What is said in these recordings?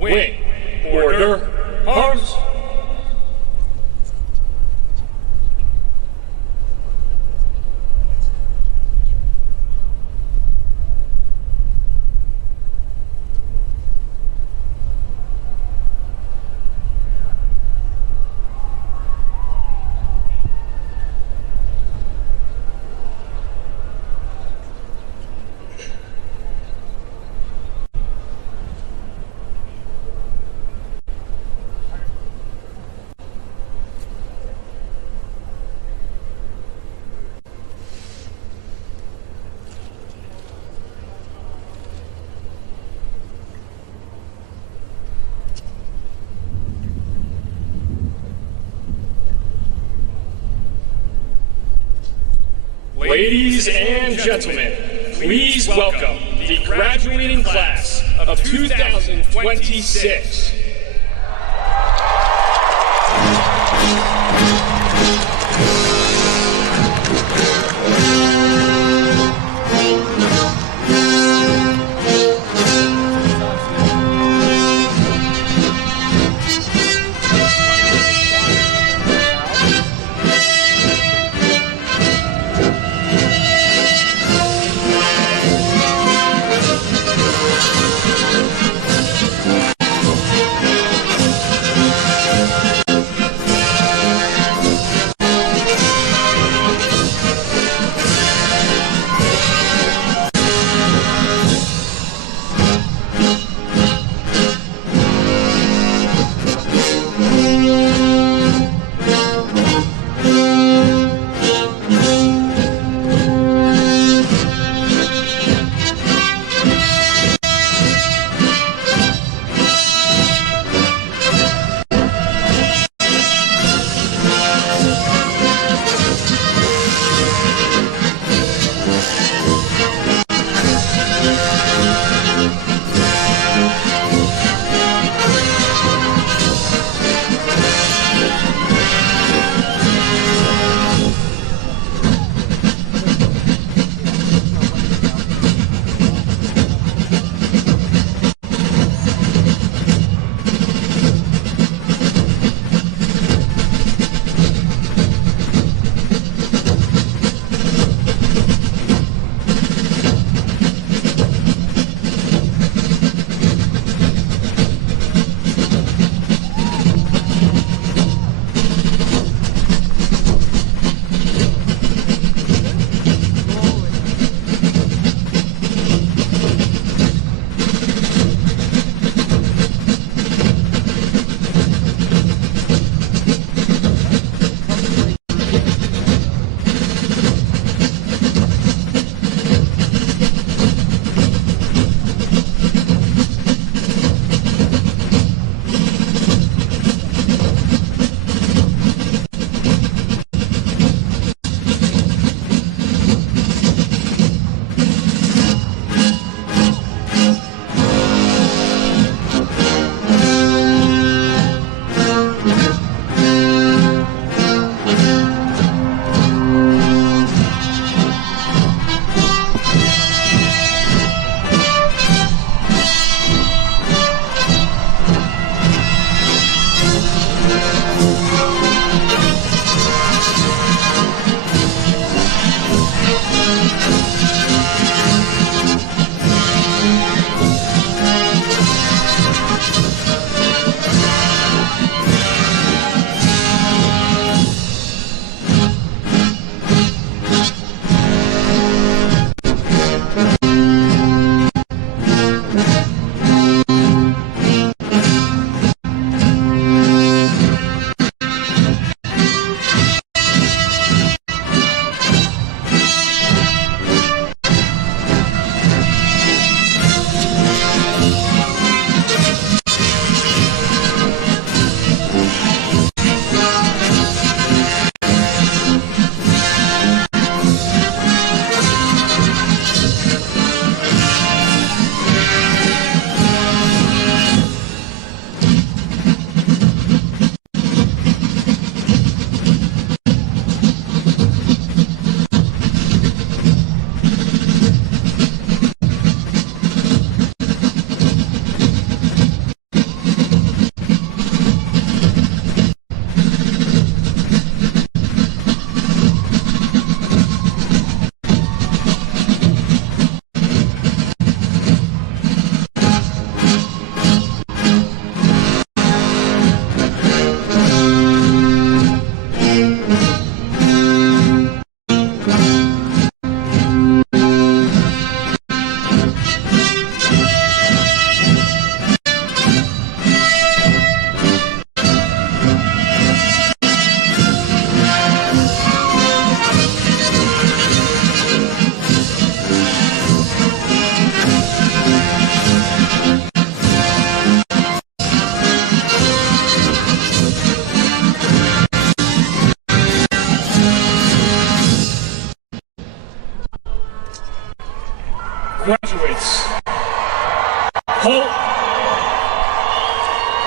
Wing. Order. Arms. Ladies and gentlemen, please welcome the graduating class of 2026.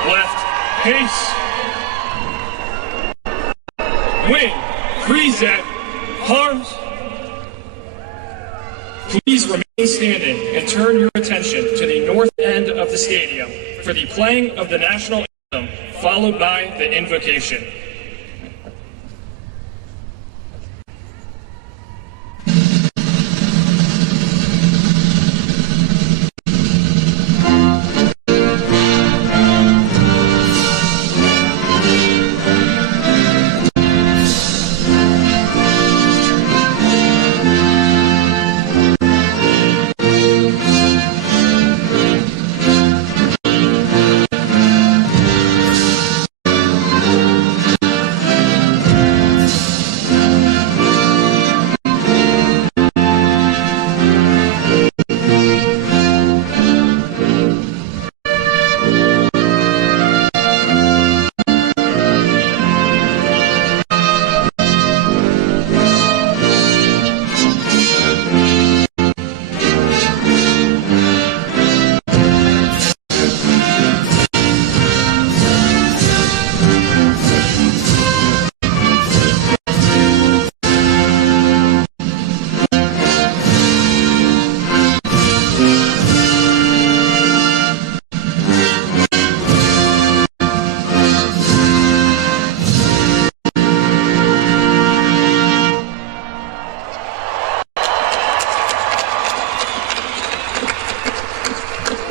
left, pace. Wing, freeze at arms. Please remain standing and turn your attention to the north end of the stadium for the playing of the national anthem, followed by the invocation.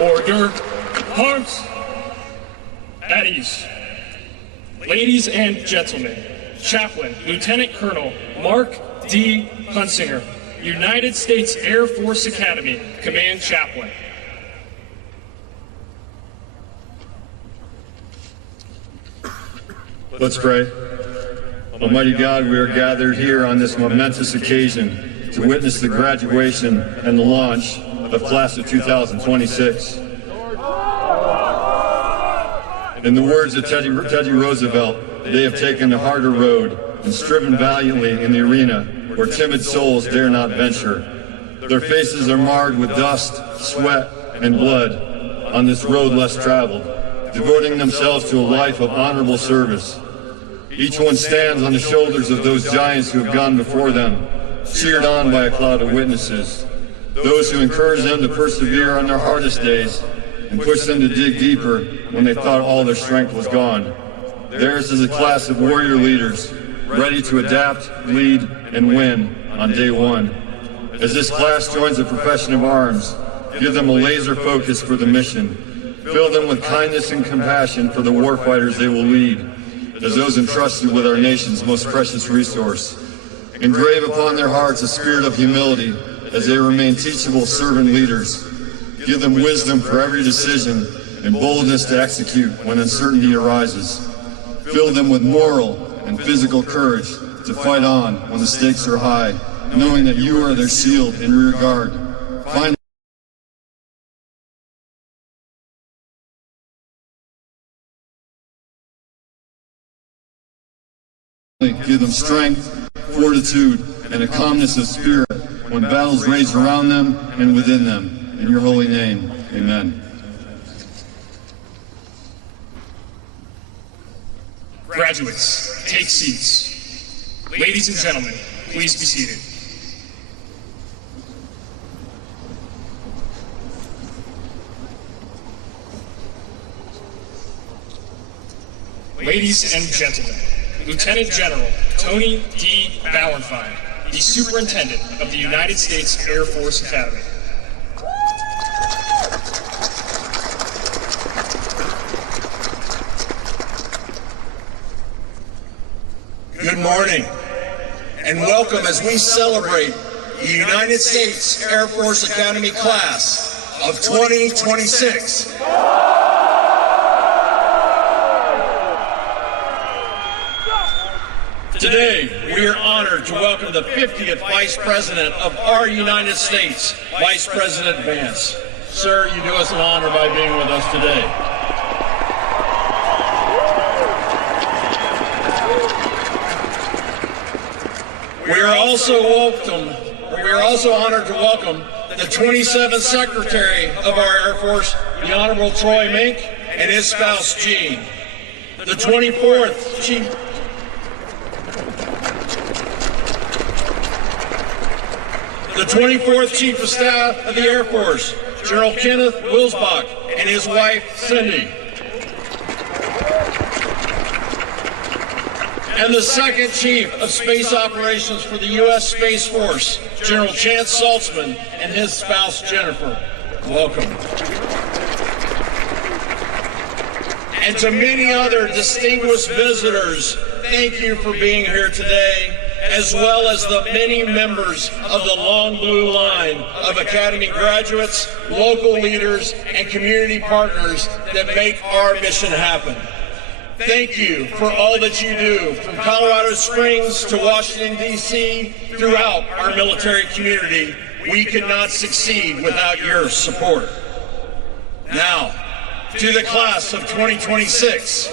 Order, arms, at ease. Ladies and gentlemen, Chaplain Lieutenant Colonel Mark D. Hunsinger, United States Air Force Academy Command Chaplain. Let's pray. Almighty God, we are gathered here on this momentous occasion to witness the graduation and the launch of Class of 2026. In the words of Teddy Roosevelt, they have taken the harder road and striven valiantly in the arena where timid souls dare not venture. Their faces are marred with dust, sweat, and blood on this road less traveled, devoting themselves to a life of honorable service. Each one stands on the shoulders of those giants who have gone before them, cheered on by a cloud of witnesses, those who encourage them to persevere on their hardest days and push them to dig deeper when they thought all their strength was gone. Theirs is a class of warrior leaders, ready to adapt, lead, and win on day one. As this class joins the profession of arms, give them a laser focus for the mission. Fill them with kindness and compassion for the warfighters they will lead, as those entrusted with our nation's most precious resource. Engrave upon their hearts a spirit of humility as they remain teachable servant leaders. Give them wisdom for every decision and boldness to execute when uncertainty arises. Fill them with moral and physical courage to fight on when the stakes are high, knowing that you are their shield and rear guard. Finally, give them strength, fortitude, and a calmness of spirit when battles rage around them and within them. In your holy name, amen. Graduates, take seats. Ladies and gentlemen, please be seated. Ladies and gentlemen, Lieutenant General Tony D. Bauernfeind, the Superintendent of the United States Air Force Academy. Good morning, and welcome as we celebrate the United States Air Force Academy class of 2026. Today, we are honored to welcome the 50th Vice President of our United States, Vice President Vance. Sir, you do us an honor by being with us today. We are also honored to welcome the 27th Secretary of our Air Force, the Honorable Troy Mink, and his spouse, Jean. The 24th Chief of Staff of the Air Force, General Kenneth Wilsbach, and his wife, Cindy. And the 2nd Chief of Space Operations for the U.S. Space Force, General Chance Saltzman, and his spouse, Jennifer. Welcome. And to many other distinguished visitors, thank you for being here today, as well as the many members of the long blue line of Academy graduates, local leaders, and community partners that make our mission happen. Thank you for all that you do, from Colorado Springs to Washington, D.C., throughout our military community. We could not succeed without your support. Now, to the class of 2026.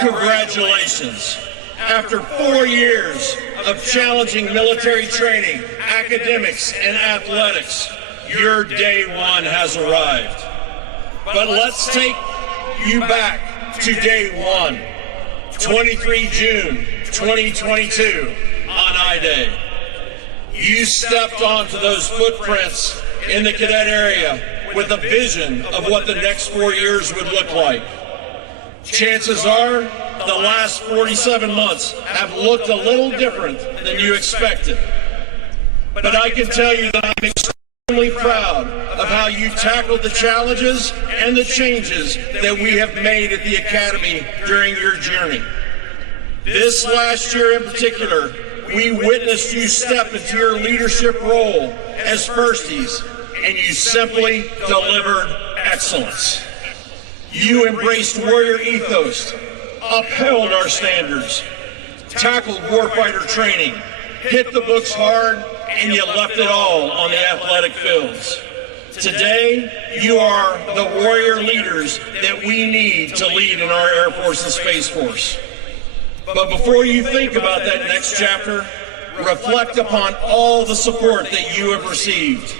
Congratulations. After 4 years of challenging military training, academics, and athletics, your day one has arrived. But let's take you back to day one, 23 June 2022, on I-Day. You stepped onto those footprints in the cadet area with a vision of what the next 4 years would look like. Chances are the last 47 months have looked a little different than you expected. But I can tell you that I'm extremely proud of how you tackled the challenges and the changes that we have made at the Academy during your journey. This last year in particular, we witnessed you step into your leadership role as firsties, and you simply delivered excellence. You embraced warrior ethos, upheld our standards, tackled warfighter training, hit the books hard, and you left it all on the athletic fields. Today, you are the warrior leaders that we need to lead in our Air Force and Space Force. But before you think about that next chapter, reflect upon all the support that you have received,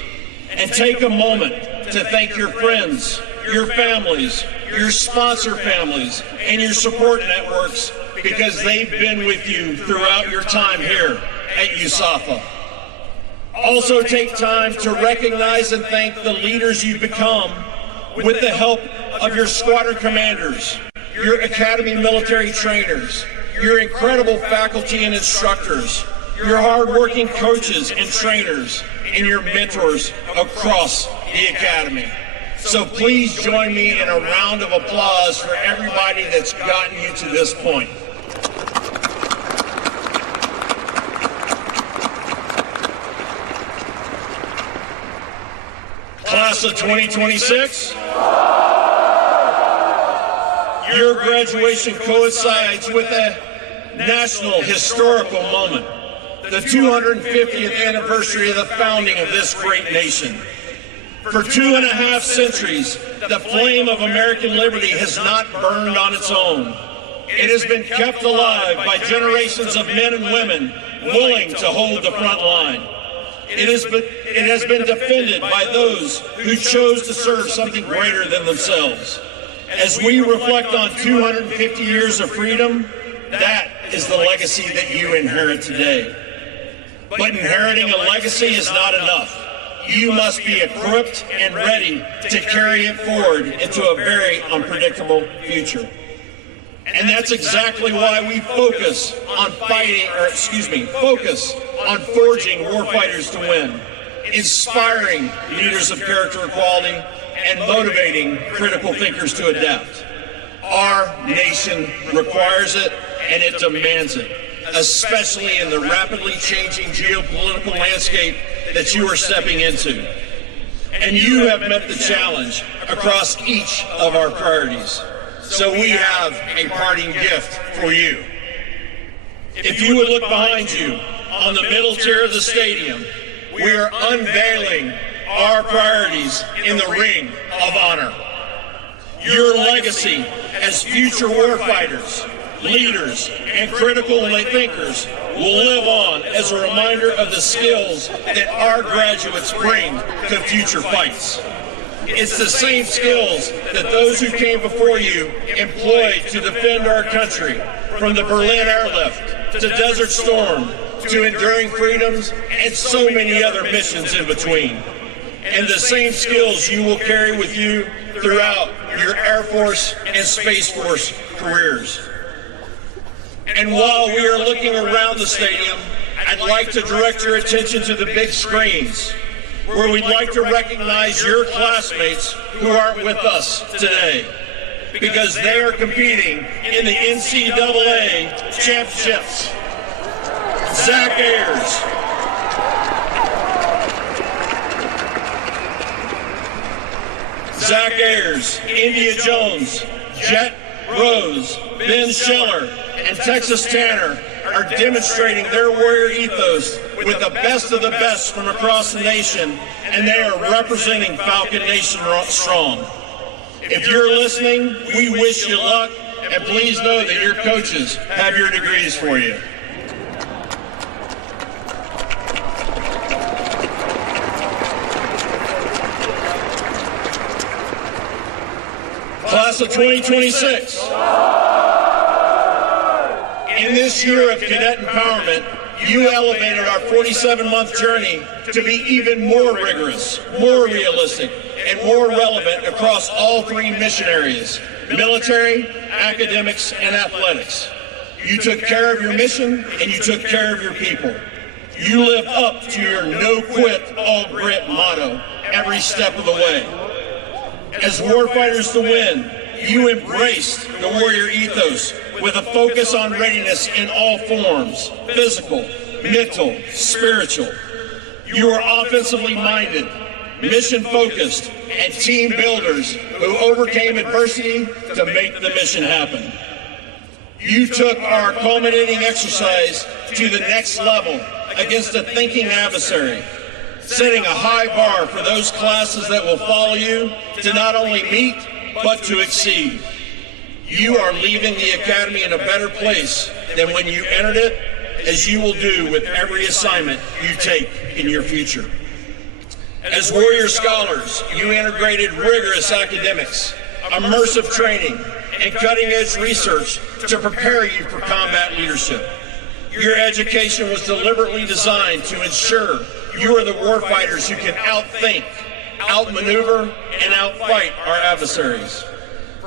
and take a moment to thank your friends, your families, your sponsor families, and your support networks, because they've been with you throughout your time here at USAFA. Also take time to recognize and thank the leaders you've become with the help of your squadron commanders, your Academy military trainers, your incredible faculty and instructors, your hardworking coaches and trainers, and your mentors across the Academy. So please join me in a round of applause for everybody that's gotten you to this point. Class of 2026, your graduation coincides with a national historical moment, the 250th anniversary of the founding of this great nation. For 2.5 centuries, the flame of American liberty has not burned on its own. It has been kept alive by generations of men and women willing to hold the front line. It has been defended by those who chose to serve something greater than themselves. As we reflect on 250 years of freedom, that is the legacy that you inherit today. But inheriting a legacy is not enough. You must be equipped and ready to carry it forward into a very unpredictable future. And that's exactly why we focus on forging warfighters to win, inspiring leaders of character equality, and motivating critical thinkers to adapt. Our nation requires it, and it demands it, especially in the rapidly changing geopolitical landscape that you are stepping into. And you have met the challenge across each of our priorities. So we have a parting gift for you. If you would look behind you on the middle tier of the stadium, we are unveiling our priorities in the Ring of Honor. Your legacy as future warfighters, leaders, and critical thinkers will live on as a reminder of the skills that our graduates bring to future fights. It's the same skills that those who came before you employed to defend our country, from the Berlin airlift to Desert Storm to Enduring Freedoms and so many other missions in between. And the same skills you will carry with you throughout your Air Force and Space Force careers. And while we are looking around the stadium, I'd like to direct your attention to the big screens, where we'd like to recognize your classmates who aren't with us today, because they are competing in the NCAA championships. Zach Ayers, India Jones, Jet Rose, Ben Schiller, and Texas Tanner are demonstrating their warrior ethos with the best of the best from across the nation, and they are representing Falcon Nation strong. If you're listening, we wish you luck, and please know that your coaches have your degrees for you. Class of 2026. In this year of cadet empowerment, you elevated our 47-month journey to be even more rigorous, more realistic, and more relevant across all three mission areas: military, academics, and athletics. You took care of your mission, and you took care of your people. You lived up to your no quit, all grit motto every step of the way. As warfighters to win, you embraced the warrior ethos with a focus on readiness in all forms: physical, mental, spiritual. You are offensively minded, mission-focused, and team builders who overcame adversity to make the mission happen. You took our culminating exercise to the next level against a thinking adversary, setting a high bar for those classes that will follow you to not only meet, but to exceed. You are leaving the academy in a better place than when you entered it, as you will do with every assignment you take in your future. As warrior scholars, you integrated rigorous academics, immersive training, and cutting-edge research to prepare you for combat leadership. Your education was deliberately designed to ensure you are the warfighters who can outthink, outmaneuver, and outfight our adversaries.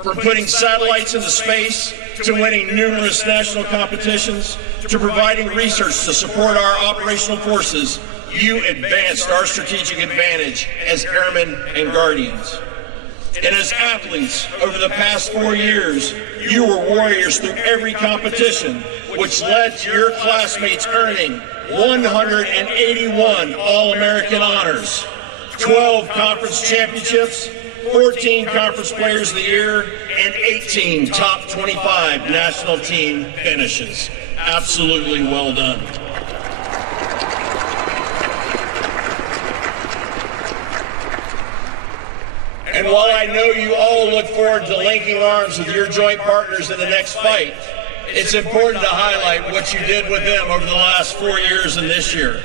From putting satellites into space, to winning numerous national competitions, to providing research to support our operational forces, you advanced our strategic advantage as airmen and guardians. And as athletes, over the past 4 years, you were warriors through every competition, which led to your classmates earning 181 All-American honors, 12 conference championships, 14 Conference Players of the Year, and 18 top 25 national team finishes. Absolutely well done. And while I know you all look forward to linking arms with your joint partners in the next fight, it's important to highlight what you did with them over the last 4 years and this year.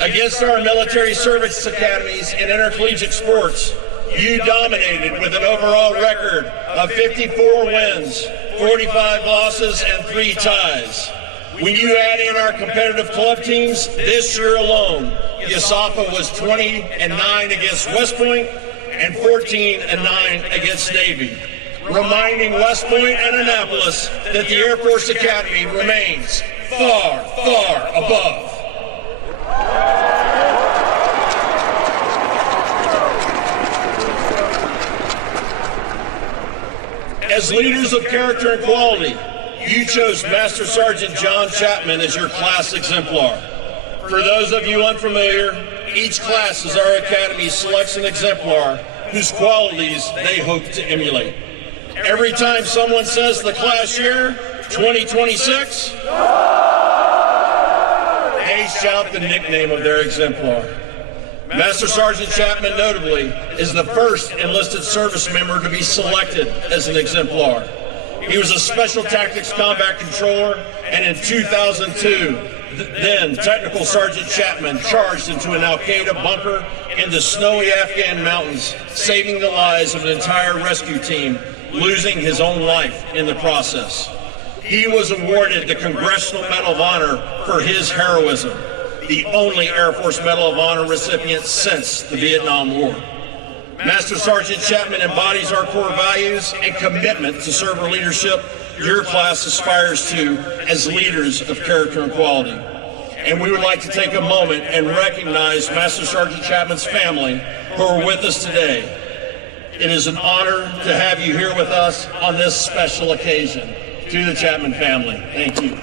Against our military service academies and intercollegiate sports, you dominated with an overall record of 54 wins, 45 losses, and 3 ties. When you add in our competitive club teams, this year alone, USAFA was 20-9 against West Point and 14-9 against Navy, reminding West Point and Annapolis that the Air Force Academy remains far, far above. As leaders of character and quality, you chose Master Sergeant John Chapman as your class exemplar. For those of you unfamiliar, each class is our Academy's selection exemplar whose qualities they hope to emulate. Every time someone says the class year, 2026, they shout the nickname of their exemplar. Master Sergeant Chapman, notably, is the first enlisted service member to be selected as an exemplar. He was a Special Tactics Combat Controller, and in 2002, then Technical Sergeant Chapman charged into an Al-Qaeda bunker in the snowy Afghan mountains, saving the lives of an entire rescue team, losing his own life in the process. He was awarded the Congressional Medal of Honor for his heroism, the only Air Force Medal of Honor recipient since the Vietnam War. Master Sergeant Chapman embodies our core values and commitment to servant leadership your class aspires to as leaders of character and quality. And we would like to take a moment and recognize Master Sergeant Chapman's family who are with us today. It is an honor to have you here with us on this special occasion. To the Chapman family, thank you.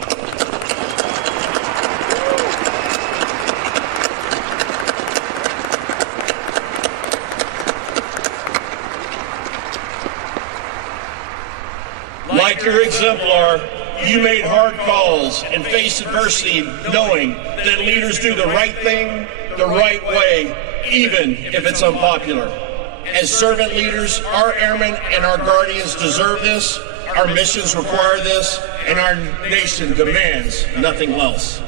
Like your exemplar, you made hard calls and faced adversity knowing that leaders do the right thing the right way, even if it's unpopular. As servant leaders, our airmen and our guardians deserve this, our missions require this, and our nation demands nothing less.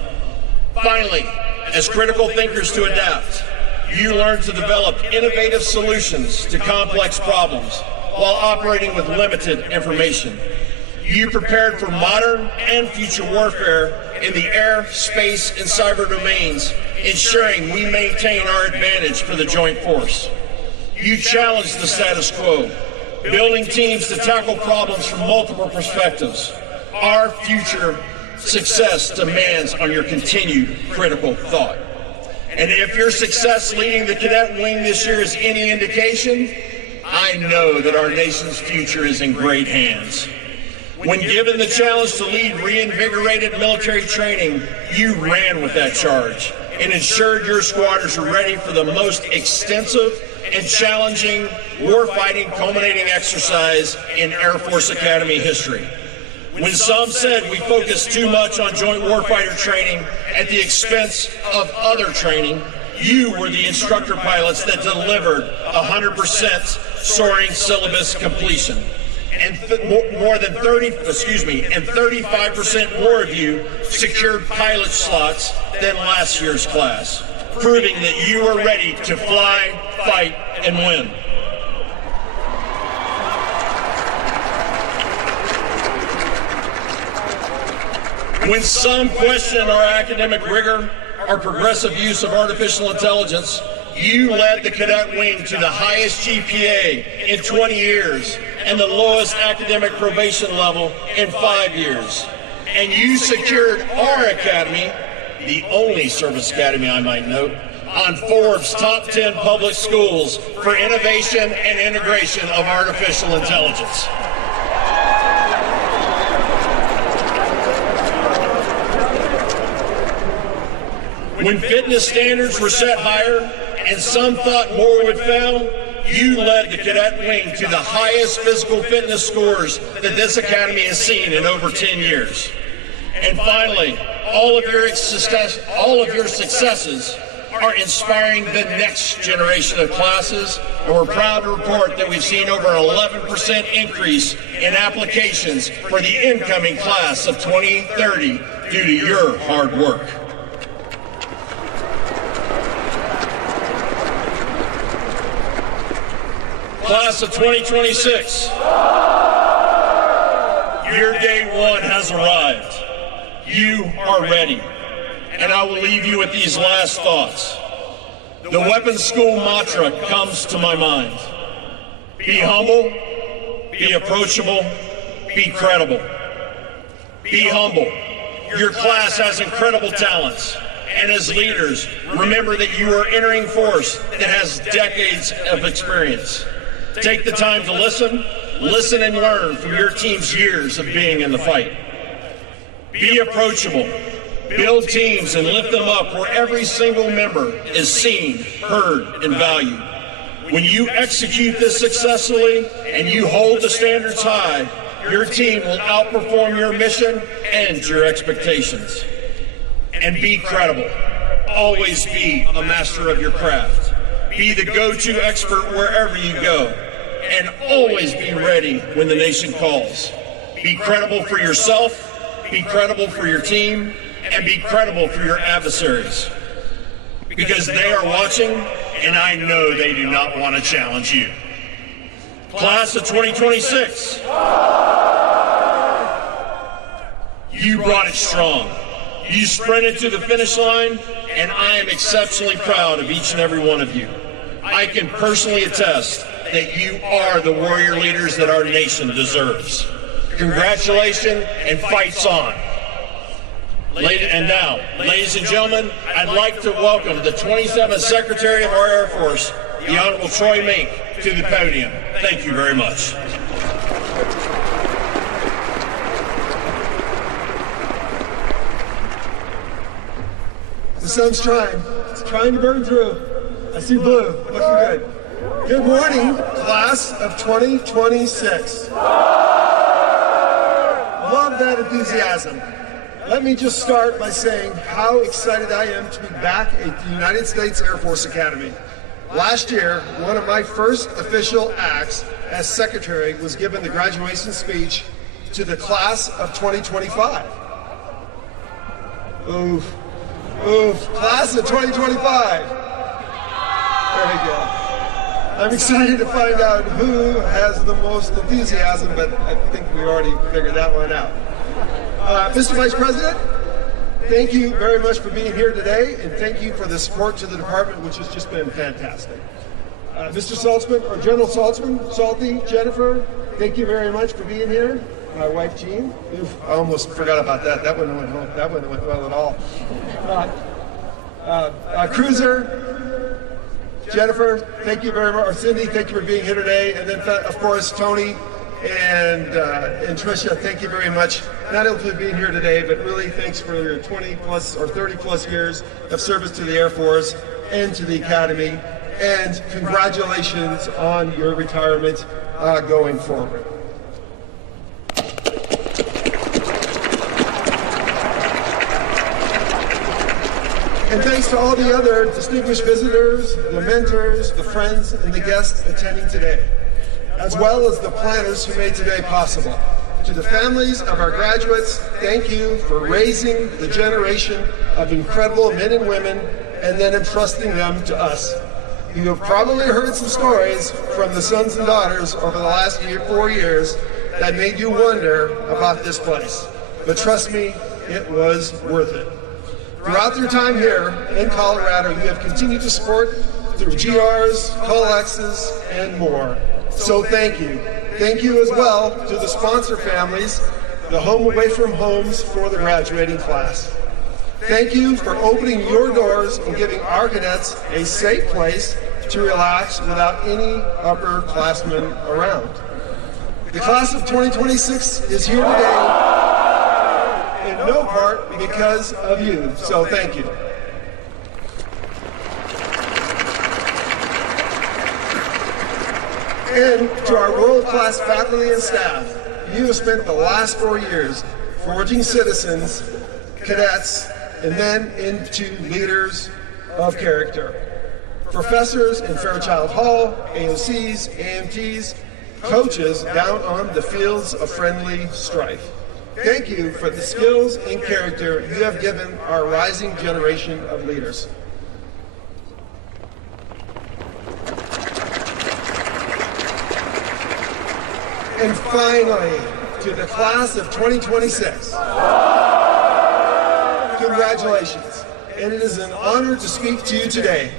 Finally, as critical thinkers to adapt, you learn to develop innovative solutions to complex problems while operating with limited information. You prepared for modern and future warfare in the air, space, and cyber domains, ensuring we maintain our advantage for the joint force. You challenged the status quo, building teams to tackle problems from multiple perspectives. Our future success demands on your continued critical thought. And if your success leading the cadet wing this year is any indication, I know that our nation's future is in great hands. When given the challenge to lead reinvigorated military training, you ran with that charge and ensured your squadrons were ready for the most extensive and challenging warfighting culminating exercise in Air Force Academy history. When some said we focused too much on joint warfighter training at the expense of other training, you were the instructor pilots that delivered 100% soaring syllabus completion. And 35% more of you secured pilot slots than last year's class, proving that you are ready to fly, fight, and win. When some question our academic rigor, our progressive use of artificial intelligence, you led the cadet wing to the highest GPA in 20 years and the lowest academic probation level in 5 years. And you secured our academy, the only service academy I might note, on Forbes' top 10 public schools for innovation and integration of artificial intelligence. When fitness standards were set higher and some thought more would fail, you led the cadet wing to the highest physical fitness scores that this academy has seen in over 10 years. And finally, all of your successes are inspiring the next generation of classes, and we're proud to report that we've seen over an 11% increase in applications for the incoming class of 2030 due to your hard work. Class of 2026, your day one has arrived. You are ready. And I will leave you with these last thoughts. The weapons school mantra comes to my mind. Be humble, be approachable, be credible. Be humble. Your class has incredible talents. And as leaders, remember that you are entering a force that has decades of experience. Take the time to listen and learn from your team's years of being in the fight. Be approachable. Build teams and lift them up where every single member is seen, heard, and valued. When you execute this successfully and you hold the standards high, your team will outperform your mission and your expectations. And be credible. Always be a master of your craft. Be the go-to expert wherever you go. And always be ready when the nation calls. Be credible for yourself, be credible for your team, and be credible for your adversaries. Because they are watching and I know they do not want to challenge you. Class of 2026, you brought it strong. You sprinted to the finish line, and I am exceptionally proud of each and every one of you. I can personally attest that you are the warrior leaders that our nation deserves. Congratulations, and fights on. And now, ladies and gentlemen, I'd like to welcome the 27th Secretary of our Air Force, the Honorable Troy Mink, to the podium. Thank you very much. The sun's trying. It's trying to burn through. I see blue. Looking good. Good morning, class of 2026. Love that enthusiasm. Let me just start by saying how excited I am to be back at the United States Air Force Academy. Last year, one of my first official acts as secretary was giving the graduation speech to the class of 2025. Oof. Oof. Class of 2025. There we go. I'm excited to find out who has the most enthusiasm, but I think we already figured that one out. Mr. Vice President, thank you very much for being here today, and thank you for the support to the department, which has just been fantastic. Mr. Saltzman, or General Saltzman, Salty, Jennifer, thank you very much for being here. My wife, Jean. Oof, I almost forgot about that. That wouldn't have went, that wouldn't have went well at all. Cruiser, Jennifer, thank you very much. Or Cindy, thank you for being here today. And then, of course, Tony and Tricia, thank you very much. Not only for being here today, but really thanks for your 20 plus or 30 plus years of service to the Air Force and to the Academy. And congratulations on your retirement going forward. And thanks to all the other distinguished visitors, the mentors, the friends, and the guests attending today, as well as the planners who made today possible. To the families of our graduates, thank you for raising the generation of incredible men and women and then entrusting them to us. You have probably heard some stories from the sons and daughters over the last 4 years that made you wonder about this place. But trust me, it was worth it. Throughout your time here in Colorado, you have continued to support through GRs, COLAXs, and more. So thank you. Thank you as well to the sponsor families, the home away from homes for the graduating class. Thank you for opening your doors and giving our cadets a safe place to relax without any upperclassmen around. The class of 2026 is here today in no part because of you, so thank you. And to our world-class faculty and staff, you have spent the last 4 years forging citizens, cadets, and then into leaders of character. Professors in Fairchild Hall, AOCs, AMTs, coaches down on the fields of friendly strife. Thank you for the skills and character you have given our rising generation of leaders. And finally, to the class of 2026, congratulations. And it is an honor to speak to you today.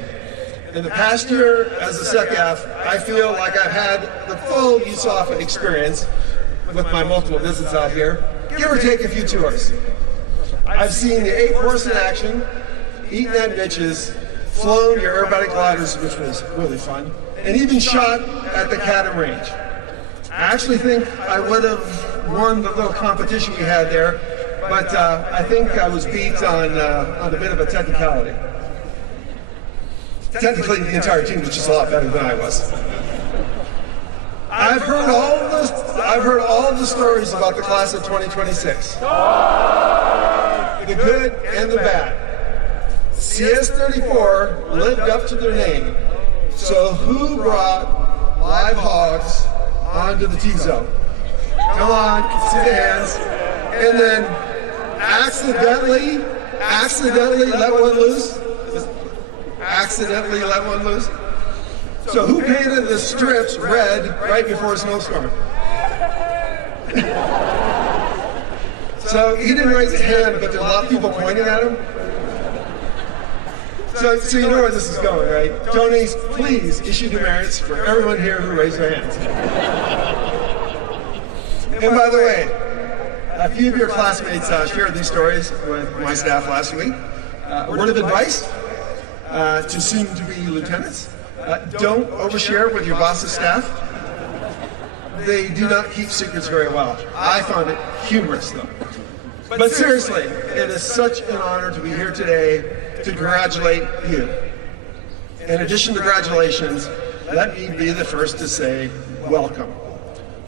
In the past year as a SecAF, I feel like I've had the full USAF experience with my multiple visits out here, give or take a few tours. I've seen the 8 Horse in action, eaten at Mitch's, flown your aerobatic gliders, which was really fun, and even shot at the Cadam range. I actually think I would have won the little competition we had there, but I think I was beat on a bit of a technicality. Technically, the entire team was just a lot better than I was. I've heard all of the stories about the class of 2026. The good and the bad. CS34 lived up to their name. So who brought live hogs onto the T-zone? Come on, see the hands. And then accidentally let one loose. accidentally let one loose? So who painted the strips red right before a snowstorm? So he didn't raise his hand, but there's a lot of people pointing at him. So you know where this is going, right? Tony's, please issue demerits for everyone here who raised their hands. And by the way, a few of your classmates shared these stories with my staff last week. Word of advice to soon-to-be lieutenants: don't overshare with your boss's staff. They do not keep secrets very well. I found it humorous, though. But seriously, it is such an honor to be here today to congratulate you. In addition to congratulations, let me be the first to say welcome.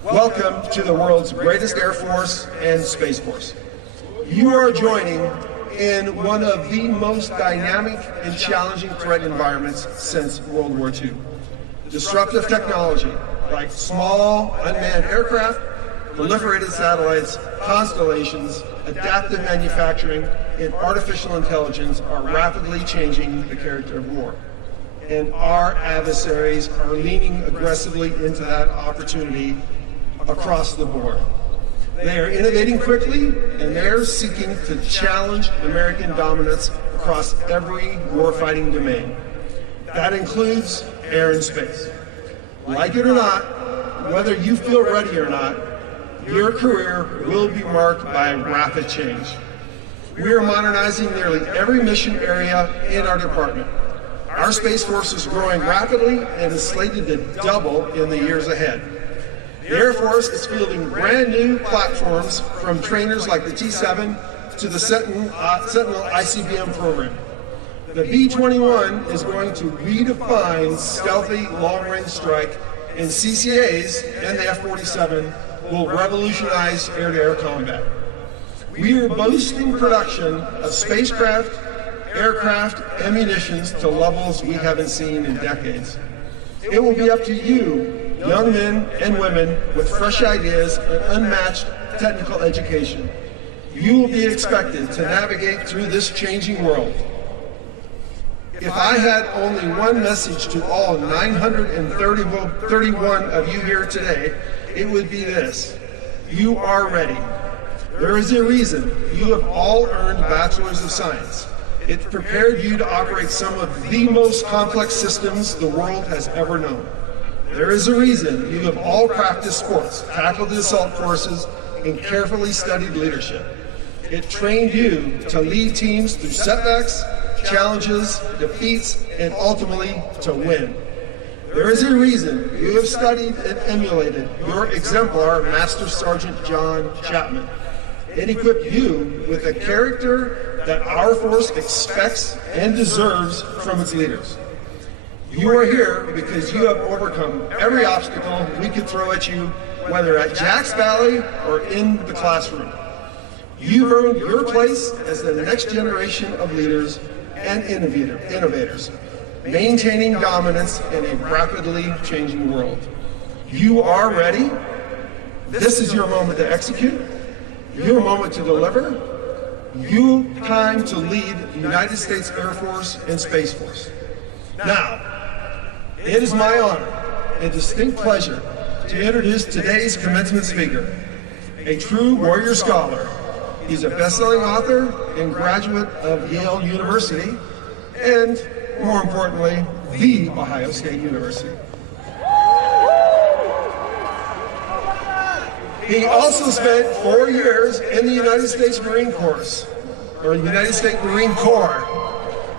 Welcome to the world's greatest Air Force and Space Force. You are joining in one of the most dynamic and challenging threat environments since World War II. Disruptive technology like small unmanned aircraft, proliferated satellites, constellations, adaptive manufacturing, and artificial intelligence are rapidly changing the character of war. And our adversaries are leaning aggressively into that opportunity across the board. They are innovating quickly, and they are seeking to challenge American dominance across every warfighting domain. That includes air and space. Like it or not, whether you feel ready or not, your career will be marked by rapid change. We are modernizing nearly every mission area in our department. Our Space Force is growing rapidly and is slated to double in the years ahead. The Air Force is fielding brand new platforms, from trainers like the T-7 to the Sentinel ICBM program. The B-21 is going to redefine stealthy long-range strike, and CCAs and the F-47 will revolutionize air-to-air combat. We are boosting production of spacecraft, aircraft, and munitions to levels we haven't seen in decades. It will be up to you, young men and women with fresh ideas and unmatched technical education. You will be expected to navigate through this changing world. If I had only one message to all 931 of you here today, it would be this: you are ready. There is a reason you have all earned Bachelors of Science. It prepared you to operate some of the most complex systems the world has ever known. There is a reason you have all practiced sports, tackled the assault courses, and carefully studied leadership. It trained you to lead teams through setbacks, challenges, defeats, and ultimately to win. There is a reason you have studied and emulated your exemplar Master Sergeant John Chapman. It equipped you with a character that our force expects and deserves from its leaders. You are here because you have overcome every obstacle we could throw at you, whether at Jack's Valley or in the classroom. You've earned your place as the next generation of leaders and innovators, maintaining dominance in a rapidly changing world. You are ready. This is your moment to execute, your moment to deliver, your time to lead the United States Air Force and Space Force. Now, it is my honor and distinct pleasure to introduce today's commencement speaker, a true warrior scholar. He's a best-selling author and graduate of Yale University, and more importantly, the Ohio State University. He also spent 4 years in the United States Marine Corps, or United States Marine Corps,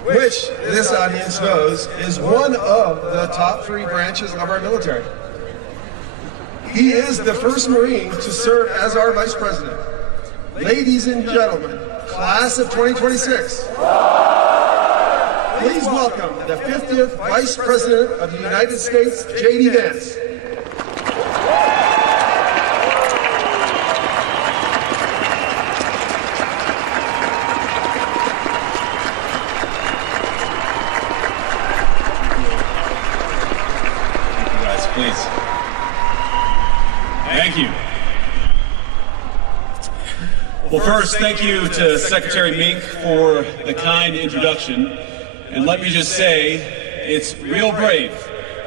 which this audience knows is one of the top 3 branches of our military. He is the first Marine to serve as our Vice President. Ladies and gentlemen, class of 2026, please welcome the 50th Vice President of the United States, JD Vance. Please. Thank you. Well, first, thank you to Secretary Mink for the kind introduction. And let me just say, it's real brave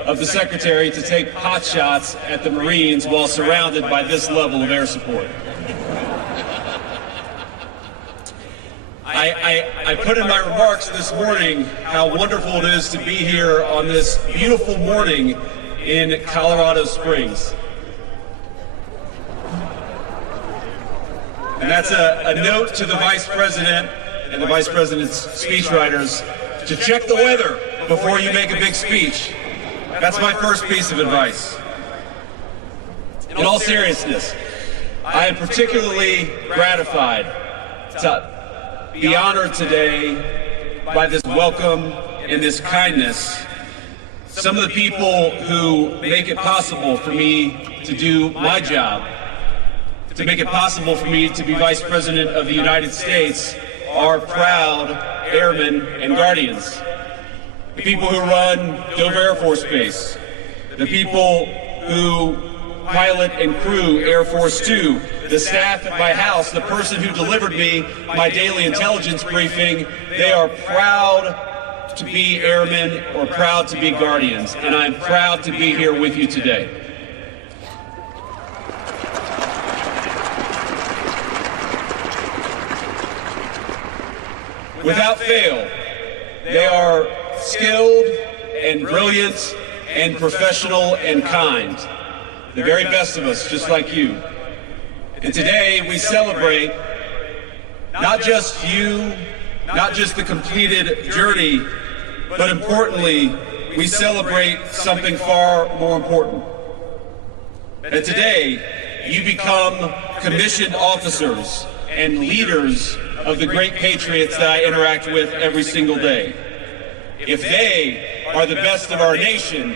of the Secretary to take pot shots at the Marines while surrounded by this level of air support. I put in my remarks this morning how wonderful it is to be here on this beautiful morning in Colorado Springs. And that's a note to the Vice President and the Vice President's speechwriters to check the weather before you make a big speech. That's my first piece of advice. In all seriousness, I am particularly gratified to be honored today by this welcome and this kindness. Some of the people who make it possible for me to do my job, to make it possible for me to be Vice President of the United States, are proud airmen and guardians. The people who run Dover Air Force Base, the people who pilot and crew Air Force 2, the staff at my house, the person who delivered me my daily intelligence briefing, they are proud to be airmen or proud to be guardians, and I'm proud to be here with you today. Without fail, they are skilled and brilliant and professional and kind. The very best of us, just like you. And today we celebrate not just you, not just the completed journey, but importantly, we celebrate something far more important. And today, you become commissioned officers and leaders of the great patriots that I interact with every single day. If they are the best of our nation,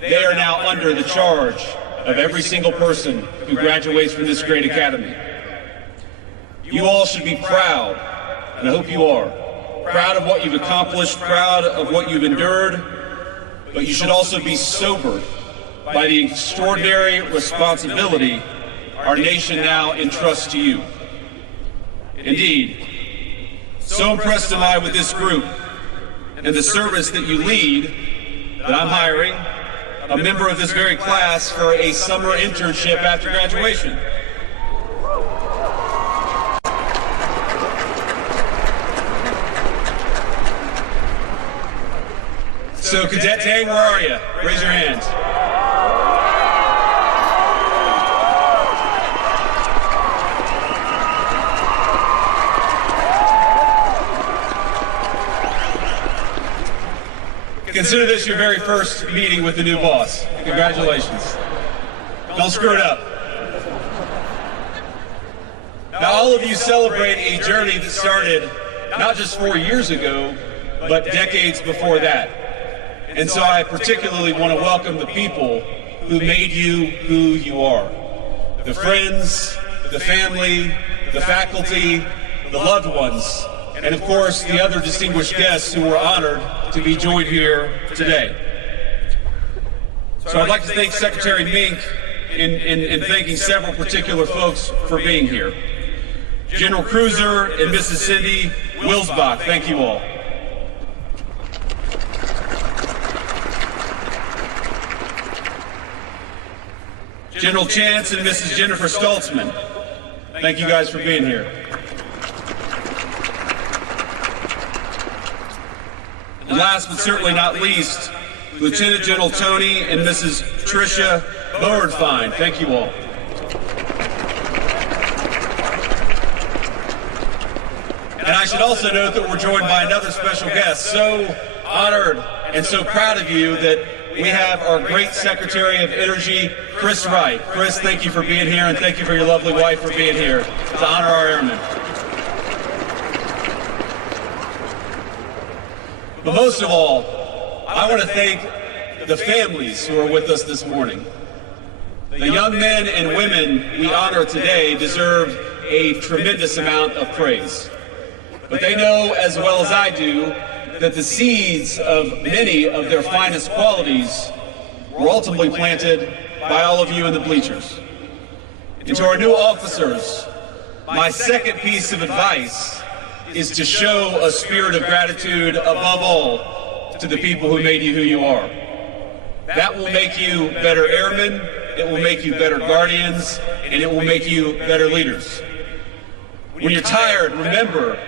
they are now under the charge of every single person who graduates from this great academy. You all should be proud, and I hope you are, proud of what you've accomplished, proud of what you've endured, but you should also be sobered by the extraordinary responsibility our nation now entrusts to you. Indeed, so impressed am I with this group and the service that you lead that I'm hiring a member of this very class for a summer internship after graduation. So Cadet Tang, where are you? Raise your hands. Consider this your very first meeting with the new boss. Congratulations. Don't screw it up. Now, all of you celebrate a journey that started not just 4 years ago, but decades before that. And so I particularly want to welcome the people who made you who you are. The friends, the family, the faculty, the loved ones, and of course the other distinguished guests who were honored to be joined here today. So I'd like to thank Secretary Mink in thanking several particular folks for being here. General Cruiser and Mrs. Cindy Wilsbach, thank you all. General Chance and Mrs. Jennifer Stoltzman, thank you guys for being here. And last but certainly not least, Lieutenant General Tony and Mrs. Tricia Bowenfine, thank you all. And I should also note that we're joined by another special guest. So honored and so proud of you that we have our great Secretary of Energy, Chris Wright. Chris, thank you for being here, and thank you for your lovely wife for being here to honor our airmen. But most of all, I want to thank the families who are with us this morning. The young men and women we honor today deserve a tremendous amount of praise. But they know as well as I do that the seeds of many of their finest qualities were ultimately planted by all of you in the bleachers. And to our new officers, my second piece of advice is to show a spirit of gratitude above all to the people who made you who you are. That will make you better airmen, it will make you better guardians, and it will make you better leaders. When you're tired, remember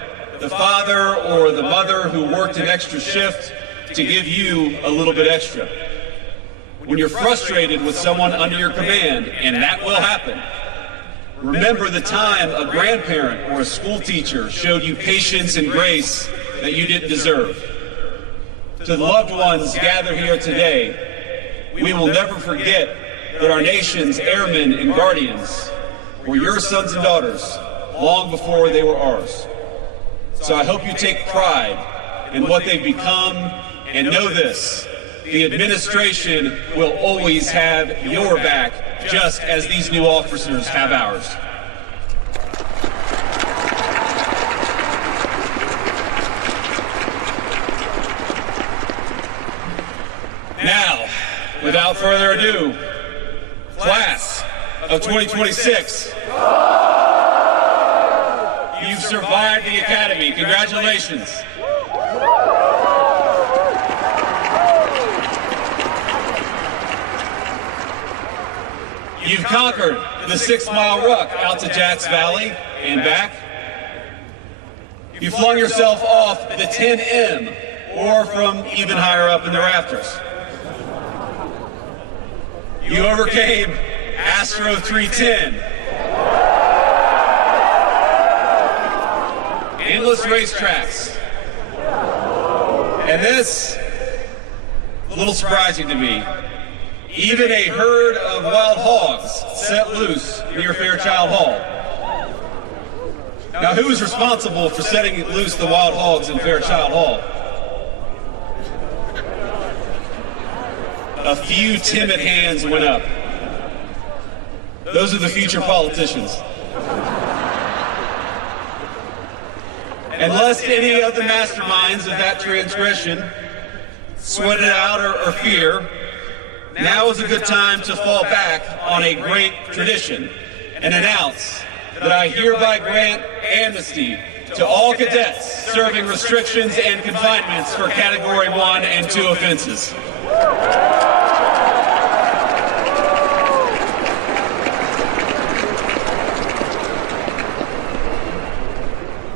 the father or the mother who worked an extra shift to give you a little bit extra. When you're frustrated with someone under your command, and that will happen, remember the time a grandparent or a school teacher showed you patience and grace that you didn't deserve. To the loved ones gathered here today, we will never forget that our nation's airmen and guardians were your sons and daughters long before they were ours. So I hope you take pride in what they've become, and know this: the administration will always have your back, just as these new officers have ours. Now, without further ado, class of 2026, you've survived the academy. Congratulations. You've conquered the 6-mile ruck out to Jacks Valley and back. You flung yourself off the 10M or from even higher up in the rafters. You overcame Astro 310. Endless racetracks. And this, a little surprising to me, even a herd of wild hogs set loose near Fairchild Hall. Now, who is responsible for setting loose the wild hogs in Fairchild Hall? A few timid hands went up. Those are the future politicians. And lest any of the masterminds of that transgression sweat it out or fear, now is a good time to fall back on a great tradition and announce that I hereby grant amnesty to all cadets serving restrictions and confinements for Category 1 and 2 offenses.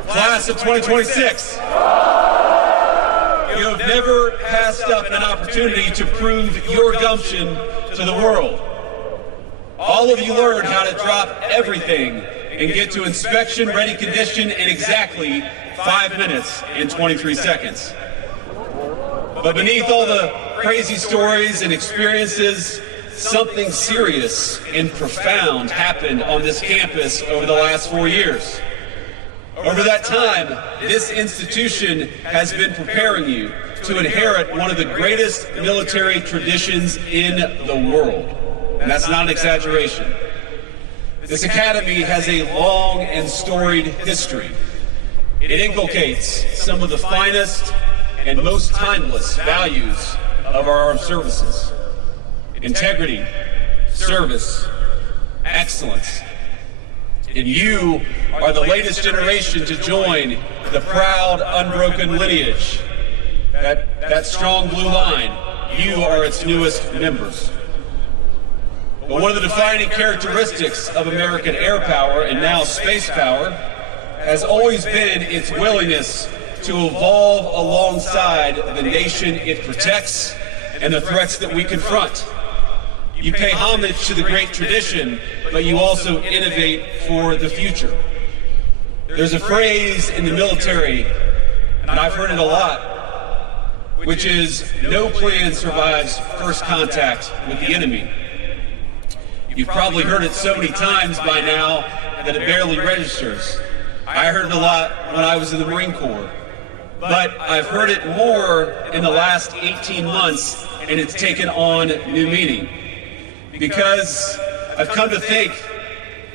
Class of 2026. You have never passed up an opportunity to prove your gumption to the world. All of you learned how to drop everything and get to inspection-ready condition in exactly 5 minutes and 23 seconds. But beneath all the crazy stories and experiences, something serious and profound happened on this campus over the last 4 years. Over that time, this institution has been preparing you to inherit one of the greatest military traditions in the world. And that's not an exaggeration. This academy has a long and storied history. It inculcates some of the finest and most timeless values of our armed services: integrity, service, excellence. And you are the latest generation to join the proud, unbroken lineage, that strong blue line. You are its newest members. But one of the defining characteristics of American air power, and now space power, has always been its willingness to evolve alongside the nation it protects and the threats that we confront. You pay homage to the great tradition, but you also innovate for the future. There's a phrase in the military, and I've heard it a lot, which is, no plan survives first contact with the enemy. You've probably heard it so many times by now that it barely registers. I heard it a lot when I was in the Marine Corps, but I've heard it more in the last 18 months, and it's taken on new meaning. Because I've come to think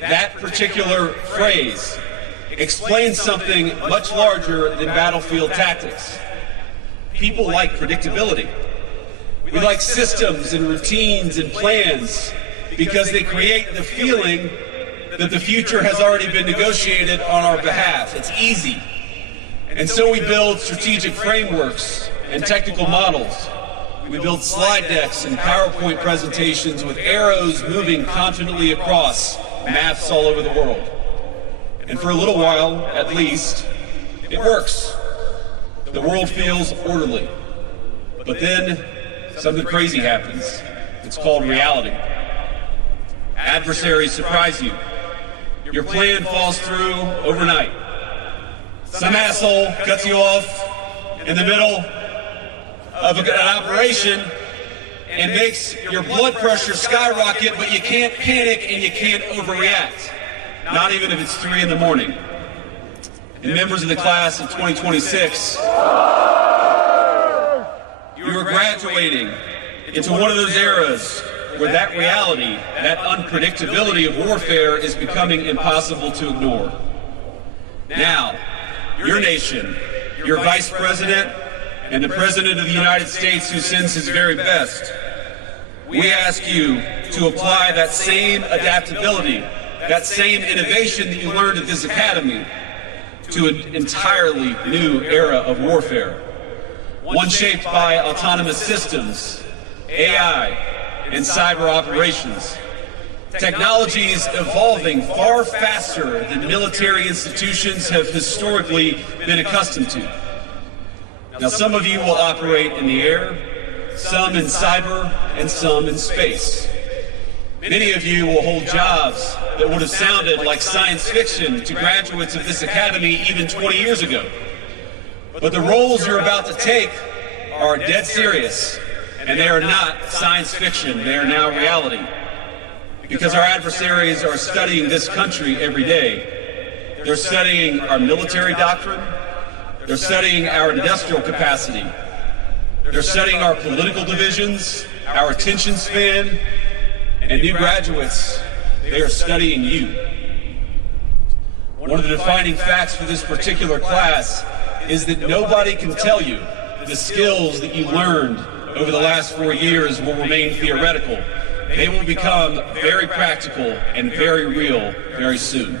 that particular phrase explains something much larger than battlefield tactics. People like predictability. We like systems and routines and plans because they create the feeling that the future has already been negotiated on our behalf. It's easy. And so we build strategic frameworks and technical models. We build slide decks and PowerPoint presentations with arrows moving confidently across maps all over the world. And for a little while, at least, it works. The world feels orderly. But then something crazy happens. It's called reality. Adversaries surprise you. Your plan falls through overnight. Some asshole cuts you off in the middle of an operation and makes your blood pressure skyrocket, but you can't panic and you can't overreact, not even if it's 3 in the morning. And members of the class of 2026, you are graduating into one of those eras where that reality, that unpredictability of warfare is becoming impossible to ignore. Now, your nation, your vice president, and the President of the United States, who sends his very best, we ask you to apply that same adaptability, that same innovation that you learned at this academy to an entirely new era of warfare, one shaped by autonomous systems, AI, and cyber operations. Technologies evolving far faster than military institutions have historically been accustomed to. Now, some of you will operate in the air, some in cyber, and some in space. Many of you will hold jobs that would have sounded like science fiction to graduates of this academy even 20 years ago. But the roles you're about to take are dead serious, and they are not science fiction. They are now reality. Because our adversaries are studying this country every day. They're studying our military doctrine. They're studying our industrial capacity. They're studying our political divisions, our attention span, and new graduates, they are studying you. One of the defining facts for this particular class is that nobody can tell you the skills that you learned over the last 4 years will remain theoretical. They will become very practical and very real very soon.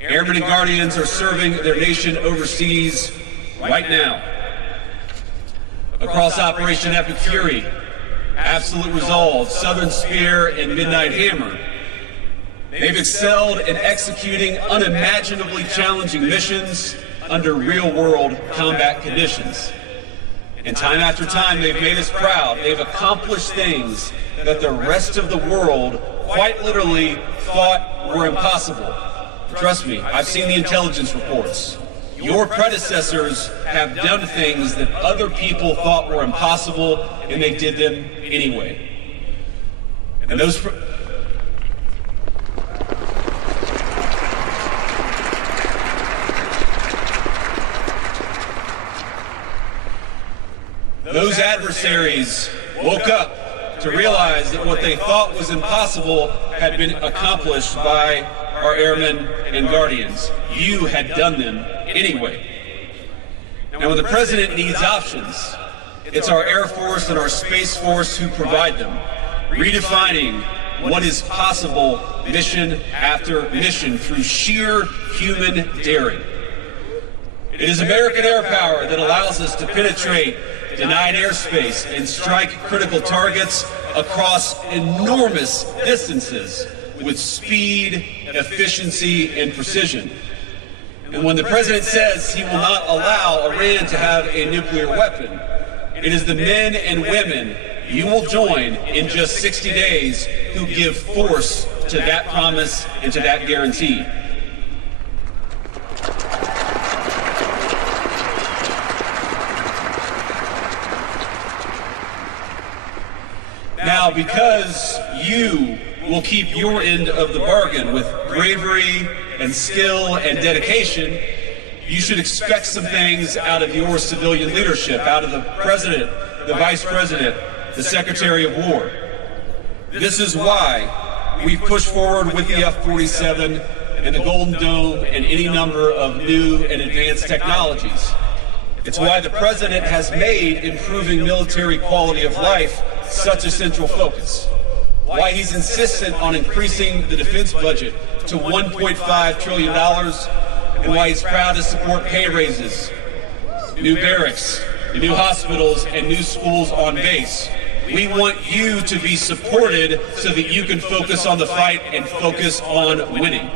Airmen and Guardians are serving their nation overseas right now. Across Operation Epic Fury, Absolute Resolve, Southern Spear, and Midnight Hammer, they've excelled in executing unimaginably challenging missions under real-world combat conditions. And time after time, they've made us proud. They've accomplished things that the rest of the world quite literally thought were impossible. Trust me, I've seen the intelligence reports. Your predecessors have done things that other people thought were impossible, and they did them anyway. And those adversaries woke up to realize that what they thought was impossible had been accomplished by our airmen and guardians. You had done them anyway. Now, when the president needs options, it's our Air Force and our Space Force who provide them, redefining what is possible mission after mission through sheer human daring. It is American air power that allows us to penetrate denied airspace and strike critical targets across enormous distances with speed, efficiency, and precision. And when the president says he will not allow Iran to have a nuclear weapon, it is the men and women you will join in just 60 days who give force to that promise and to that guarantee. Now, because you will keep your end of the bargain with bravery and skill and dedication, you should expect some things out of your civilian leadership, out of the president, the vice president, the secretary of war. This is why we've pushed forward with the F-47 and the Golden Dome and any number of new and advanced technologies. It's why the president has made improving military quality of life such a central focus. Why he's insistent on increasing the defense budget to $1.5 trillion and why he's proud to support pay raises, new barracks, new hospitals, and new schools on base. We want you to be supported so that you can focus on the fight and focus on winning.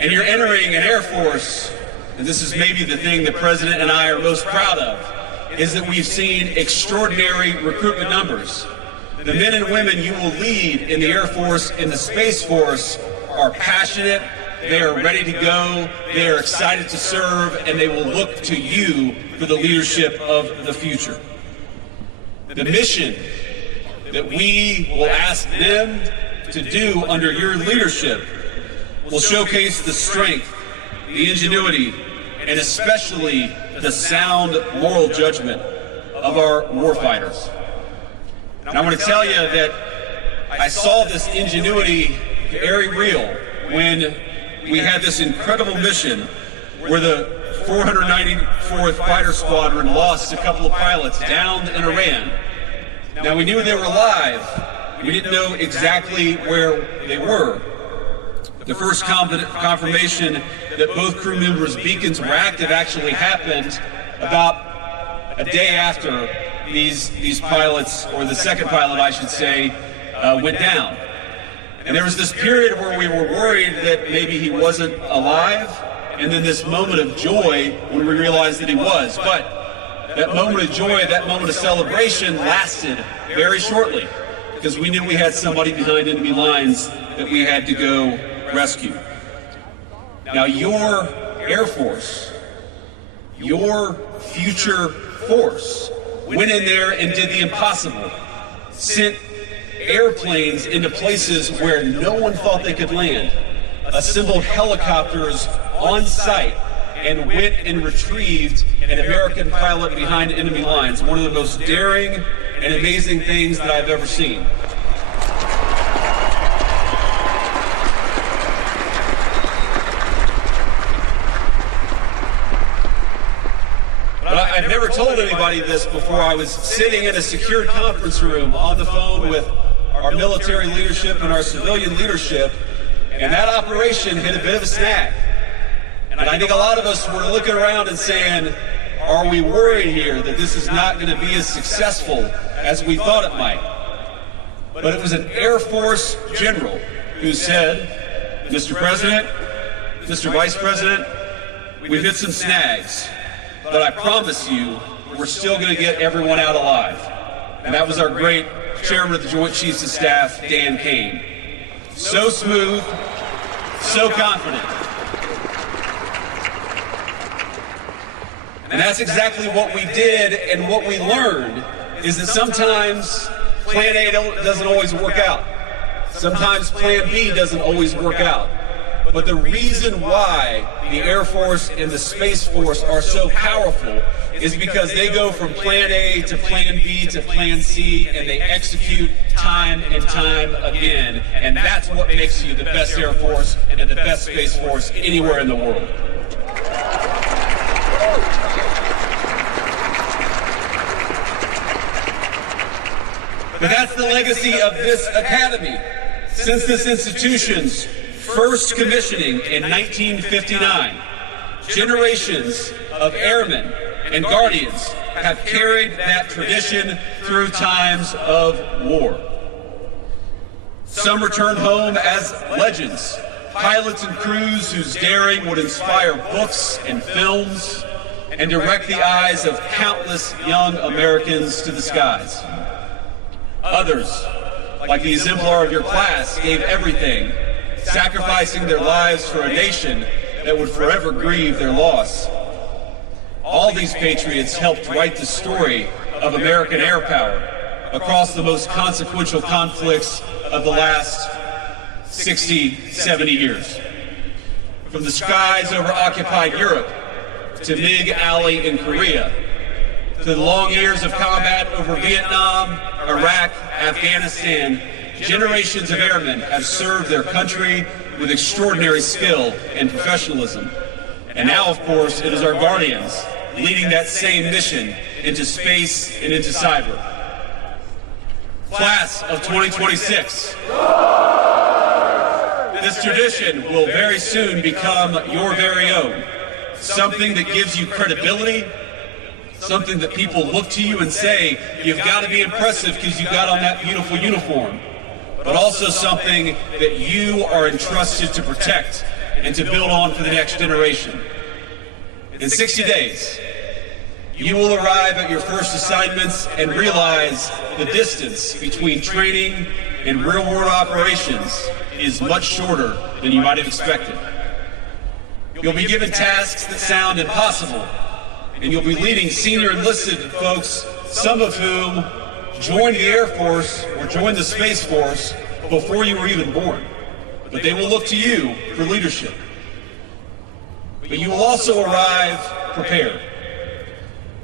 And you're entering an Air Force, and this is maybe the thing the President and I are most proud of, is that we've seen extraordinary recruitment numbers. The men and women you will lead in the Air Force and the Space Force are passionate, they are ready to go, they are excited to serve, and they will look to you for the leadership of the future. The mission that we will ask them to do under your leadership will showcase the strength, the ingenuity, and especially the sound moral judgment of our warfighters. And I want to tell you that I saw this ingenuity very real when we had this incredible mission where the 494th Fighter Squadron lost a couple of pilots down in Iran. Now, we knew they were alive. We didn't know exactly where they were. The first confirmation that both crew members' beacons were active actually happened about a day after these pilots, or the second pilot, I should say, went down. And there was this period where we were worried that maybe he wasn't alive, and then this moment of joy when we realized that he was. But that moment of joy, that moment of celebration lasted very shortly, because we knew we had somebody behind enemy lines that we had to go rescue. Now, your Air Force, your future force, went in there and did the impossible, sent airplanes into places where no one thought they could land, assembled helicopters on site, and went and retrieved an American pilot behind enemy lines. One of the most daring and amazing things that I've ever seen. I've never told anybody this before. I was sitting in a secured conference room on the phone with our military leadership and our civilian leadership, and that operation hit a bit of a snag. And I think a lot of us were looking around and saying, are we worried here that this is not going to be as successful as we thought it might? But it was an Air Force general who said, Mr. President, Mr. Vice President, we've hit some snags, but I promise you, we're still going to get everyone out alive. And that was our great Chairman of the Joint Chiefs of Staff, Dan Kane. So smooth, so confident. And that's exactly what we did, and what we learned is that sometimes Plan A doesn't always work out. Sometimes Plan B doesn't always work out. But the reason why the Air Force and the Space Force are so powerful is because they go from Plan A to Plan B to Plan C, and they execute time and time again. And that's what makes you the best Air Force and the best Space Force anywhere in the world. But that's the legacy of this academy. Since this institution's first commissioning in 1959, generations of airmen and guardians have carried that tradition through times of war. Some returned home as legends, pilots and crews whose daring would inspire books and films and direct the eyes of countless young Americans to the skies. Others, like the exemplar of your class, gave everything, sacrificing their lives for a nation that would forever grieve their loss. All these patriots helped write the story of American air power across the most consequential conflicts of the last 60, 70 years. From the skies over occupied Europe to MiG Alley in Korea, to the long years of combat over Vietnam, Iraq, Afghanistan, generations of airmen have served their country with extraordinary skill and professionalism. And now, of course, it is our guardians leading that same mission into space and into cyber. Class of 2026. This tradition will very soon become your very own. Something that gives you credibility, something that people look to you and say, you've got to be impressive because you got on that beautiful uniform, but also something that you are entrusted to protect and to build on for the next generation. In 60 days, you will arrive at your first assignments and realize the distance between training and real-world operations is much shorter than you might have expected. You'll be given tasks that sound impossible, and you'll be leading senior enlisted folks, some of whom joined the Air Force or joined the Space Force before you were even born. But they will look to you for leadership. But you will also arrive prepared.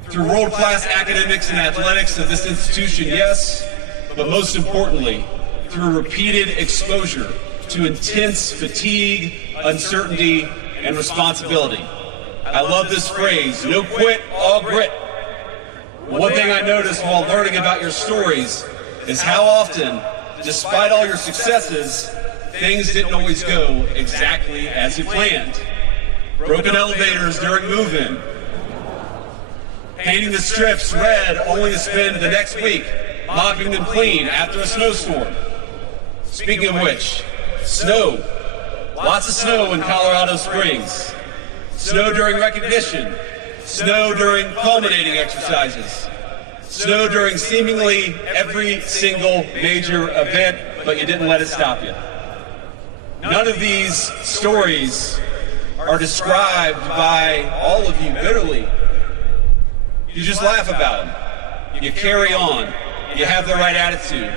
Through world-class academics and athletics of this institution, yes, but most importantly, through repeated exposure to intense fatigue, uncertainty, and responsibility. I love this phrase, no quit, all grit. One thing I noticed while learning about your stories is how often, despite all your successes, things didn't always go exactly as you planned. Broken elevators during move-in, painting the strips red only to spend the next week mopping them clean after a snowstorm. Speaking of which, snow. Lots of snow in Colorado Springs. Snow during recognition. Snow during culminating exercises. Snow during seemingly every single major event, but you didn't let it stop you. None of these stories are described by all of you bitterly. You just laugh about them. You carry on. You have the right attitude.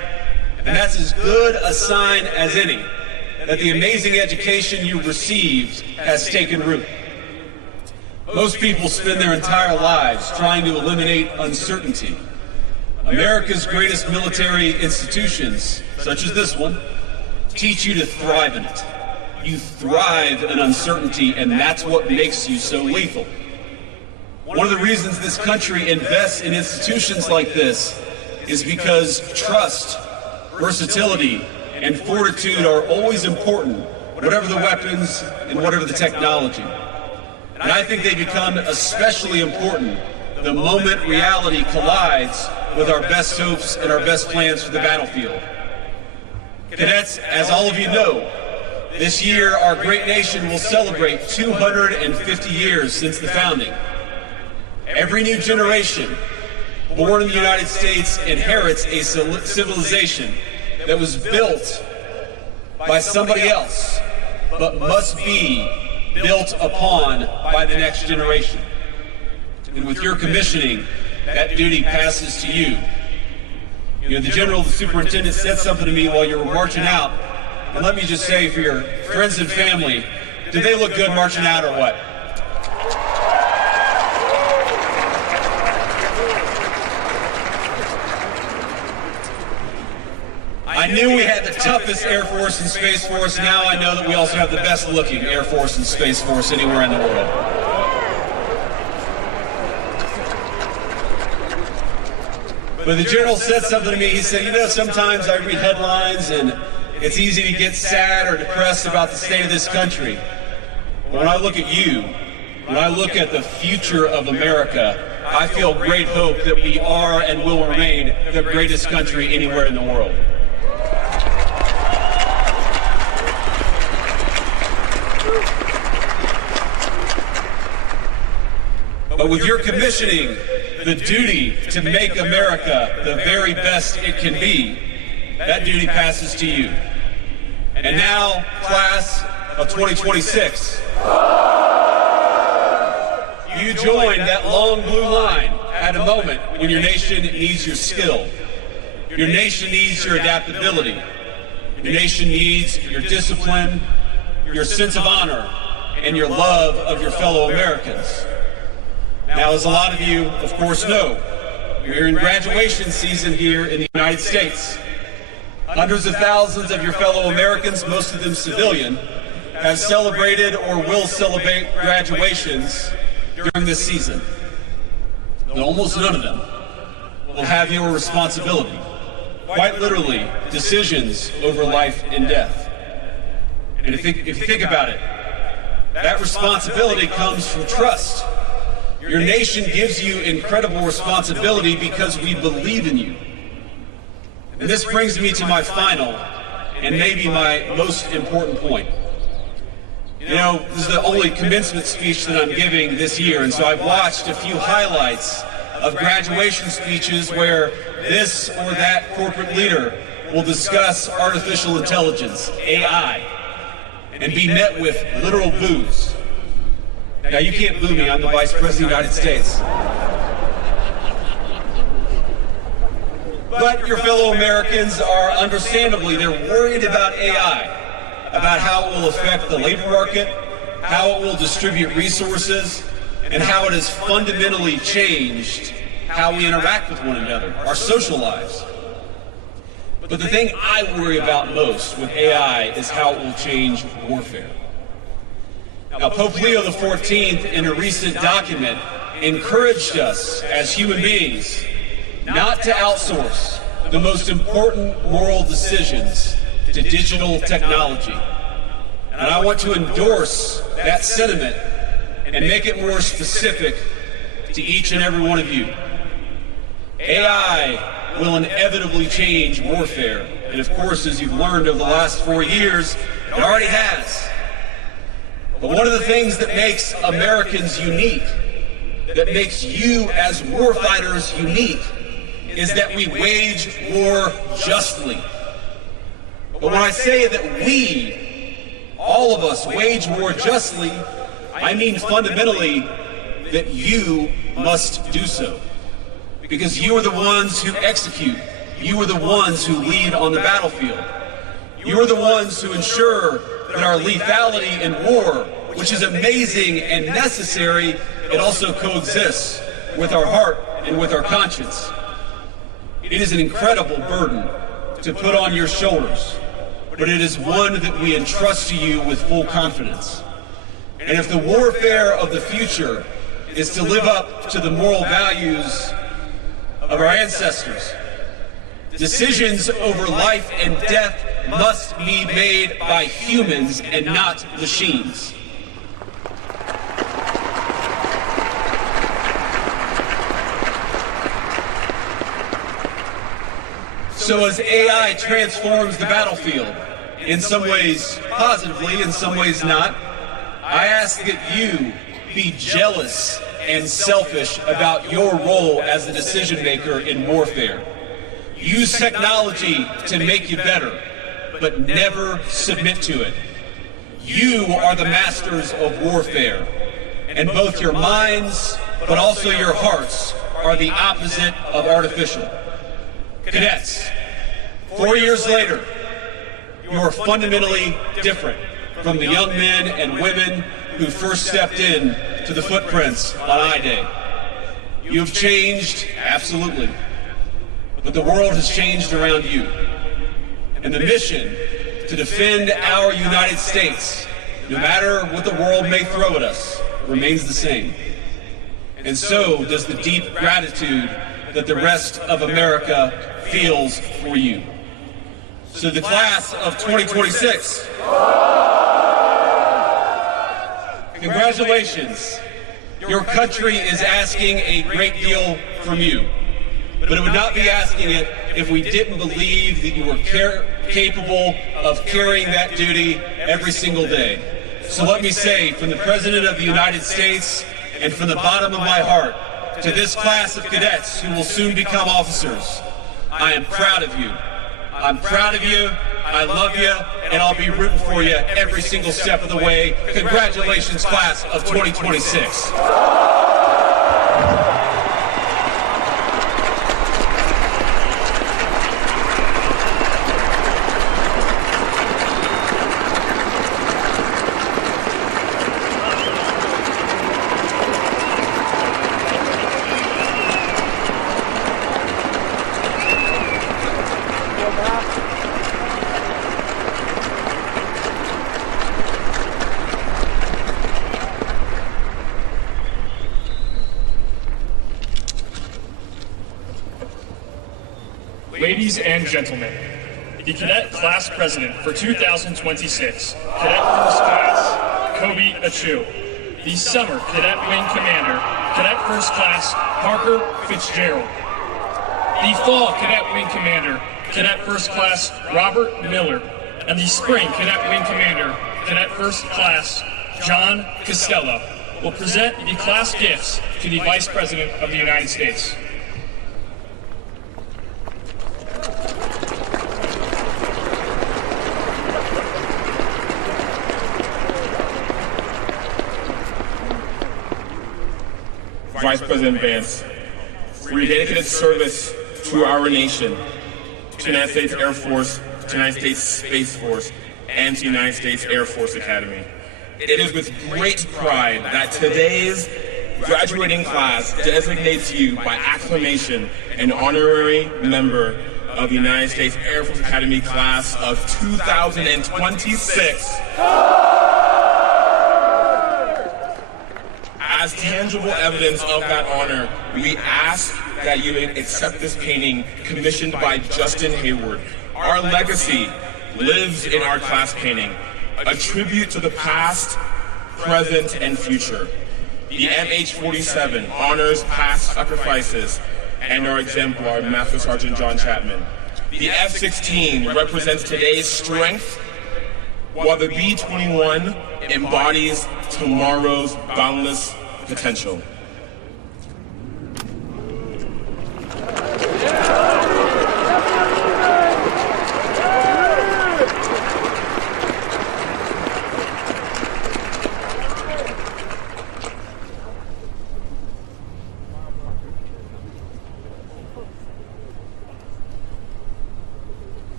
And that's as good a sign as any that the amazing education you received has taken root. Most people spend their entire lives trying to eliminate uncertainty. America's greatest military institutions, such as this one, teach you to thrive in it. You thrive in uncertainty, and that's what makes you so lethal. One of the reasons this country invests in institutions like this is because trust, versatility, and fortitude are always important, whatever the weapons and whatever the technology. And I think they become especially important the moment reality collides with our best hopes and our best plans for the battlefield. Cadets, as all of you know, this year our great nation will celebrate 250 years since the founding. Every new generation born in the United States inherits a civilization that was built by somebody else, but must be built upon by the next generation. And with your commissioning, that duty passes to you. You know, the general, the superintendent said something to me while you were marching out, and let me just say for your friends and family, did they look good marching out or what? I knew we had the toughest Air Force and Space Force. Now I know that we also have the best looking Air Force and Space Force anywhere in the world. But the general said something to me. He said, you know, sometimes I read headlines and it's easy to get sad or depressed about the state of this country. But when I look at you, when I look at the future of America, I feel great hope that we are and will remain the greatest country anywhere in the world. But with your commissioning, the duty to make America the very best it can be, that duty passes to you. And now, class of 2026, you join that long blue line at a moment when your nation needs your skill. Your nation needs your adaptability. Your nation needs your discipline, your sense of honor, and your love of your fellow Americans. Now, as a lot of you, of course, know, we're in graduation season here in the United States. Hundreds of thousands of your fellow Americans, most of them civilian, have celebrated or will celebrate graduations during this season. But almost none of them will have your responsibility. quite literally, decisions over life and death. And if you think about it, that responsibility comes from trust. Your nation gives you incredible responsibility because we believe in you. And this brings me to my final and maybe my most important point. You know, this is the only commencement speech that I'm giving this year, and so I've watched a few highlights of graduation speeches where this or that corporate leader will discuss artificial intelligence, AI, and be met with literal boos. Now, you can't boo me, I'm the Vice President of the United States. But your fellow Americans are understandably, they're worried about AI, about how it will affect the labor market, how it will distribute resources, and how it has fundamentally changed how we interact with one another, our social lives. But the thing I worry about most with AI is how it will change warfare. Now, Pope Leo XIV, in a recent document, encouraged us as human beings not to outsource the most important moral decisions to digital technology. And I want to endorse that sentiment and make it more specific to each and every one of you. AI will inevitably change warfare. And of course, as you've learned over the last 4 years, it already has. But one of the things that makes Americans unique, that makes you as warfighters unique, is that we wage war justly. But when I say that we, all of us, wage war justly, I mean fundamentally that you must do so. Because you are the ones who execute. You are the ones who lead on the battlefield. You are the ones who ensure that our lethality in war, which is amazing and necessary, it also coexists with our heart and with our conscience. It is an incredible burden to put on your shoulders, but it is one that we entrust to you with full confidence. And if the warfare of the future is to live up to the moral values of our ancestors, decisions over life and death must be made by humans and not machines. So as AI transforms the battlefield, in some ways positively, in some ways not, I ask that you be jealous and selfish about your role as a decision maker in warfare. Use technology to make you better, but never submit to it. You are the masters of warfare, and both your minds, but also your hearts, are the opposite of artificial. Cadets, 4 years later, you are fundamentally different from the young men and women who first stepped in to the footprints on I-Day. You have changed, absolutely, but the world has changed around you. And the mission to defend our United States, no matter what the world may throw at us, remains the same. And so does the deep gratitude that the rest of America feels for you. So the class of 2026, congratulations. Your country is asking a great deal from you, but it would not be asking it if we didn't believe that you were capable of carrying that duty every single day. So let me say, from the President of the United States and from the bottom of my heart, to this class of cadets who will soon become officers, I am proud of you. I'm proud of you, I love you, and I'll be rooting for you every single step of the way. Congratulations, class of 2026. Ladies and gentlemen, the Cadet Class President for 2026, Cadet First Class Kobe Achu. The Summer Cadet Wing Commander, Cadet First Class Parker Fitzgerald. The Fall Cadet Wing Commander, Cadet First Class Robert Miller. And the Spring Cadet Wing Commander, Cadet First Class John Costello, will present the class gifts to the Vice President of the United States. Vice President Vance, for your dedicated service to our nation, to the United States Air Force, to the United States Space Force, and to the United States Air Force Academy. It is with great pride that today's graduating class designates you by acclamation an honorary member of the United States Air Force Academy class of 2026. As tangible evidence of that honor, we ask that you accept this painting commissioned by Justin Hayward. Our legacy lives in our class painting, a tribute to the past, present, and future. The MH-47 honors past sacrifices and our exemplar, Master Sergeant John Chapman. The F-16 represents today's strength, while the B-21 embodies tomorrow's boundless potential.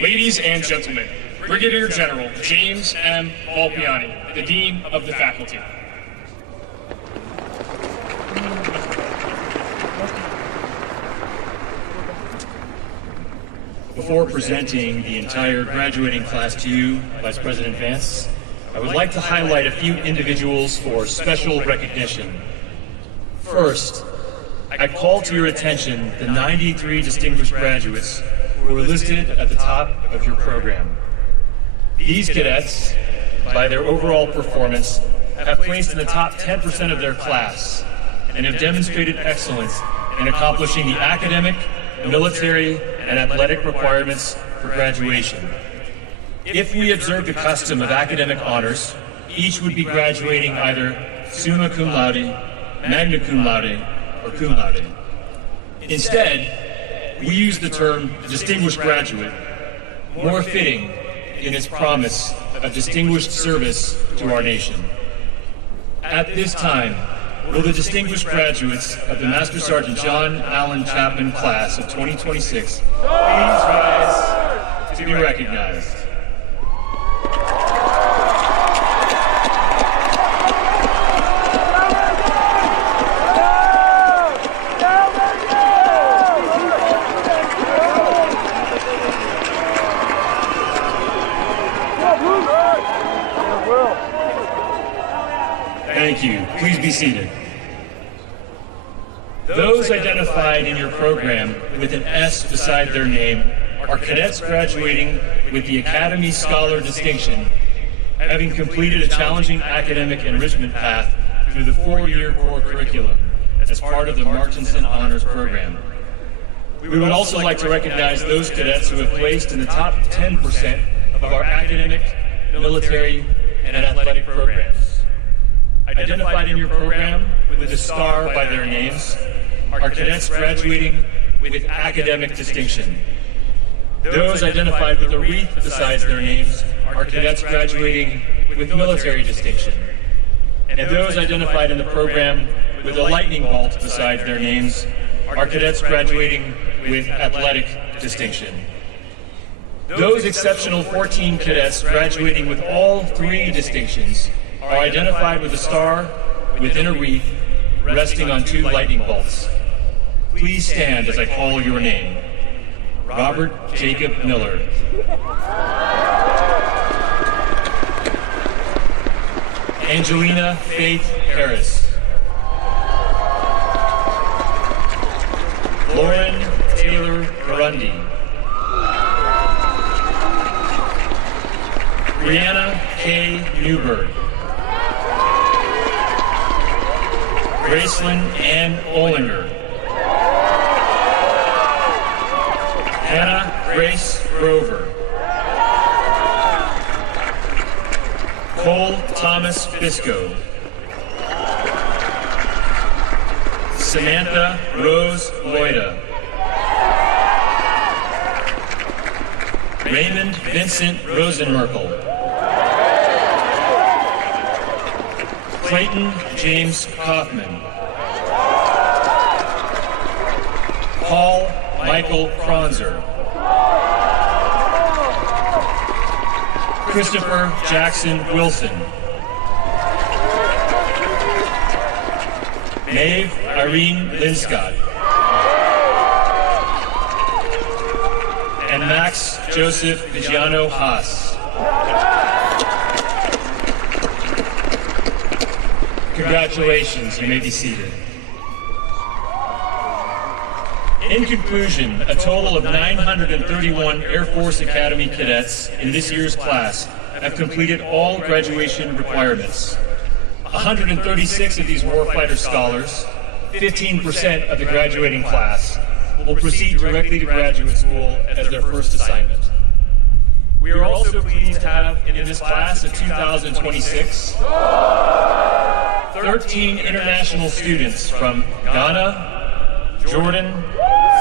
Ladies and gentlemen, Brigadier General James M. Volpiani, the Dean of the Faculty. Before presenting the entire graduating class to you, Vice President Vance, I would like to highlight a few individuals for special recognition. First, I call to your attention the 93 distinguished graduates who are listed at the top of your program. These cadets, by their overall performance, have placed in the top 10% of their class and have demonstrated excellence in accomplishing the academic, military, and athletic requirements for graduation. If we observe the custom of academic honors, each would be graduating either summa cum laude, magna cum laude, or cum laude. Instead, we use the term distinguished graduate, more fitting in its promise of distinguished service to our nation. At this time, will the distinguished graduates of the Master Sergeant John Allen Chapman class of 2026 please rise to be recognized? Thank you. Please be seated. Those identified in your program with an S beside their name are cadets graduating with the Academy Scholar Distinction, having completed a challenging academic enrichment path through the 4-year core curriculum as part of the Martinson Honors Program. We would also like to recognize those cadets who have placed in the top 10% of our academic, military, and athletic programs. Identified in your program with a star by their names are cadets graduating with academic distinction. Those identified with a wreath besides their names are cadets graduating with military distinction. And those identified in the program with a lightning bolt beside their names are cadets graduating with athletic distinction. Those exceptional 14 cadets graduating with all 3 distinctions are identified with a star within a wreath resting on 2 lightning bolts. Please stand as I call your name. Robert Jacob Miller. Angelina Faith Harris. Lauren Taylor Grundy. Brianna K. Newberg. Gracelyn Ann Olinger. Hannah Grace Grover. Cole Thomas Bisco. Samantha Rose Loida. Raymond Vincent Rosenmerkel. Clayton James Kaufman. Paul Michael Kronzer. Christopher Jackson Wilson. Maeve Irene Linscott. And Max Joseph Vigiano Haas. Congratulations, you may be seated. In conclusion, a total of 931 Air Force Academy cadets in this year's class have completed all graduation requirements. 136 of these warfighter scholars, 15% of the graduating class, will proceed directly to graduate school as their first assignment. We are also pleased to have in this class of 2026, 13 international students from Ghana, Jordan,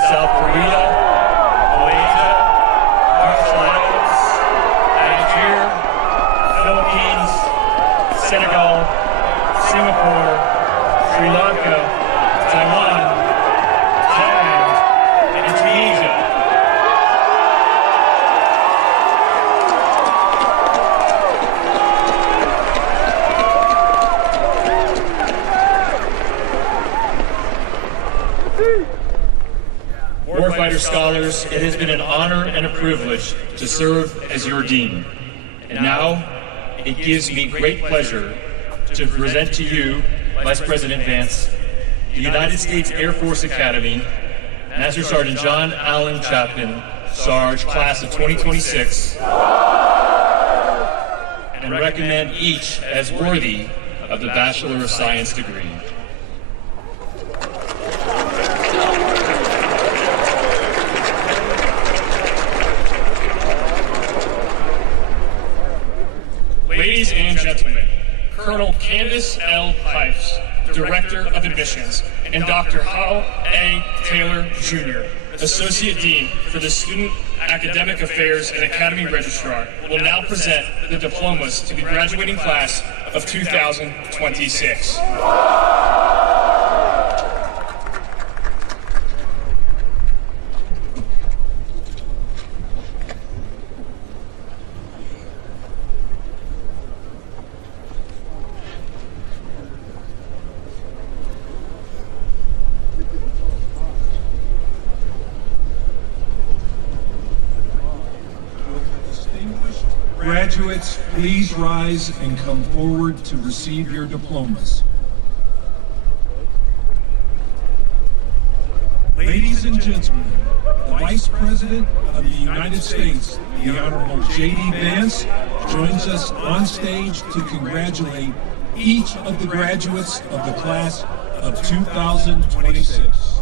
South Korea, Malaysia, Marshall Islands, Nigeria, Philippines, Senegal, Singapore, Sri Lanka, Taiwan, Thailand, and Tunisia. Warfighter scholars, it has been an honor and a privilege to serve as your dean. And now, it gives me great pleasure to present to you, Vice President Vance, the United States Air Force Academy, Master Sergeant John Allen Chapman, Sarge, Class of 2026, and recommend each as worthy of the Bachelor of Science degree. Ladies and gentlemen, Colonel Candace L. Pipes, Director of Admissions, and Dr. Hal A. Taylor, Jr., Associate Dean for the Student Academic Affairs and Academy Registrar, will now present the diplomas to the graduating class of 2026. Graduates, please rise and come forward to receive your diplomas. Ladies and gentlemen, the Vice President of the United States, the Honorable JD Vance, joins us on stage to congratulate each of the graduates of the class of 2026.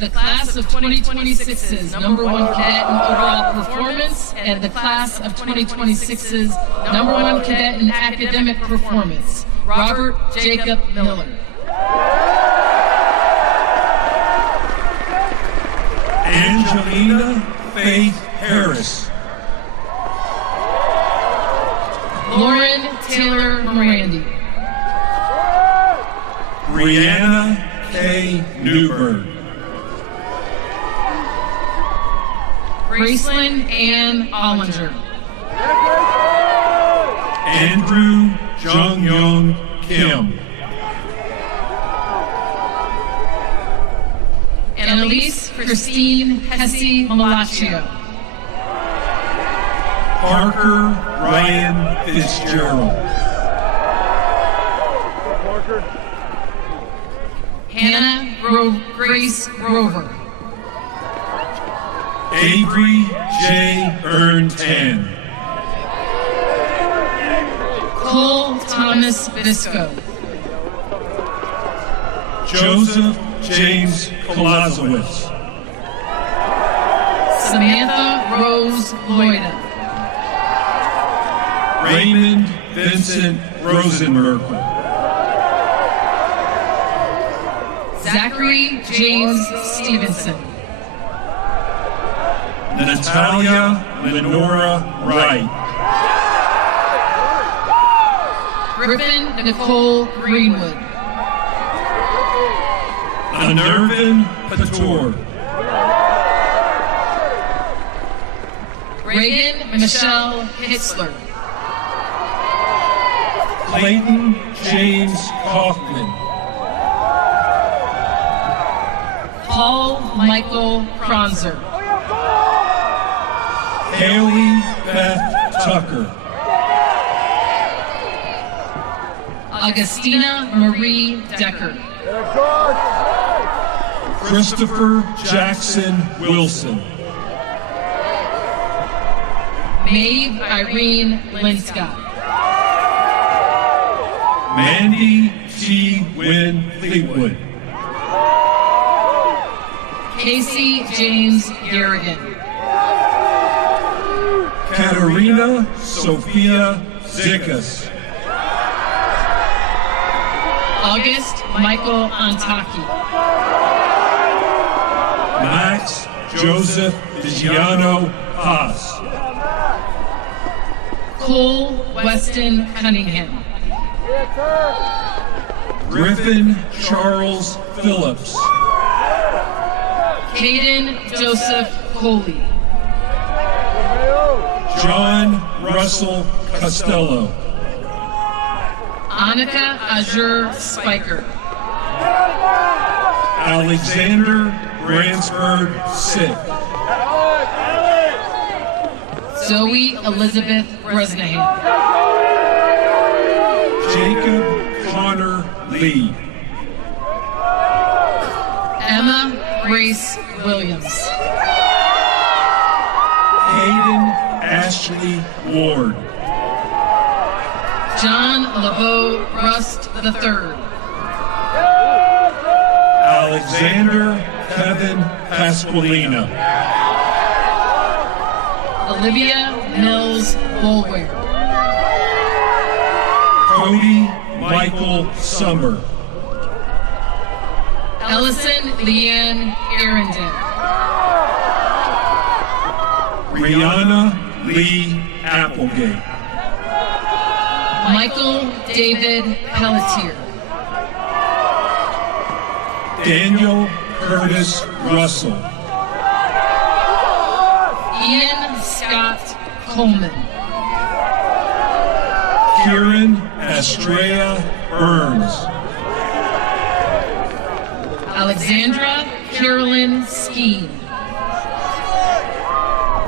the class of 2026's #1 cadet in overall performance and the class of 2026's #1 cadet in academic performance, Robert Jacob Miller. Angelina Faith Harris. Lauren Taylor Morandi. Brianna K. Newberg. Gracelyn Ann Ollinger. Andrew Jung Young Kim. Annalise Christine Hesse Malaccio. Parker Ryan Fitzgerald. Hannah Grace Rover. Avery J. Ern-Tan. Cole Thomas Visco. Joseph James Kolazowitz. Samantha Rose Loida. Raymond Vincent Rosenmerkel. Zachary James Stevenson. Natalia Lenora Wright. Griffin Nicole Greenwood. Anirvan Pator. Reagan Michelle Hitzler. Clayton James Kaufman. Paul Michael Kronzer. Haley Beth Tucker. Augustina Marie Decker. Christopher Jackson Wilson. Maeve Irene Linscott. Mandy G. Wynn Fleetwood. Casey James Garrigan. Katerina Sophia Zickas. August Michael Antaki. Max Joseph DiGiano Haas. Cole Weston Cunningham. Griffin Charles Phillips. Caden Joseph Coley. John Russell Costello. Annika Azure Spiker. Alexander Bransford Sick. Zoe Elizabeth Bresnahan. Jacob Connor Lee. Emma Grace Williams. Hayden Ashley Ward. John LeBeau Rust III. Alexander Kevin Pasqualina. Olivia Mills Bolware. Cody Michael Summer. Ellison Leanne Arundel. Brianna Lee Applegate. Michael David Pelletier. Daniel Curtis Russell. Ian Scott Coleman. Kieran Estrella Burns. Alexandra Carolyn Skeen.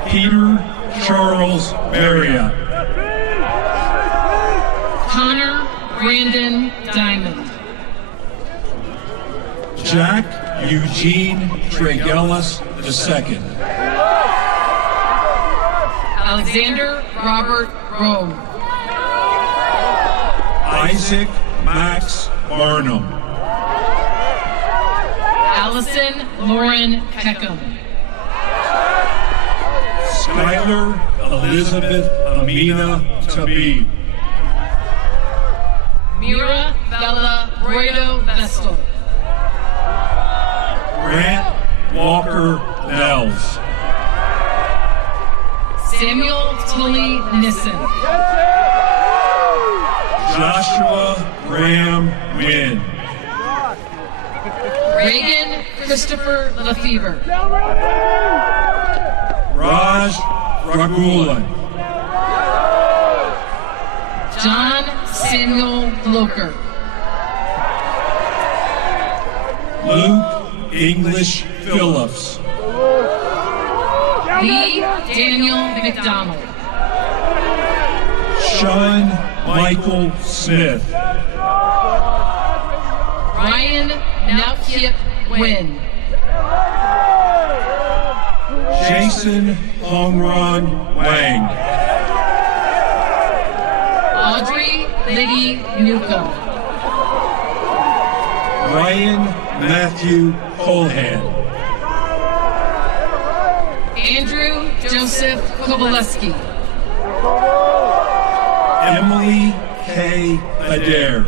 Peter Charles Marriott. Connor Brandon Diamond. Jack Eugene Tregellis II. Alexander Robert Rome. Isaac Max Barnum. Allison Lauren Peckham. Skylar Elizabeth Amina Tabib. Mira Bella Roydo Vestal. Grant Walker Nels. Samuel Tully Nissen. Joshua Graham Wynn. Reagan Christopher Lefevre. Raj Ragulan. John Samuel Bloker. Luke English Phillips. Lee Daniel McDonald. Sean Michael Smith. Ryan Naukip Nguyen. Jason Hongron Wang. Audrey Liddy Newcomb. Ryan Matthew Colhan. Andrew Joseph Kowaleski. Emily K. Adair.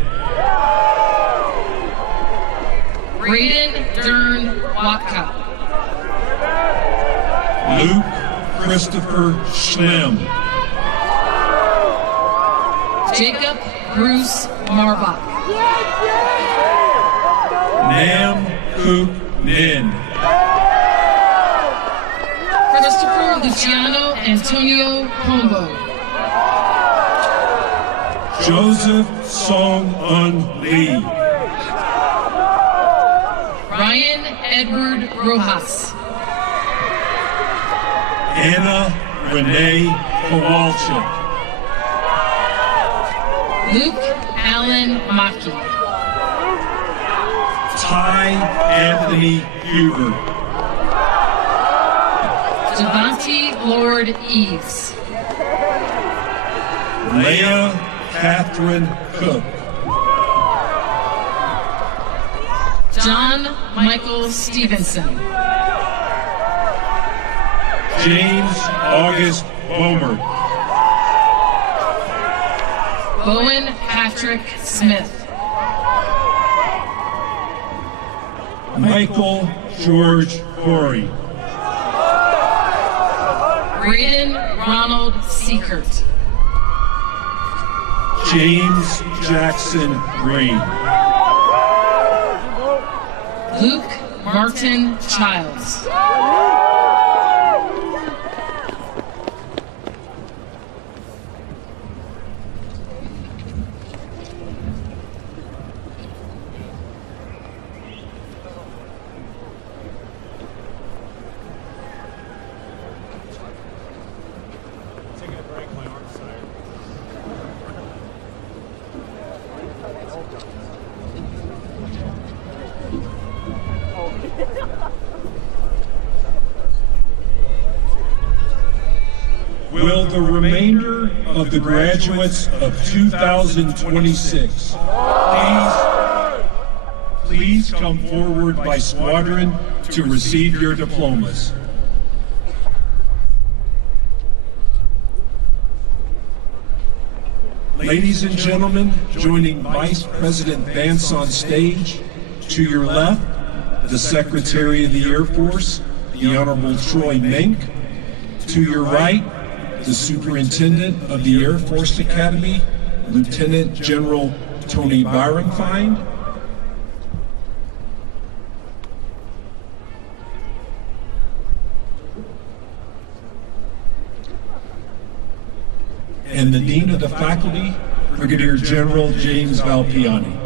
Braden Dern Watka. Luke Christopher Schlimm. Jacob Bruce Marbach. Nam Kook Nin. Christopher Luciano Antonio Pombo. Joseph Song Un Lee. Ryan Edward Rojas. Anna Renee Kowalczyk. Luke Allen Maki. Ty Anthony Huber. Javante Lord Eves. Leah Catherine Cook. John Michael Stevenson. James August Bomer. Bowen Patrick Smith. Michael George Corey. Braden Ronald Seekert. James Jackson Green. Luke Martin Childs. Will the remainder of the graduates of 2026 please come forward by squadron to receive your diplomas. Ladies and gentlemen, joining Vice President Vance on stage, to your left, the Secretary of the Air Force, the Honorable Troy Mink. To your right, the Superintendent of the Air Force Academy, Lieutenant General Tony Byronfine. And the Dean of the Faculty, Brigadier General James Valpiani.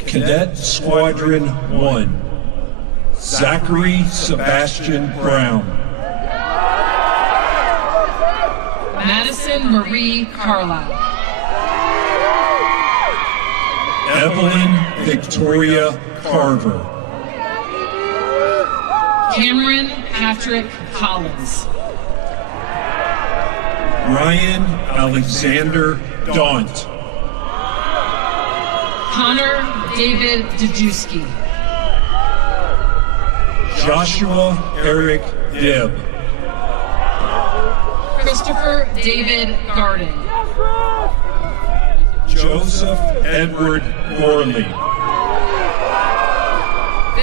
Cadet Squadron 1, Zachary Sebastian Brown. Madison Marie Carlisle. Evelyn Victoria Carver. Cameron Patrick Collins. Ryan Alexander Daunt. Connor David Dejewski. Joshua Eric Dibb. Christopher David Garden. Joseph Edward Gorley.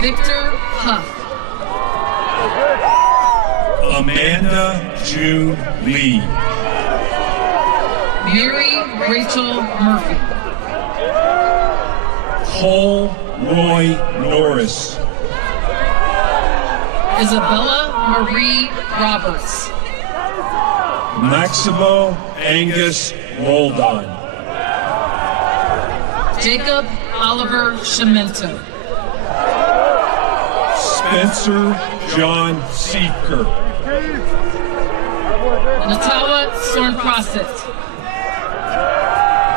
Victor Huff. Amanda June Lee. Mary Rachel Murphy. Cole Roy Norris. Isabella Marie Roberts. Maximo Angus Roldan. Jacob Oliver Shimento. Spencer John Seeker. Natawa Sornprosset.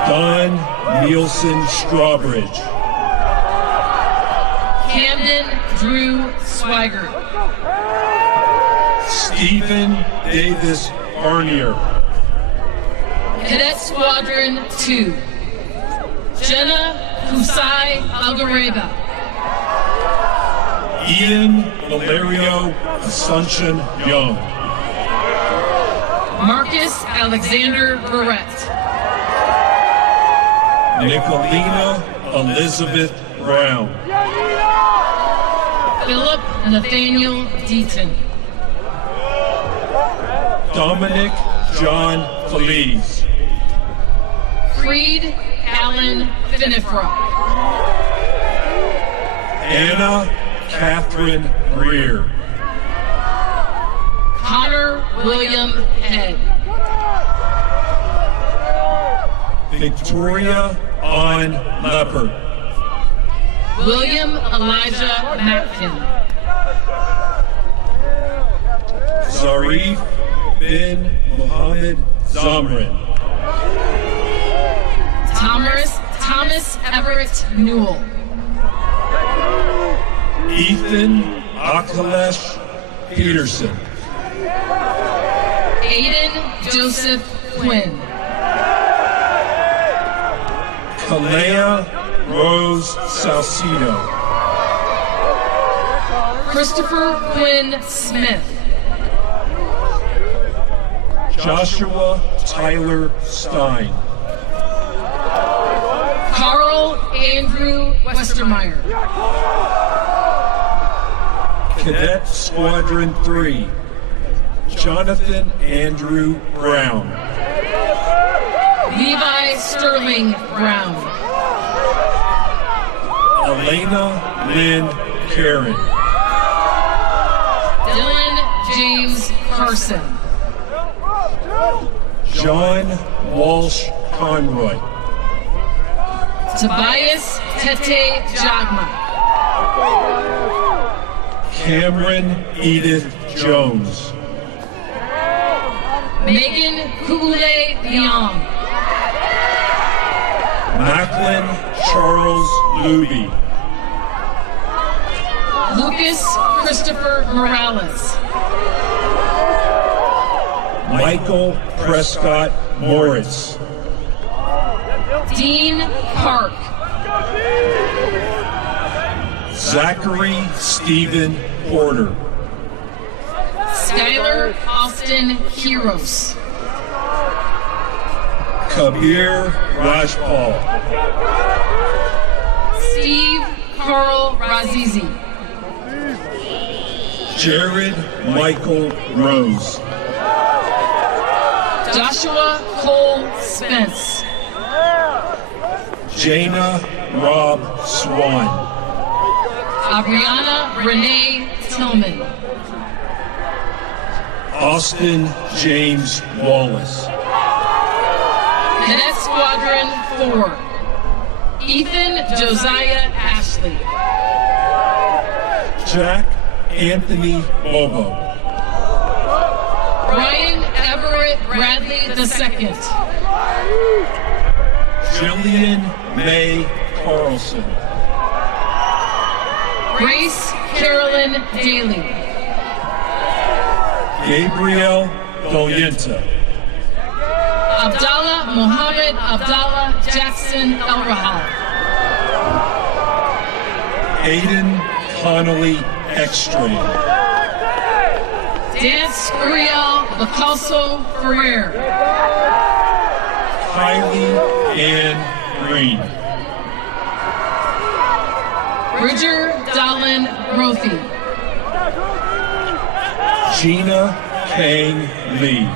Don Nielsen Strawbridge. Camden Drew Swigert. Stephen Davis Barnier. Cadet Squadron 2. Jenna Kusai Algareba. Ian Valerio Assumption Young. Marcus Alexander Barrett. Nicolina Elizabeth Brown. Philip Nathaniel Deaton. Dominic John Feliz. Creed Allen Finnifrock. Anna Catherine Greer. Connor William Head. Victoria Ann Leopard. William Elijah Matkin. Zarif bin Mohammed Zamrin. Thomas Everett Newell. Ethan Akalesh Peterson. Aiden Joseph Quinn. Kalea Rose Salcido. Christopher Quinn Smith. Joshua Tyler Stein. Carl Andrew Westermeyer. Cadet Squadron 3. Jonathan Andrew Brown. Levi Sterling Brown. Elena Lynn Karen. Dylan James Carson. John Walsh Conroy. Tobias Tete Jagma. Cameron Edith Jones. Megan Kugule Leong. Macklin Charles Luby. Lucas Christopher Morales. Michael Prescott Moritz. Dean Park. Zachary Stephen Porter. Skylar Austin Heroes. Kabir Rajpal. Steve Carl Razizi. Jared Michael Rose. Joshua Cole Spence. Jana Rob Swan. Abriana Renee Tillman. Austin James Wallace. Cadet Squadron 4. Ethan Josiah Ashley. Jack Anthony Bobo. Brian Everett Bradley II. Jillian May Carlson. Grace Carolyn Daly. Gabriel Dolienta. Abdallah Mohammed Abdallah Jackson El Rahal. Aiden Connolly Ekstrom. Dance Uriel Lacoso Ferrer. Kylie Ann Green. Bridger Dallin Rothy. Gina Kang Lee.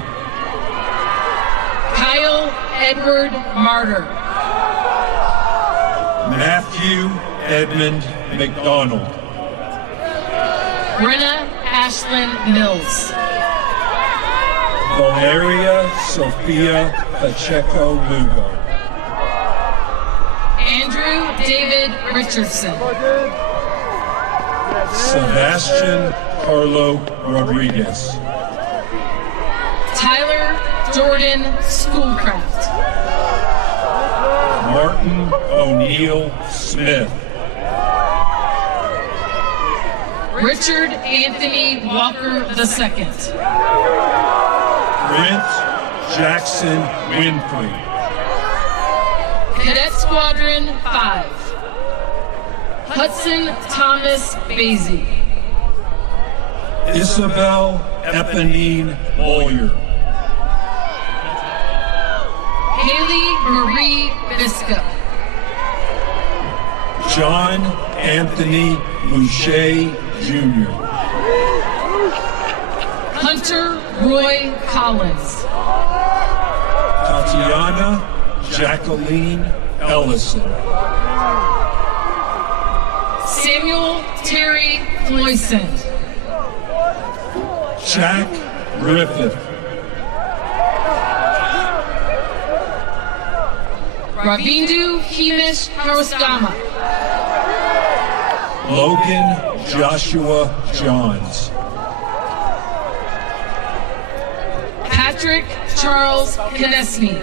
Kyle Edward Martyr. Matthew Edmund McDonald. Brenna Ashlyn Mills. Valeria Sophia Pacheco Lugo. Andrew David Richardson. Sebastian Carlo Rodriguez. Tyler Jordan Schoolcraft. Martin O'Neill Smith. Richard Anthony Walker II. Brent Jackson Winfrey. Cadet Squadron 5. Hudson Thomas Basie. Isabel Eponine Boyer. Haley Marie Visca. John Anthony Boucher Jr. Hunter Roy Collins. Tatiana Jacqueline Ellison. Samuel Terry Floyson. Jack Griffith. Ravindu Hemish Haraskama. Logan Joshua Johns. Patrick Charles Konechny.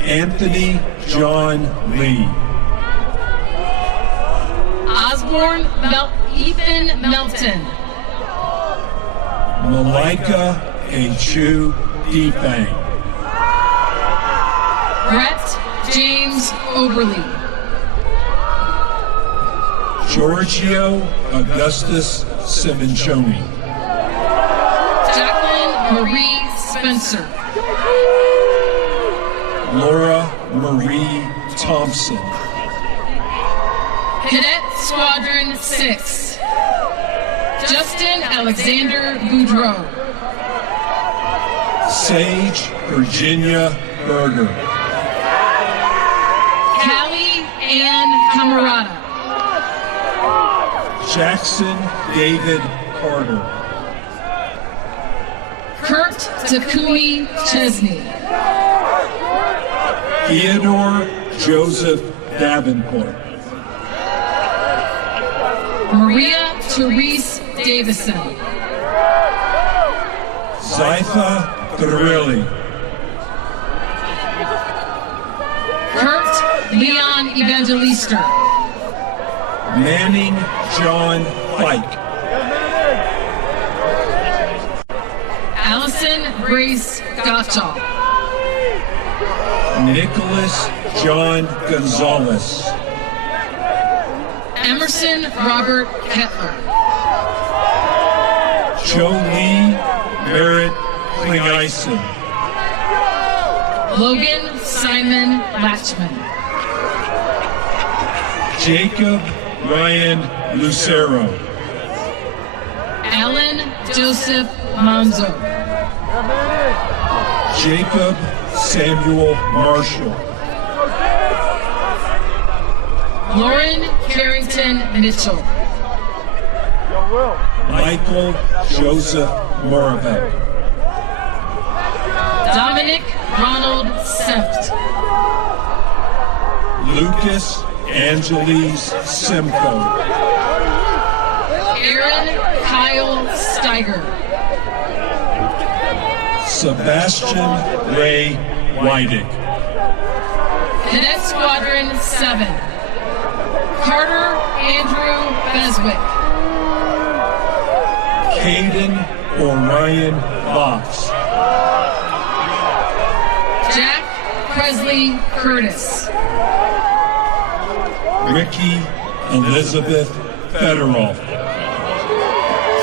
Anthony John Lee. Osborne Ethan Melton. Malika Achu Defang. Brett James Oberly. Giorgio Augustus Simonchoni. Jacqueline Marie Spencer. Laura Marie Thompson. Cadet Squadron 6. Justin Alexander Boudreau. Sage Virginia Berger. Callie Ann Camarada. Jackson David Carter. Kurt Takumi Chesney. Theodore Joseph Davenport. Maria Therese Davison. Zytha Grilli. Kurt Leon Evangelister. Manning John Fike. Allison Grace Gottschall. Nicholas John Gonzalez. Emerson Robert Kettler. Jolie Merritt Klingeisen. Logan Simon Latchman. Jacob Ryan Lucero. Alan Joseph Monzo. Jacob Samuel Marshall. Lauren Carrington Mitchell. Michael Joseph Moravec. Dominic Ronald Sempt. Lucas Angeles Simcoe. Aaron Kyle Steiger. Sebastian Ray Wydick. Cadet Squadron 7. Carter Andrew Beswick. Caden Orion Box. Jack Presley Curtis. Ricky Elizabeth Federoff.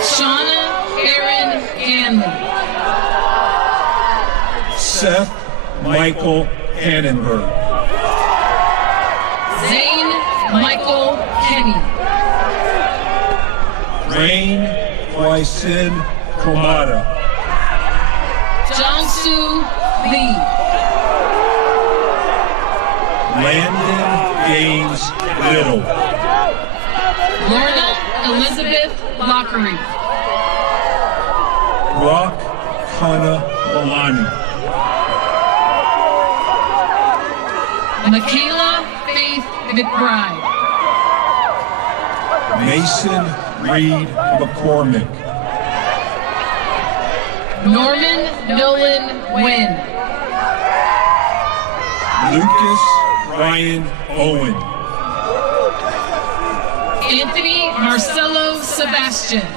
Shauna Erin Ganley. Seth Michael Hannenberg. Zane Michael Kenny. Rain Wysin Komada. Jongsu Lee. Landon Gaines Little. Lorna Elizabeth Lockery. Brock Kana Malani. Michaela Faith McBride. Mason Reed McCormick. Norman Nolan Wynn. Lucas Ryan Owen. Anthony Marcelo Sebastian.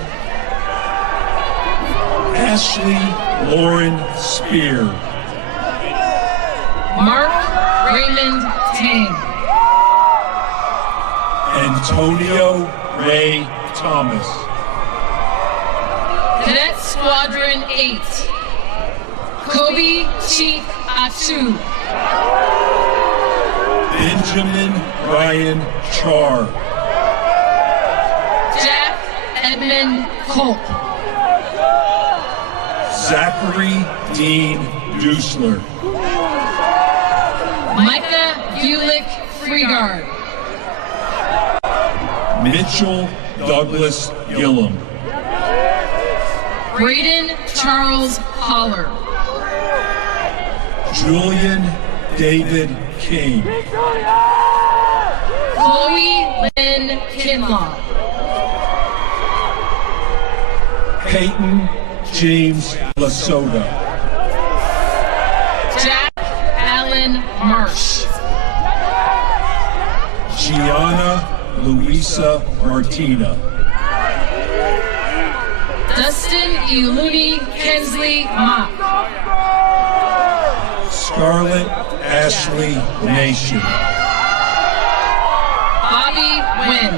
Ashley Lauren Spear. Mark Raymond Tang. Antonio Ray Thomas. Cadet Squadron 8. Kobe Cheek Achu. Benjamin Ryan Char. Jack Edmund Culp. Zachary Dean Dusler. Micah Bulick Freegard. Mitchell Douglas Gillum. Braden Charles Holler. Julian David King. Chloe Lynn Kinlaw. Peyton James Lasota. Jack Allen Marsh. Gianna Luisa Martina. Dustin Iluni Kensley Mock. Scarlett Ashley Nation. Bobby Wynn.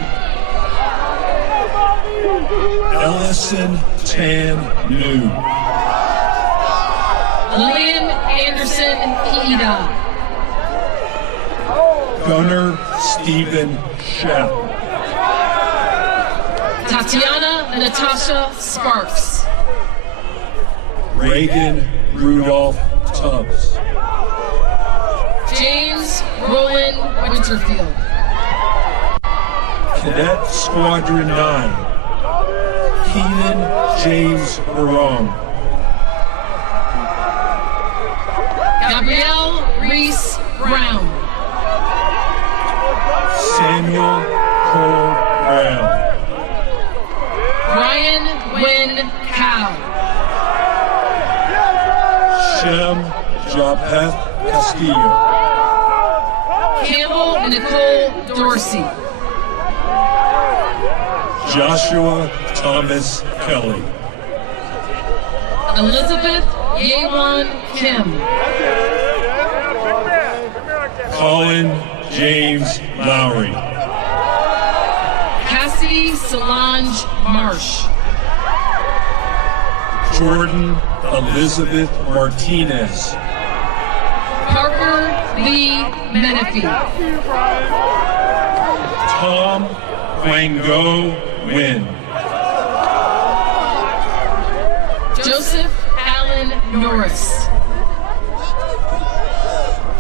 Ellison Tan New. Lillian Anderson Ida. Gunnar Stephen Shepp. Tatiana Natasha Sparks. Reagan Rudolph Tubbs. James Roland Winterfield. Cadet Squadron 9. Keenan James Barong. Gabrielle Reese Brown. Samuel Cole Brown. Brian Wynn Cow. Shem Japeth Castillo. Campbell Nicole Dorsey. Joshua Thomas Kelly. Elizabeth Yewan Kim. Colin James Lowry. Cassidy Solange Marsh. Jordan Elizabeth Martinez. Parker Lee Menifee. Tom Wango Wynn. Joseph Allen Norris.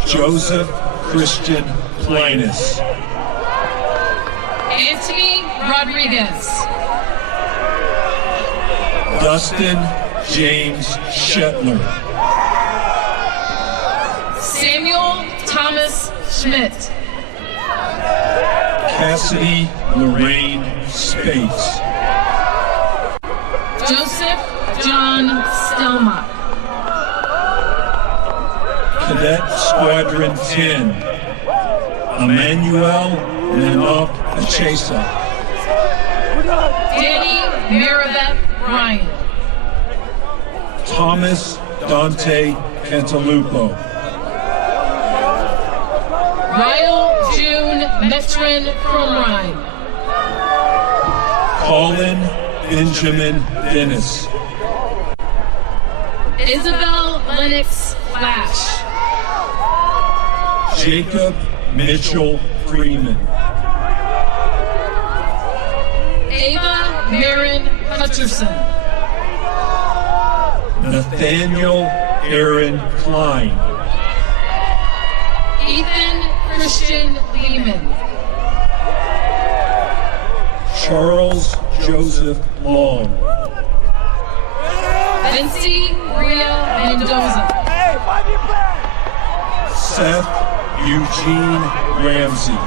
Joseph Christian Plinus. Anthony Rodriguez. Dustin James Shetler. Samuel Thomas Schmidt. Cassidy Lorraine Spates. Joseph John Stelmach. Cadet Squadron 10. Emmanuel Nanop Achesa. Danny Maribeth Ryan. Thomas Dante Cantalupo. Ryle June Metron Cromrine. Colin Benjamin Dennis. Isabel Lennox Flash. Jacob Mitchell Freeman. Ava Marin Hutcherson. Nathaniel Aaron Klein. Ethan Christian Lehman. Charles Joseph Long. Vinci Ria Mendoza. Seth Eugene Ramsey.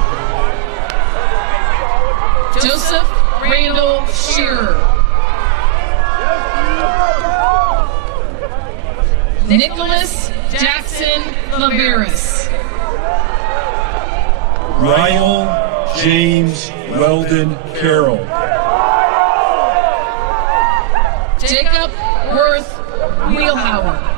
Joseph Randall Shearer. Nicholas Jackson Laveris. Ryle James Weldon Carroll. Jacob Worth Wheelhauer.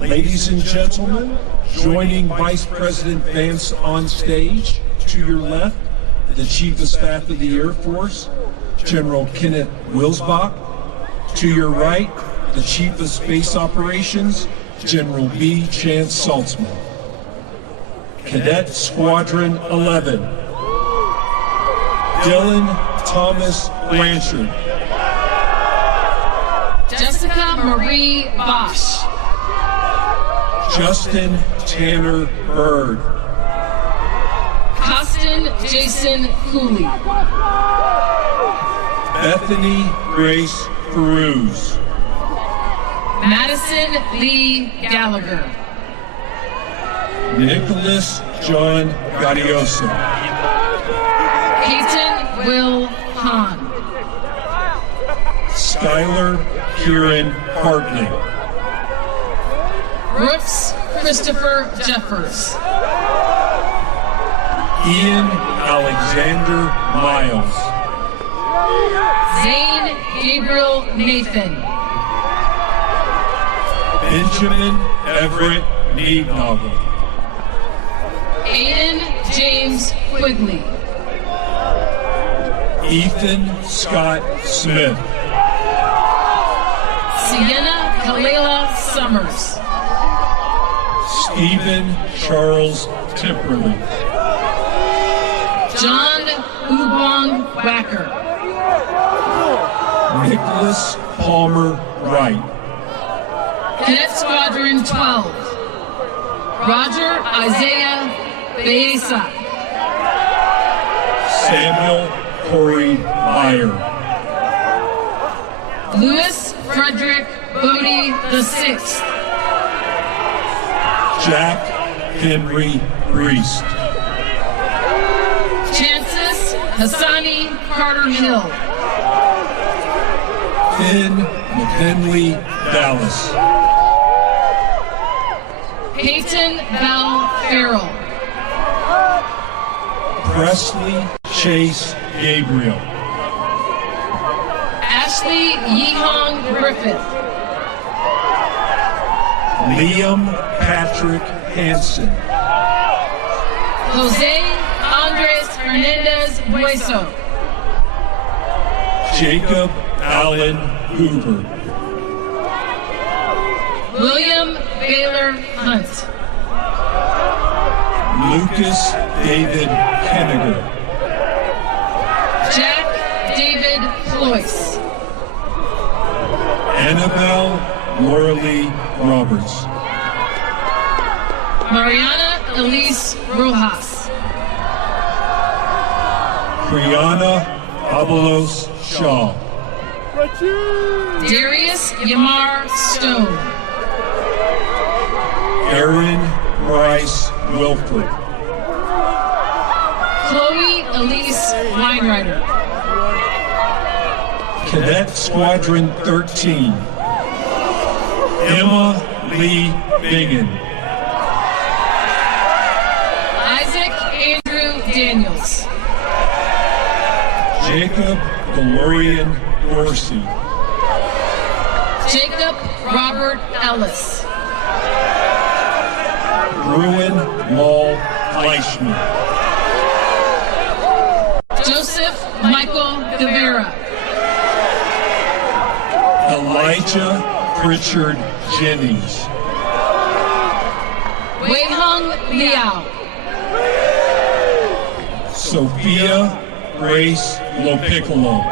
Ladies and gentlemen, joining Vice President Vance on stage, to your left, the Chief of Staff of the Air Force, General Kenneth Wilsbach. To your right, the Chief of Space Operations, General B. Chance Saltzman. Cadet Squadron 11, Dylan Thomas Blanchard. Jessica Marie Bosch. Justin Tanner Bird. Costin Jason Cooley. Bethany Grace Peruse. Madison Lee Gallagher. Nicholas John Gaudioso. Peyton Will Hahn. Skylar Kieran Hartley. Brooks Christopher Jeffers. Ian Alexander Miles. Zane Gabriel Nathan. Benjamin Everett Neednovel. Aiden James Quigley. Ethan Scott Smith. Sienna Kalela Summers. Stephen Charles Timperley. John Ubong Wacker. Nicholas Palmer Wright. Cadet Squadron 12. Roger Isaiah Baeza. Samuel Corey Meyer. Louis Frederick Bodie VI. Jack Henry Priest. Chances Hassani Carter Hill. Finn McKinley Dallas. Peyton Bell Farrell. Presley Chase Gabriel. Ashley Yehong Griffith. Liam Patrick Hansen. Jose Andres Hernandez Bueso. Jacob Allen Hoover. William Baylor Hunt. Lucas David Henniger. Jack David Cloyce. Annabelle Lauralee Roberts. Mariana Elise Rojas. Brianna Abelos Shaw. Darius Yamar Stone. Aaron Bryce Wilford. Chloe Elise Weinreiter. Cadet Squadron 13, Emma Lee Bingen. Isaac Andrew Daniels. Jacob Valerian Dorsey. Jacob Robert Ellis. Bruin Maul Fleischman. Joseph Michael Guevara. Elijah Pritchard Jennings. Weihung Liao. Sophia Grace Lopiccolo.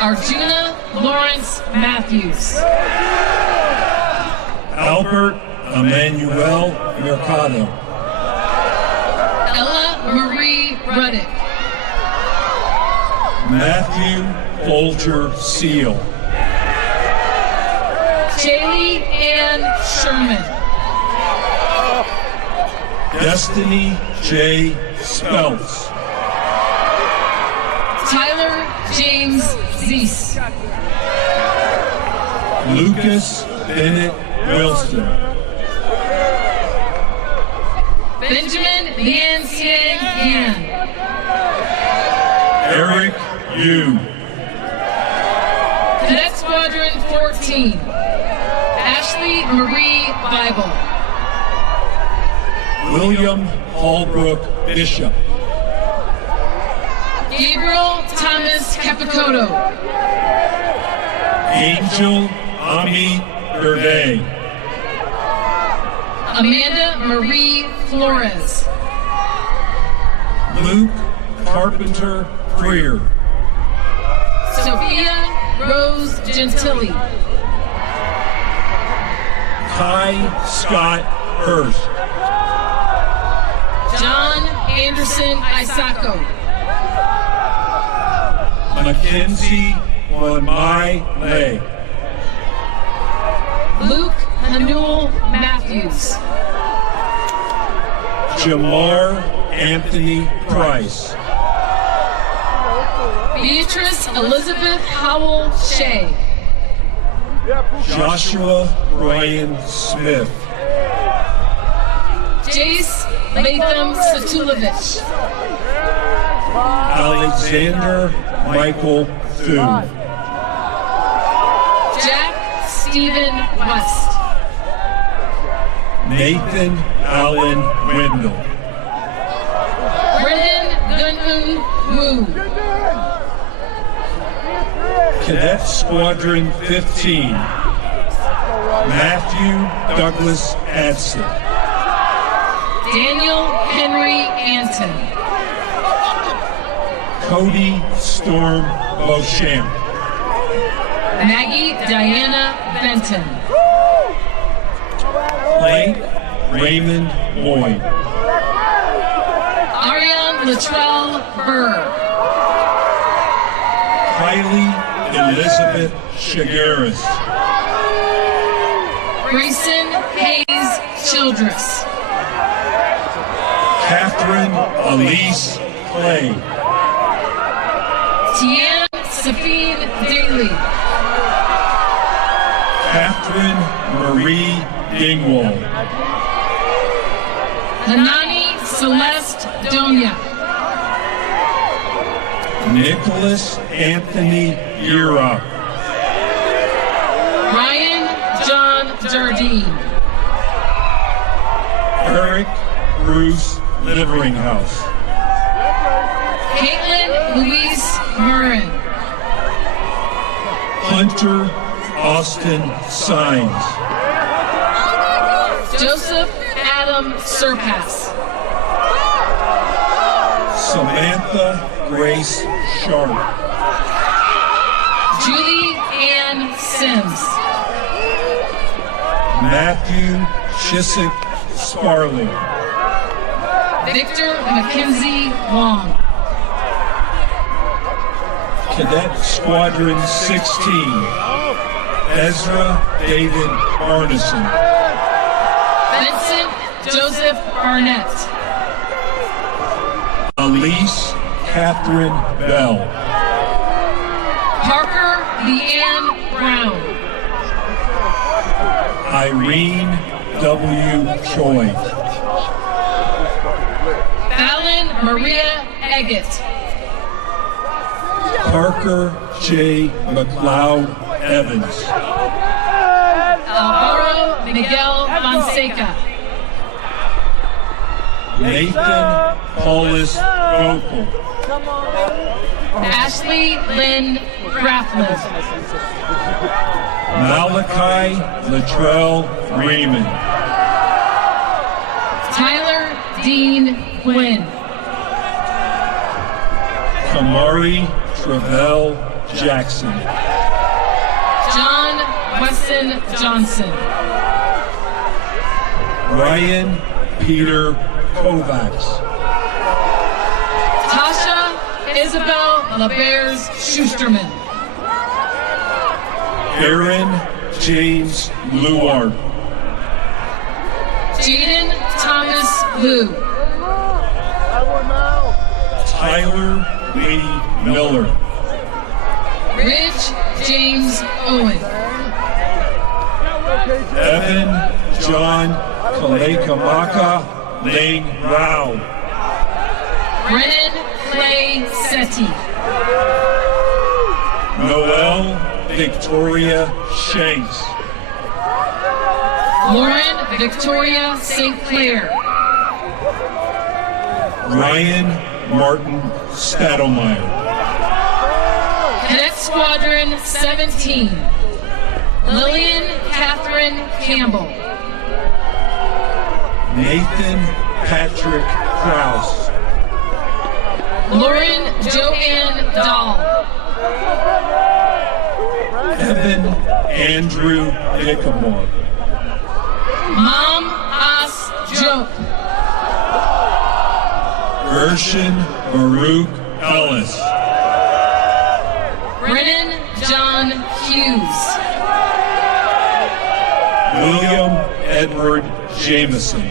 Arjuna Lawrence Matthews. Albert Emmanuel Mercado. Ella Marie Ruddick. Matthew Folger Seal. Jaylee Ann Sherman. Destiny J. Speltz. Tyler James Zeese. Lucas Bennett Wilson. Benjamin Yan Xiang Yan. Eric Yu. Cadet Squadron 14. Ashley Marie Bible. William Holbrook Bishop. Gabriel Thomas Capicoto. Angel Ami Berde. Amanda Marie Flores. Luke Carpenter Freer. Sophia Rose Gentili. Kai Scott Hurst. John Anderson Isako. Mackenzie Von Mai Lay. Luke Hanul Matthews. Jamar Anthony Price. Beatrice Elizabeth Howell Shea. Joshua Ryan Smith. Jace Latham Satulovich. Alexander Michael Thune. Jack Stephen West. Nathan Allen Wendell. Brendan Gunun Wu. Cadet Squadron 15, Matthew Douglas Adson. Daniel Henry Anton. Cody Storm Beauchamp. Maggie Diana Benton. Blake Raymond Boyd. Ariane Latrell Burr. Kylie Elizabeth Shigaris. Grayson Hayes Childress. Catherine Elise Clay. Tian Safine Daly. Catherine Marie Dingwall. Hanani Celeste Donia. Nicholas Anthony Ura. Ryan John Jardine. Eric Bruce Liveringhouse. Caitlin Louise Murrin. Hunter Austin Sines. Joseph Adam Surpass. Samantha Grace Sharp. Julie Ann Sims. Matthew Chiswick Sparling. Victor Mackenzie Wong. Cadet Squadron 16, Ezra David Arneson. Vincent Joseph Barnett. Elise Catherine Bell. Parker Leanne Brown. Irene W. Choi. Fallon Maria Eggett. Parker J. McLeod Evans. Alvaro Miguel Fonseca. Nathan Paulus Gopal. Ashley Lynn Grafflin. Malachi Latrell Raymond. Tyler Dean Quinn. Kamari Travell Jackson. John Weston Johnson. Ryan Peter Kovacs. Tasha Isabel LaBears Schusterman. Aaron James Luard. Jaden Thomas Liu. Tyler Lee Miller. Ridge James Owen. Evan John Kalekamaka Lane Rao. Brennan Clay Setti. Noel Victoria Shanks. Lauren Victoria St. Clair. Ryan Martin Stadelmeyer. Cadet Squadron 17. Lillian Catherine Campbell. Nathan Patrick Krause. Lauren Joanne Dahl. Evan Andrew Dickamore. Mom As Joke. Gershon Baruch Ellis. Brennan John Hughes. William Edward Jameson.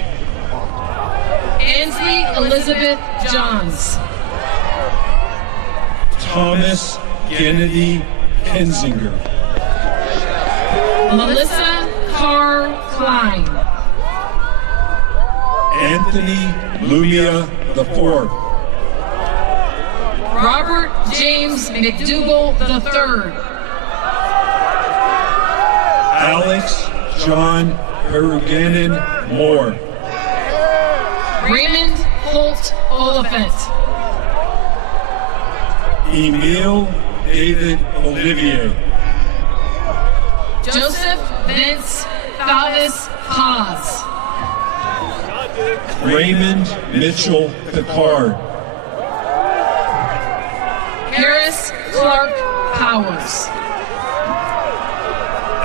Ansley Elizabeth Johns. Thomas Kennedy Kinzinger. Melissa Carr Klein. Anthony Lumia IV. Robert James McDougall III. Alex John Peruganin Moore. Raymond Holt Oliphant. Emil David Olivier. Joseph Vince Falvis Paz. Raymond Mitchell Picard. Harris Clark Powers.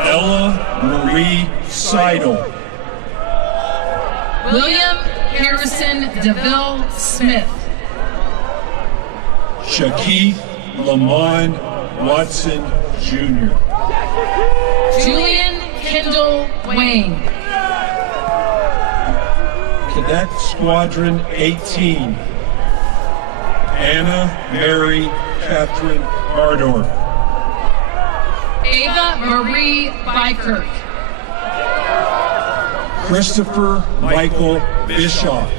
Ella Marie Seidel. William Harrison DeVille Smith. Shaquith Lamont Watson Jr. Julian Kendall Wayne. Cadet Squadron 18. Anna Mary Catherine Bardorf. Ava Marie Bykirk. Christopher Michael Bischoff.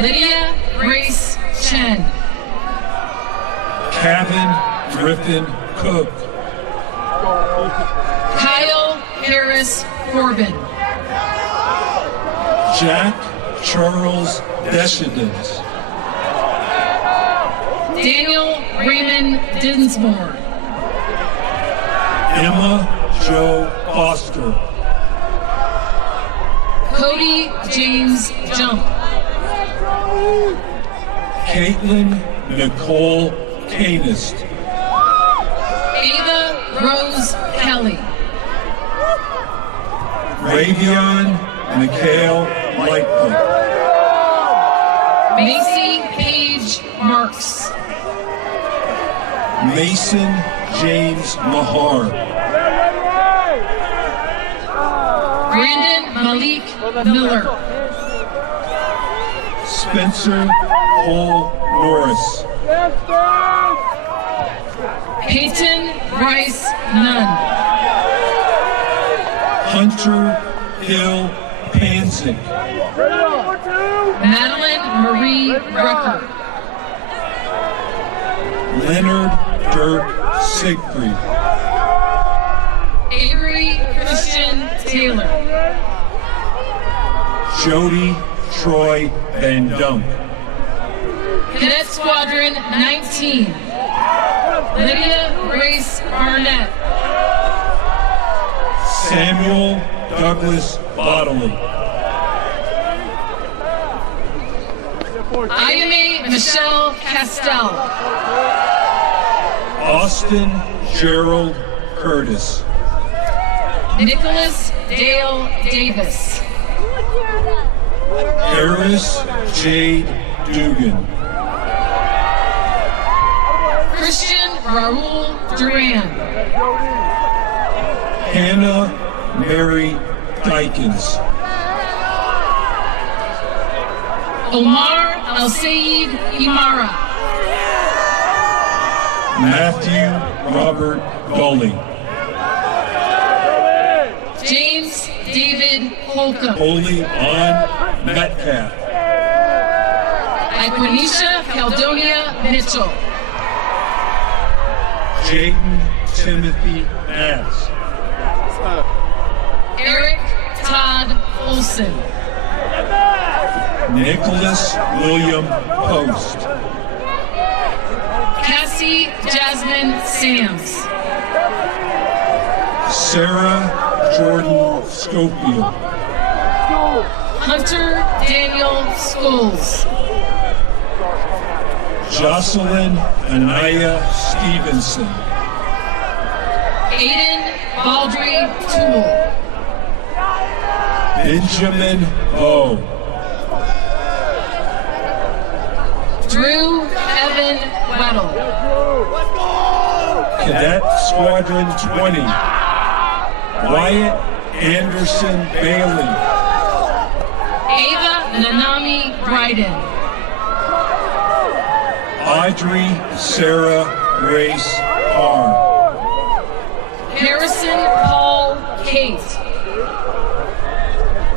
Lydia Grace Chen. Kevin Griffin Cook. Kyle Harris Corbin. Jack Charles Deschedens. Daniel Raymond Dinsmore. Emma Jo Foster. Cody James Jump. Caitlin Nicole Canist. Ava Rose Kelly. Ravion Mikhail Lightfoot. Macy Page Marks. Mason James Mahar. Brandon Malik Miller. Spencer Cole Norris. Peyton Bryce Nunn. Hunter Hill Panzik. Madeline Marie Rucker. Leonard Dirk Siegfried. Avery Christian Taylor. Jody Troy Van Dunk. Cadet Squadron 19. Lydia Grace Barnett. Samuel Douglas Bodley. Ayame Michelle Castell. Austin Gerald Curtis. Nicholas Dale Davis. Eris Jade Dugan. Christian Raul Duran. Hannah Mary Dykens. Omar El Sayed Imara. Matthew Robert Gully. James David Holcomb. Holy on Metcalf. Iquanisha Caldonia Mitchell. Jayden Timothy Bass. Eric Todd Olson. Nicholas William Post. Cassie Jasmine Sams. Sarah Jordan Schofield. Hunter Daniel Scholes. Jocelyn Anaya Stevenson. Aiden Baldry Toole. Benjamin O. Drew Evan Weddle. Cadet Squadron 20. Wyatt Anderson Bailey. Ava Nanami Bryden. Audrey Sarah Grace Carr. Harrison Paul Cate.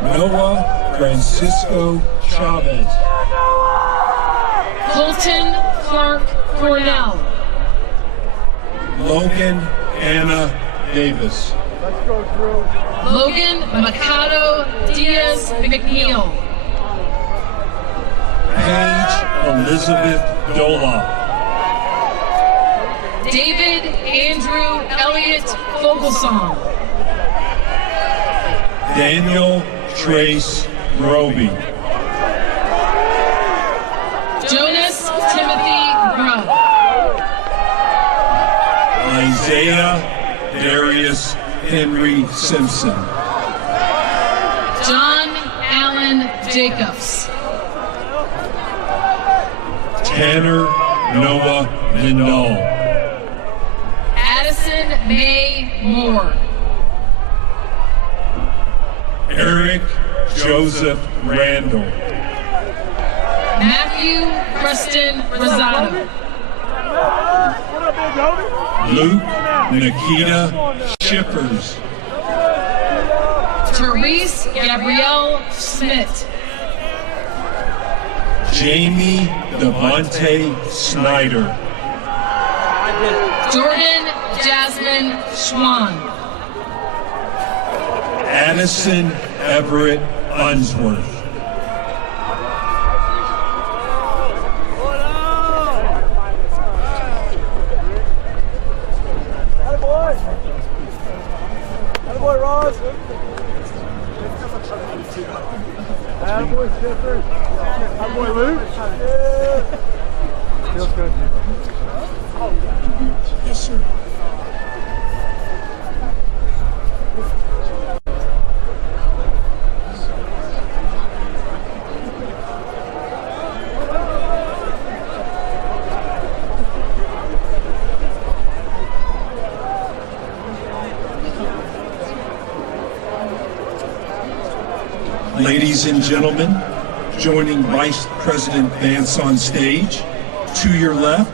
Noah Francisco Chavez. Colton Clark Cornell. Logan Anna Davis. Logan Mikado Diaz McNeil. Paige Elizabeth Dola. David Andrew Elliott Fogelsong. Daniel Trace Roby. Jonas Timothy Grubb. Isaiah Darius Henry Simpson. John Allen Jacobs. Tanner Noah Lindall. Addison May Moore. Eric Joseph Randall. Matthew Preston Rosado. Luke Nikita Shippers. Therese Gabrielle Schmidt. Jamie Devontae Snyder. Jordan Jasmine Schwan. Addison Everett Unsworth. Yes, sir. Ladies and gentlemen, joining Vice President Vance on stage, to your left,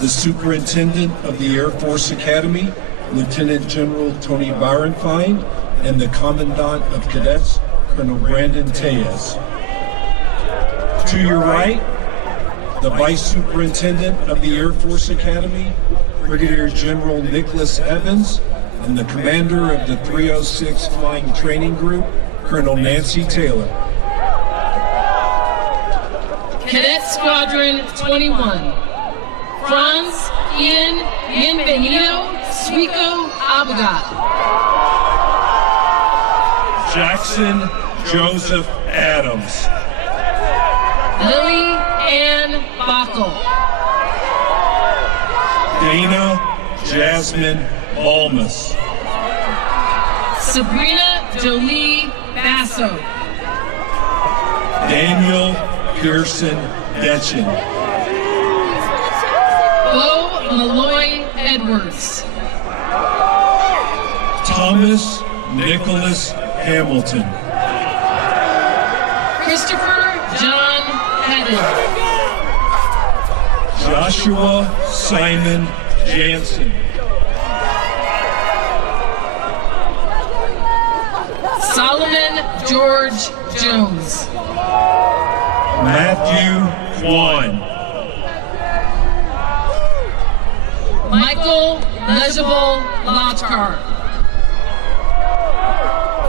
the Superintendent of the Air Force Academy, Lieutenant General Tony Byronfine, and the Commandant of Cadets, Colonel Brandon Tellez. To your right, the Vice Superintendent of the Air Force Academy, Brigadier General Nicholas Evans, and the Commander of the 306 Flying Training Group, Colonel Nancy Taylor. Cadet Squadron 21, Franz Ian Bienvenido Suico Abagat. Jackson Joseph Adams. Lily Ann Bockel. Dana Jasmine Balmas. Sabrina Jolie Basso. Daniel Pearson Detchen. Bo Malloy Edwards. Thomas Nicholas Hamilton. Christopher John Haddon. Joshua Simon Jansen. Solomon George Jones. Matthew Kwan. Michael Legible Lotkar.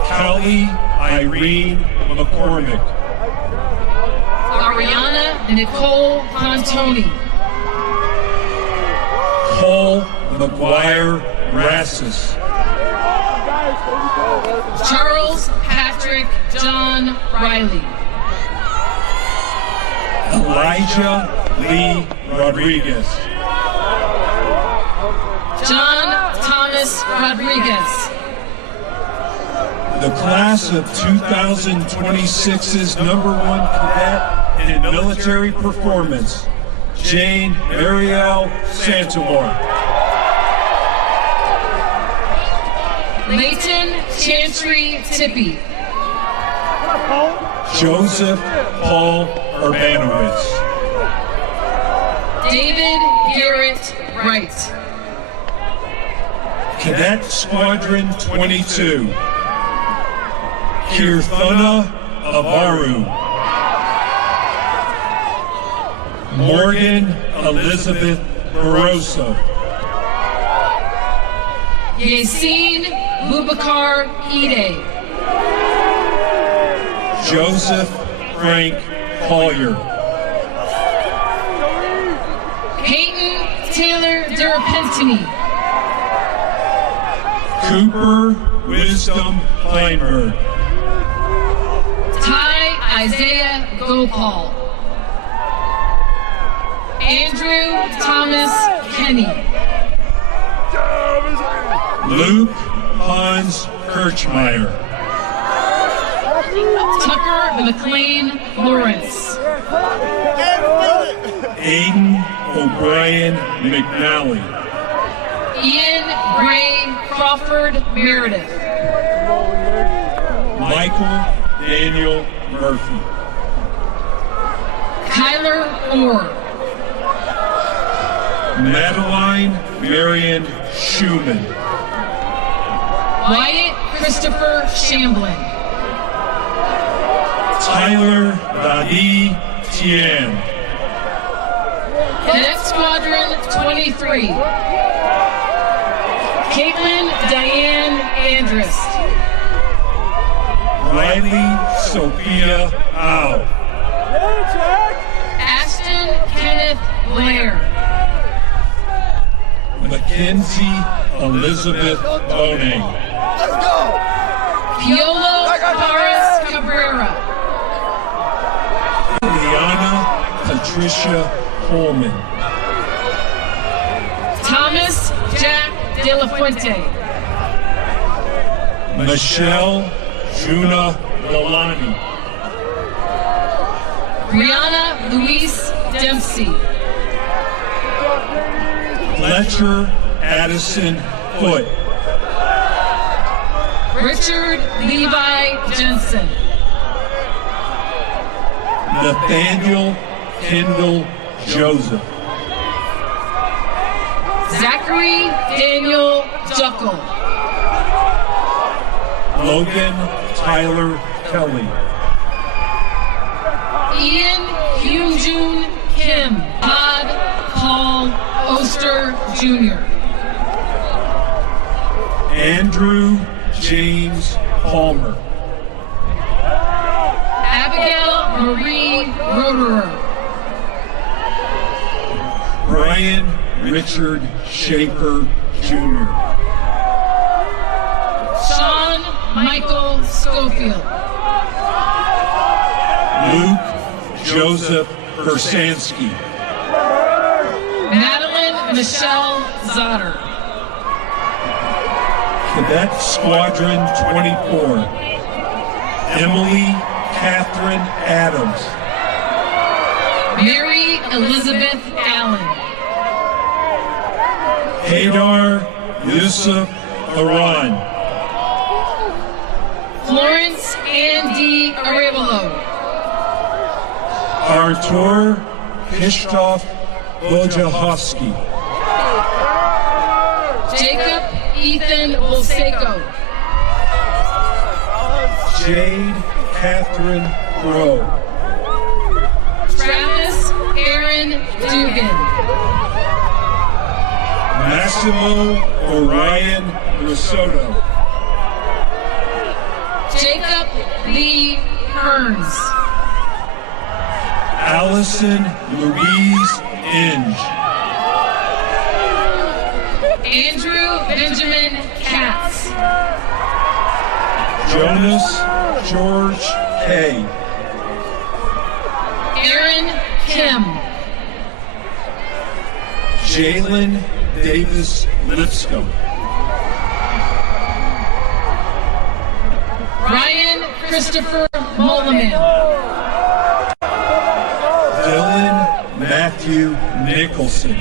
Kelly Irene McCormick. Ariana Nicole Pontoni. Cole McGuire Rassus. Charles Patrick John Riley. Elijah Lee Rodriguez. John Thomas Rodriguez. The class of 2026's #1 cadet in military performance, Jane Marielle Santamore. Leighton Chantry Tippy. Joseph Paul Urbanowitz. David Garrett Wright. Cadet Squadron 22, Kirthana Avaru. Morgan Elizabeth Barroso. Yassine Boubacar Ide. Joseph Frank Collier. Peyton Taylor Durapentini. Cooper Wisdom Kleinberg. Ty Isaiah Gopal. Andrew Thomas Kenny. Luke Hans Kirchmeier. Tucker McLean Lawrence. Aiden O'Brien McNally. Ian Gray Crawford Meredith. Michael Daniel Murphy. Kyler Orr. Madeline Marion Schumann. Wyatt Christopher Shamblin. Tyler Dadi Tien. Cadet Squadron 23. Caitlin Diane Andrist. Riley Sophia Au. Ashton Kenneth Blair. Mackenzie Elizabeth Boning. Piolo Paris Cabrera. Liana Patricia Coleman. Thomas Jack De La Fuente. Michelle Juna Galani. Brianna Louise Dempsey. Fletcher Addison Foote. Richard Levi Jensen. Nathaniel Kendall Joseph. Zachary Daniel Duckle. Logan Tyler Kelly. Ian Hyunjun Kim. Todd Paul Oster Jr. Andrew James Palmer. Abigail Marie Roderer. Brian Richard Schaefer Jr. Sean Michael Schofield. Luke Joseph Versansky. Madeline Michelle Zotter. Cadet Squadron 24. Emily Catherine Adams. Mary Elizabeth Allen. Haydar Yusuf Aran. Florence Andy Arevalo. Artur Pishtov Wojciechowski. Jacob Ethan Bolseco. Jade Catherine Crow. Travis Aaron Dugan. Massimo Orion Risotto. Jacob Lee Kearns. Allison Louise Inge. Andrew Benjamin Katz. Jonas George K. Aaron Kim. Jalen Davis Lipscomb. Ryan Christopher Molaman. Dylan Matthew Nicholson.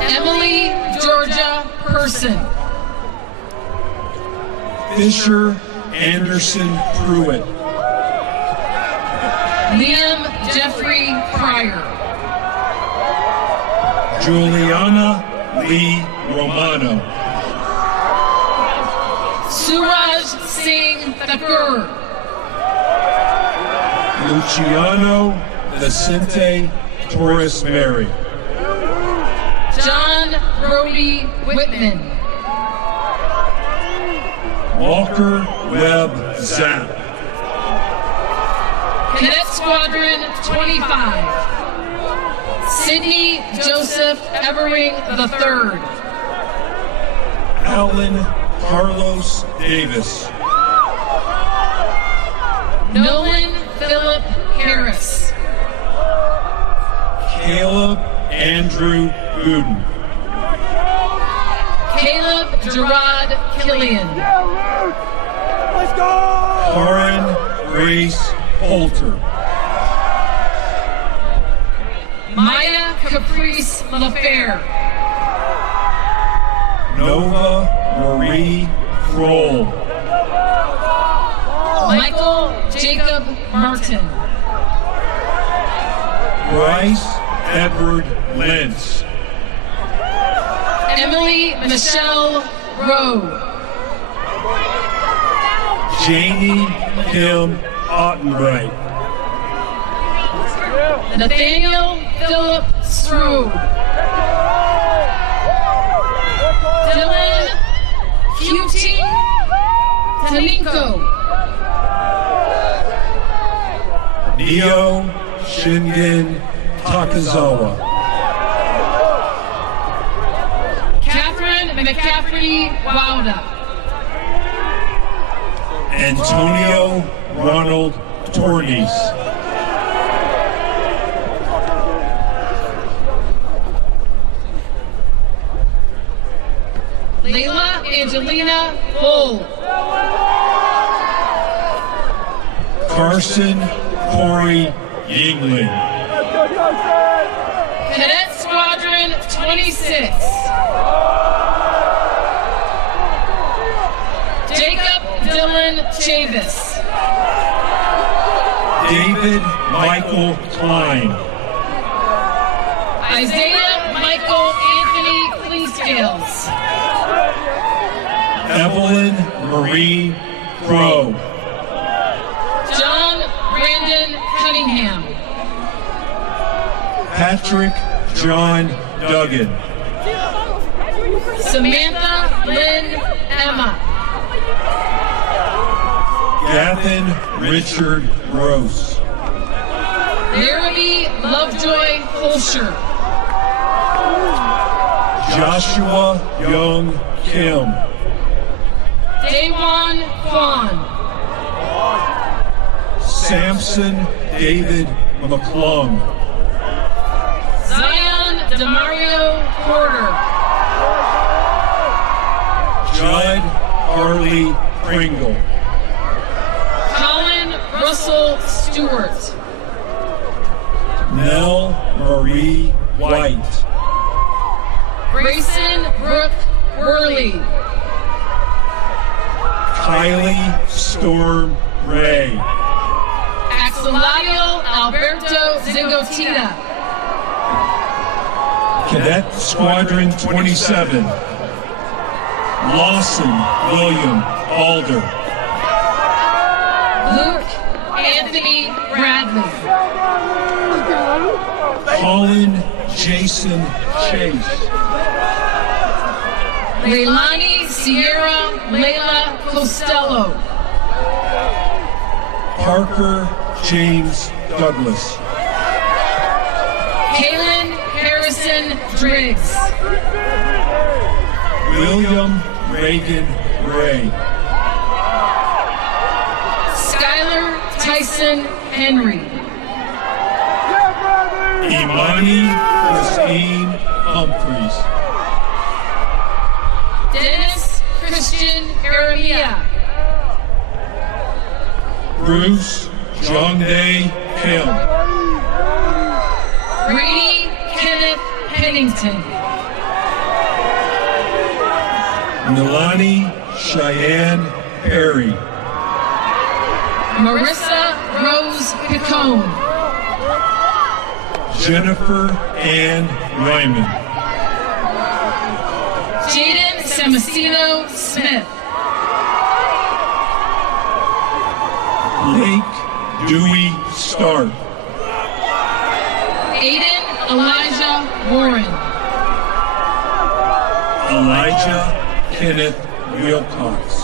Emily Georgia Person. Fisher Anderson Pruitt. Liam Jeffrey Pryor. Juliana Lee Romano. Suraj Singh Thakur. Luciano Vicente Torres Mary. John Brody Whitman. Walker Webb Zapp. Cadet Squadron 25. Sidney Joseph Evering III. Alan Carlos Davis. Nolan Philip Harris. Caleb Andrew Gooden. Caleb Gerard Killian. Lauren Grace Holter. Maya Caprice LaFair. Nova Marie Kroll. Michael Jacob Martin. Bryce Edward Lentz. Emily Michelle Rowe. Janie Kim Ottenbright. Nathaniel Philip Strode. Dylan QT Taninko. Neo Shingen Takazawa. Catherine McCaffrey Wilder. Antonio Ronald Tornies. Layla Angelina Bull. Carson Corey Yingling. Cadet Squadron 26. Jacob Dylan Chavis. David Michael Klein. Isaiah Michael Anthony Cleescales. Evelyn Marie Crow. John Brandon Cunningham. Patrick John Duggan. Samantha Lynn Emma. Gavin Richard Gross. Laramie Lovejoy Holscher. Joshua Young Kim. Daewon Kwan. Samson David McClung. Zion Demario Porter. Judd Harley Pringle. Colin Russell Stewart. Mel Marie White. Grayson Brooke Worley. Kylie Storm Ray. Axeladio Alberto Zingotita. Cadet Squadron 27. Lawson William Alder. Luke Anthony Bradley. Colin Jason Chase. Leilani Sierra Layla Costello. Parker James Douglas. Kaylin Harrison Driggs. William Reagan Gray. Skylar Tyson Henry. Imani Christine Humphreys. Dennis Christian Aramia. Bruce Jongdae Kim. Brady Kenneth Pennington. Nilani Cheyenne Perry. Marissa Rose Picone. Jennifer Ann Ryman. Jaden Samacino Smith. Lake Dewey Stark. Aiden Elijah Warren. Elijah Kenneth Wilcox.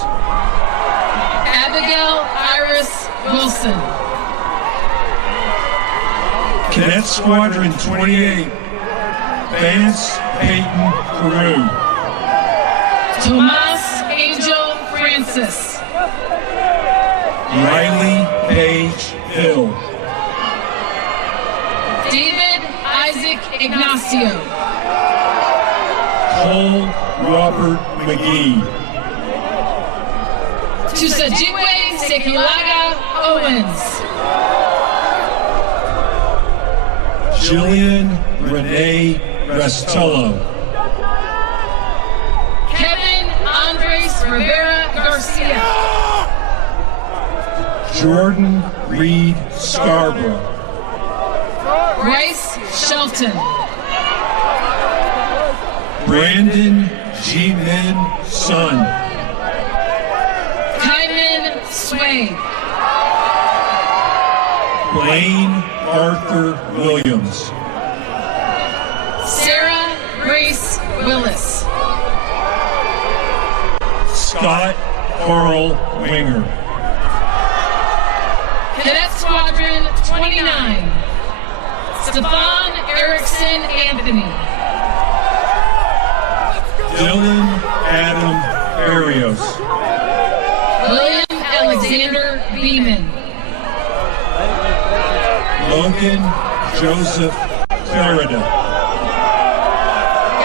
Abigail Iris Wilson. Cadet Squadron 28. Vance Peyton Carew. Tomas Angel Francis. Riley Page Hill. David Isaac Ignacio. Cole Robert McGee. Tusajiwe Sekilaga Owens. Jillian Renee Restello. Kevin Andres Rivera Garcia. Jordan Reed Scarborough. Bryce Shelton. Brandon G. Min Sun. Kyman Sway. Blaine Arthur Williams. Sarah Grace Willis. Scott Carl Winger. Cadet Squadron 29. Stefan Erickson Anthony. Dylan Adam Barrios. William Alexander Beeman. Logan Joseph Clarida.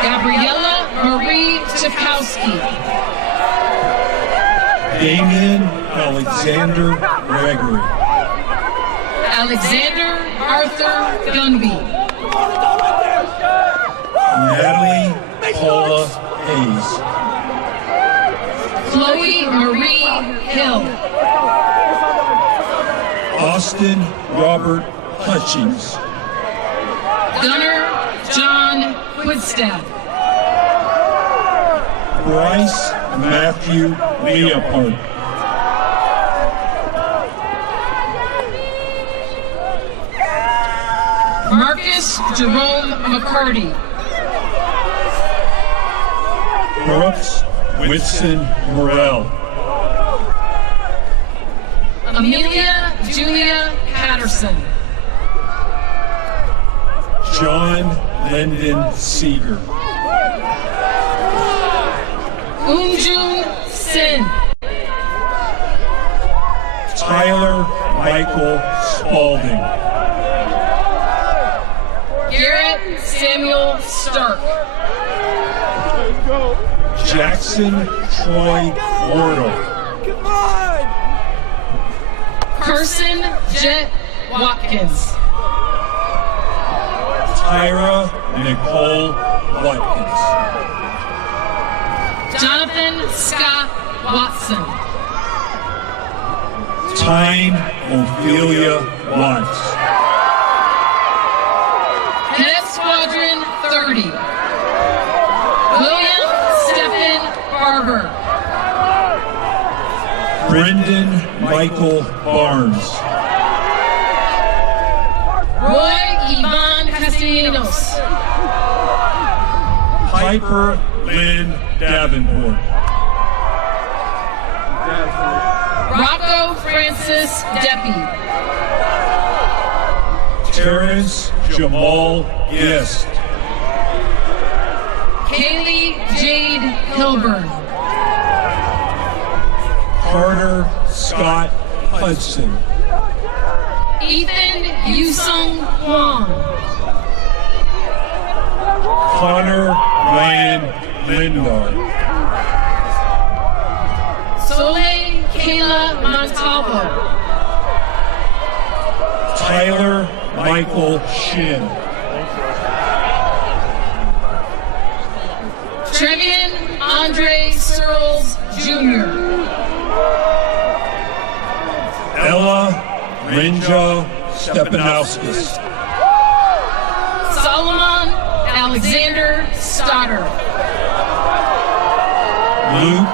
Gabriella Marie Chakowski. Damian Alexander Gregory. Alexander Arthur Gunby. Natalie Paula Hayes. Chloe Marie Hill. Austin Robert Hutchings. Gunnar John Quidstaff. Bryce Matthew Leopold. Marcus Jerome McCarty. Brooks Whitson Morrell. Amelia Julia Patterson. John Lyndon Seeger. Unjun Sin. Tyler Michael Spalding. Garrett Samuel Stark. Jackson Troy Wardle. Carson Jet Watkins. Tyra Nicole Watkins. Jonathan Scott Watson. Tyne Ophelia Watts. Cadet Squadron 30. William Stephen Barber. Brendan Michael Barnes. Roy Ivan Castellanos. Piper Lynn Davenport. Rocco Francis Deppie. Terrence Jamal Guest. Kaylee Jade Hilburn. Carter Scott Hudson. Ethan Yusung Huang. Connor Ryan Lindar. Soleil Kayla Montalvo. Tyler Michael Shin. Trevian Andre Searles Jr. Ella Renja Stepanauskas. Solomon Alexander Stoddard. Luke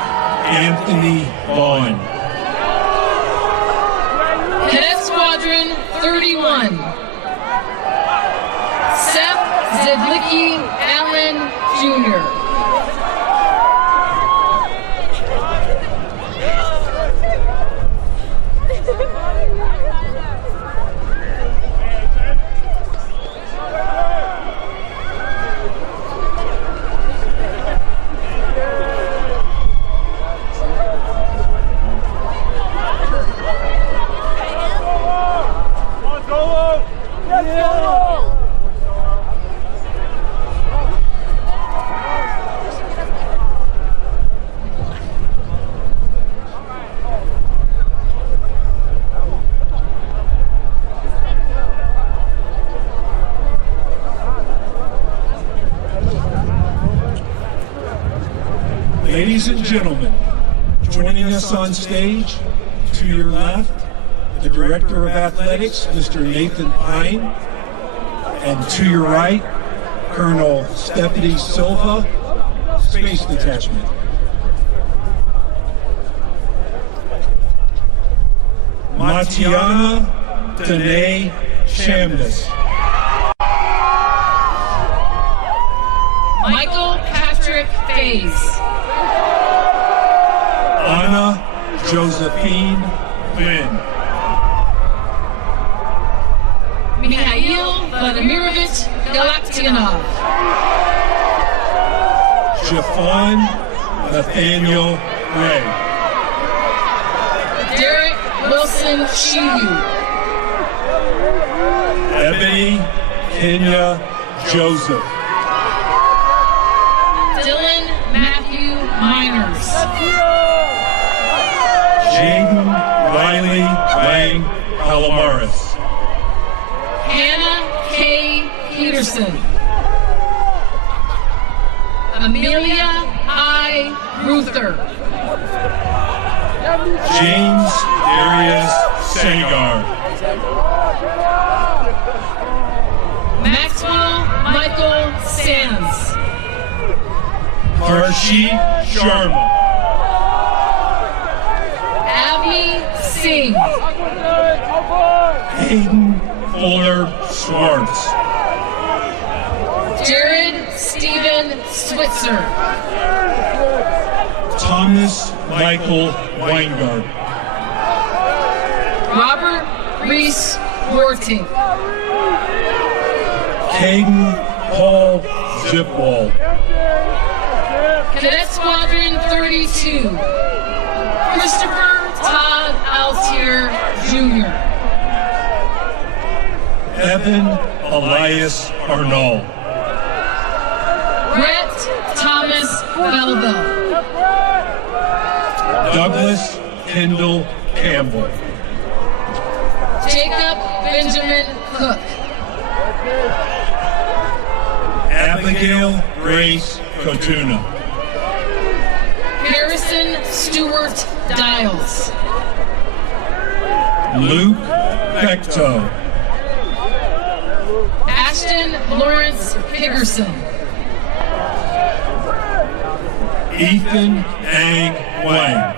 Anthony Vaughn. Cadet Squadron 31. Seth Zedlicki Allen Jr. Ladies and gentlemen, joining us on stage, to your left, the Director of Athletics, Mr. Nathan Pine, and to your right, Colonel Stephanie Silva, Space Detachment. Matiana Danae Shamness. Michael Patrick Faze. Anna Josephine Quinn. Mikhail Vladimirovich Galaktianov. Jafon Nathaniel Ray. Derek Wilson Shiyu. Ebony Kenya Joseph. Dylan Matthew Miners. Jaden Riley Lang Palomares. Hannah K. Peterson. Amelia I. Ruther. James Darius Sagar. Maxwell Michael Sands. Harshit Sharma. Abhi Singh. Hayden Fuller Swartz. Jared Stephen Switzer. Thomas Michael Weingart. Robert Reese Worting. Caden Paul Zipwald. Cadet Squadron 32. Christopher Todd Altier Jr. Evan Elias Arnold. Brett Thomas Belleville. Douglas Kendall Campbell. Jacob Benjamin Cook. Abigail Grace Kotuna. Harrison Stewart Dials. Luke Becto. Ashton Lawrence Higgerson. Ethan Ang Wang.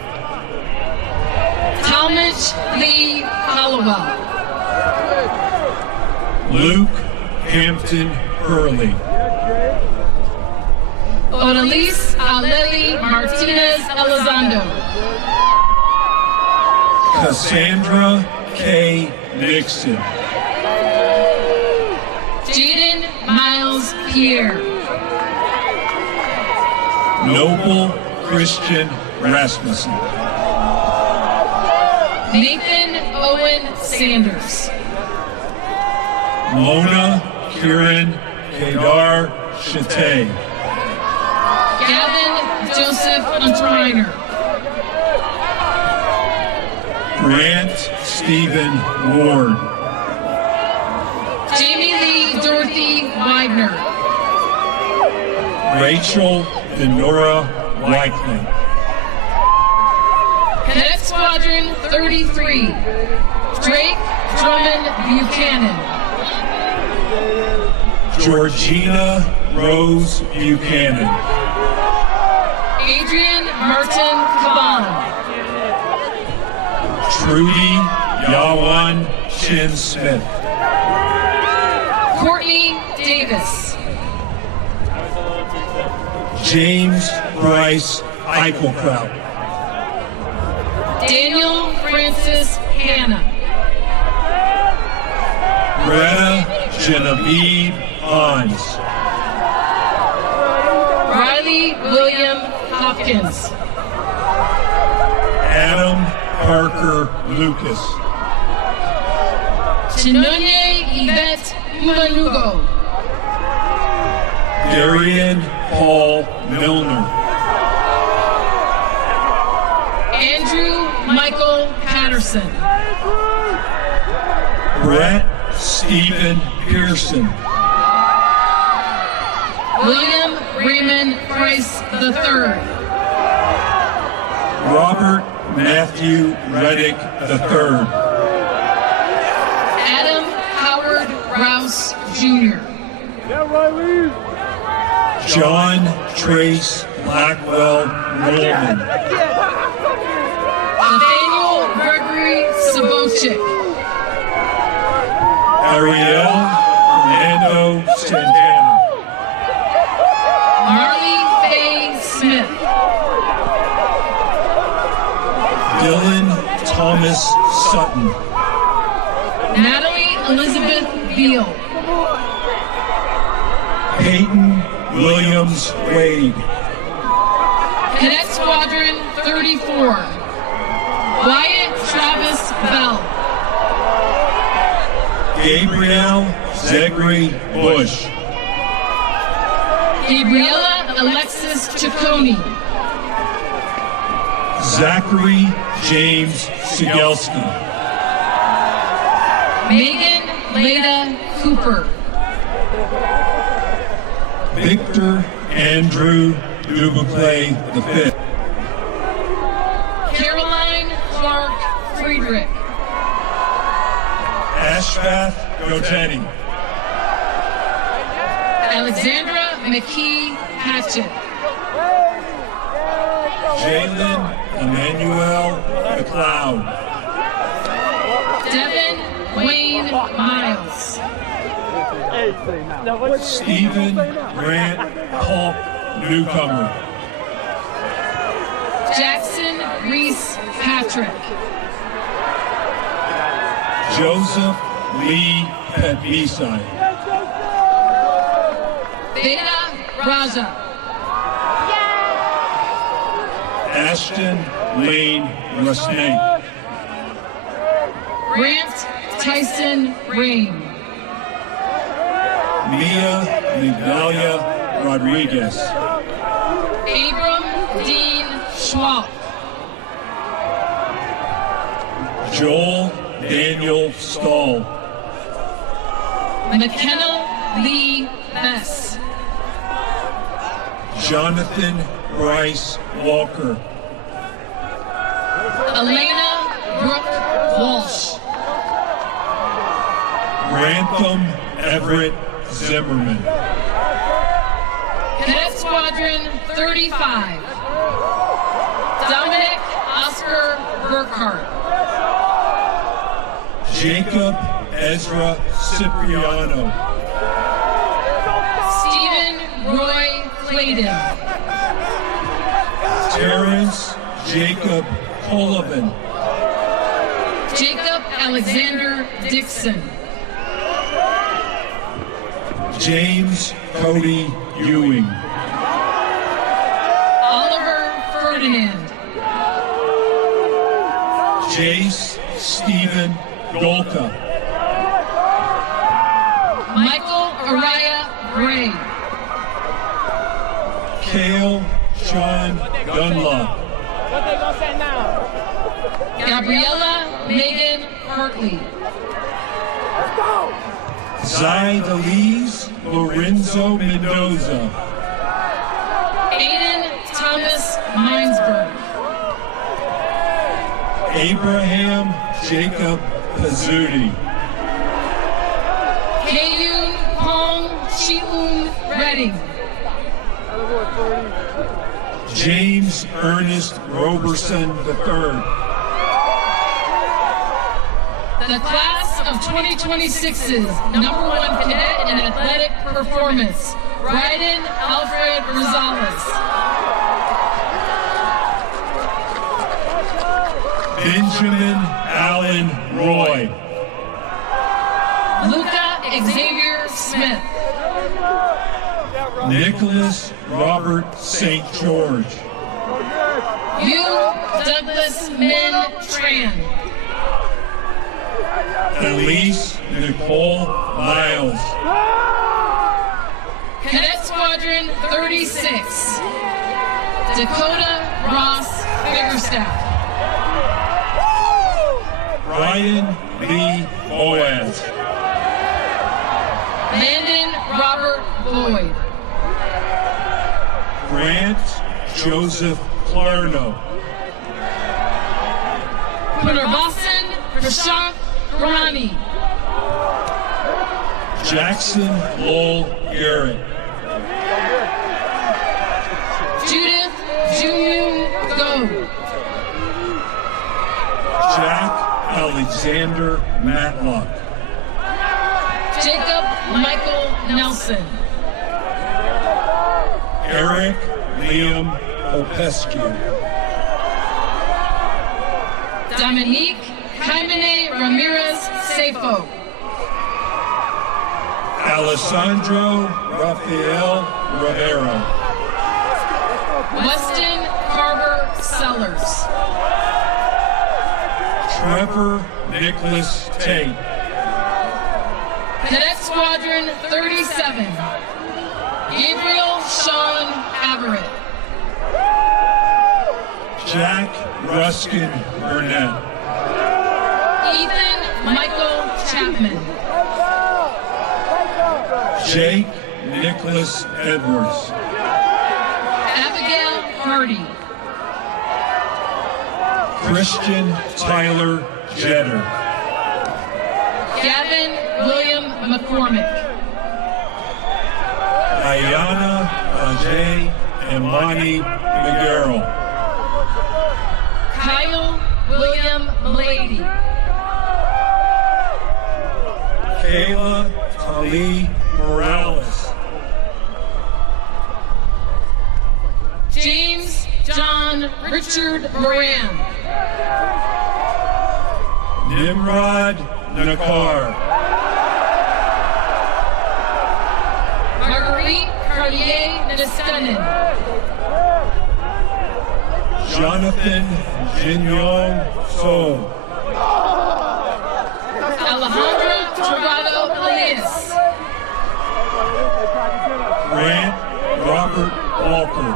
Talmadge Lee Hollowell. Luke Hampton Hurley. Odalise Aleli Martinez Elizondo. Cassandra K. Nixon. Jaden Miles Pierre. Noble Christian Rasmussen. Nathan Owen Sanders. Mona Kieran Kedar Chate. Gavin Joseph Untriner. Grant Stephen Ward. Jamie Lee Dorothy Widener. Rachel Denora Wycliffe. Cadet Squadron 33. Drake Drummond Buchanan. Georgina Rose Buchanan. Adrian Martin Caban. Trudy Yawan Chin Smith. Courtney Davis. James Bryce Eichelkraut. Daniel Francis Hanna. Greta Genevieve Hans. Riley William Hopkins. Adam Parker Lucas. Chinonye Yvette Manugo. Darian Paul Milner. Andrew Michael Patterson. Brett Stephen Pearson. William Raymond Price III. Robert Matthew Reddick III. Adam Howard Rouse Jr. John Trace Blackwell Rollman. Nathaniel Gregory Sabochik. Ariel Fernando Santana. Marley Faye Smith. Dylan Thomas Sutton. Natalie Elizabeth Beal. Peyton Williams Wade. Cadet Squadron 34. Wyatt Travis Bell. Gabrielle Zegri Bush. Gabriella Alexis Ciccone. Zachary James Sigelski. Megan Leda Cooper. Victor Andrew Dubuclay V. Caroline Clark Friedrich. Ashfath Goteni. Alexandra McKee Hatchett. Jalen Emmanuel McLeod. Devin Wayne Miles. Stephen Grant Polk Newcomer. Jackson Reese Patrick. Joseph Lee Petvisai. Veda Raja. Ashton Lane Rusnake. Grant Tyson Rain. Mia Migdalia Rodriguez. Abram Dean Schwab. Joel Daniel Stahl. McKenna Lee Bess. Jonathan Bryce Walker. Elena Brooke Walsh. Grantham Everett Zimmerman. Cadet Squadron 35. Dominic Oscar Burkhart. Jacob Ezra Cipriano. Stephen Roy Clayton. Terrence Jacob Colvin. Jacob Alexander Dixon. James Cody Ewing. Oliver Ferdinand. Jace Stephen Dolka. Michael Araya Gray. Cale Sean Dunlop. Gabriella Megan Hartley. Zaidalise Lorenzo Mendoza. Aiden Thomas Minesburg. Abraham Jacob Pizzuti. Kayun Hong Chiun Redding. James Ernest Roberson III. The class of 2026's #1 cadet in athletic performance, Bryden Alfred Rosales. Benjamin Allen Roy. Luca Xavier Smith. Nicholas Robert St. George. Hugh Douglas Min Tran. Elise Nicole Miles. Cadet Squadron 36, Dakota Ross Biggerstaff. Ryan B. Boaz. Landon Robert Boyd. Grant Joseph Clarno. Punarvasan Prashant Rani. Jackson Lowell Garrett. Judith Junyoon Go. Jack Alexander Matlock. Jacob Michael Nelson. Eric Liam Popescu. Dominique Jaimene Ramirez Sefo. Alessandro Rafael Rivera. Weston Carver Sellers. Trevor Nicholas Tate. Cadet Squadron 37, Gabriel Sean Averett. Jack Ruskin Burnett. Ethan Michael Chapman. Jake Nicholas Edwards. Abigail Hardy. Christian Tyler Jetter. Gavin William McCormick. Diana Ajay Imani McGarrell. Kyle William Blady. Kayla Ali Morales. James John Richard Moran. Nimrod Nakar. Marguerite Cartier Nestunin. Jonathan Jinyong So. Alejandra Torrado Elias. Grant Robert Walker.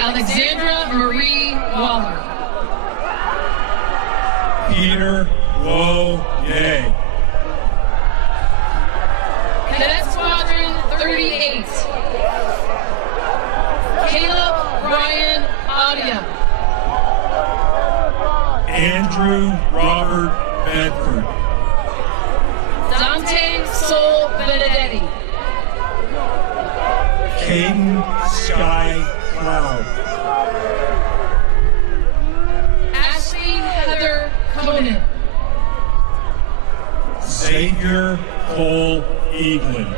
Alexandra Marie Waller. Peter Wo Ye. Cadet Squadron 38. Caleb Ryan Audia. Andrew Robert Bedford. Dante Sol Benedetti. Caden Sky Cloud. Ashley Heather Conan. Xavier Cole Eaglin.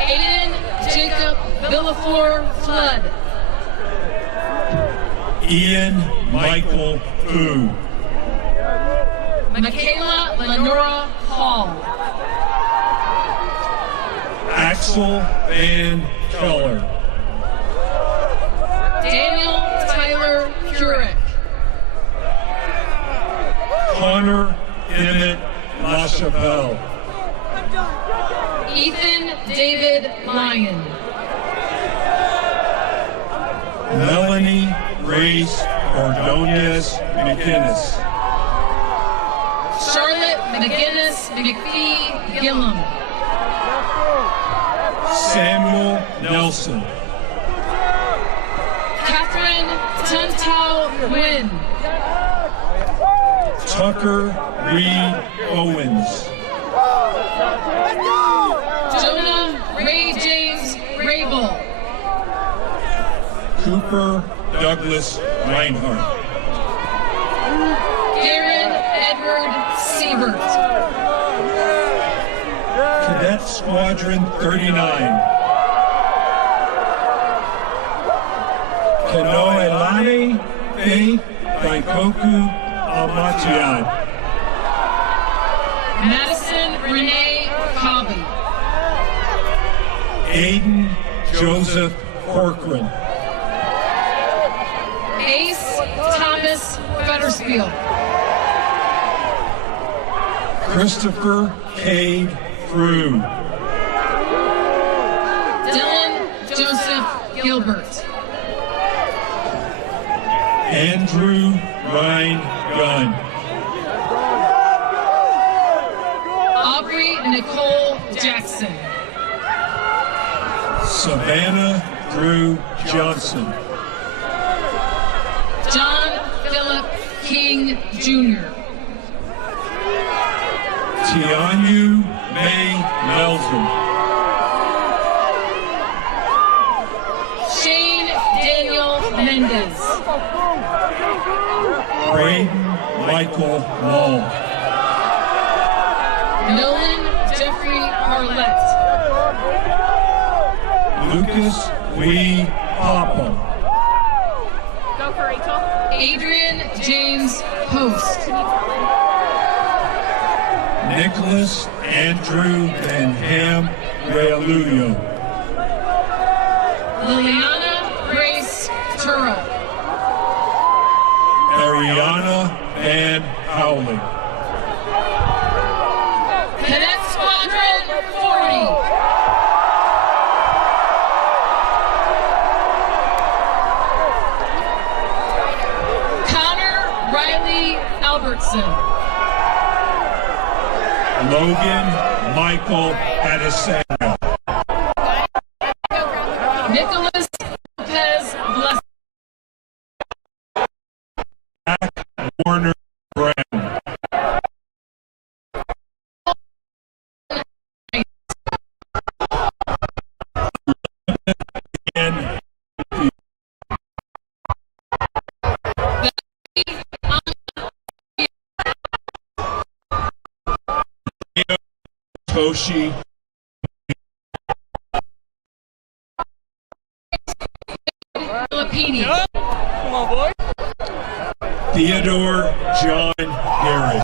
Aiden Jacob Villaflor Flood. Ian Michael Fu. Michaela Lenora Hall. Axel Van Keller. Daniel Tyler Kurek. Connor Emmett LaChapelle. Ethan David Lyon. Melanie Grace Ordonez McInnes. Charlotte McGinnis McPhee Gillum. Samuel Nelson. Catherine Tuntau Nguyen. Tucker Reed Owens. Jonah Ray James Rabel. Cooper Douglas Reinhardt. Aaron Edward Siebert. Cadet Squadron 39. Kanoelani Faith Daikoku Amatian. Madison Renee Cobby. Aiden Joseph Corcoran. Ace Thomas Fettersfield. Christopher Cade Frew. Dylan Joseph Gilbert. Andrew Ryan Gunn. Aubrey Nicole Jackson. Savannah Drew Johnson. John Philip King Jr. Tianyu May Melton. Shane Daniel Mendez. Braden Michael Wall. Nolan Jeffrey Arlett. Lucas Wee Papa. Adrian James Post. Nicholas Andrew Van Ham Realuyo. Liliana Grace Tura. Ariana Van Howley. Cadet Squadron 40. Connor Riley Albertson. Logan Michael Adesanya. Nicholas Lopez Blessing. Warner Brown. And Toshi Filipini. Come on, boy. Theodore John Harris.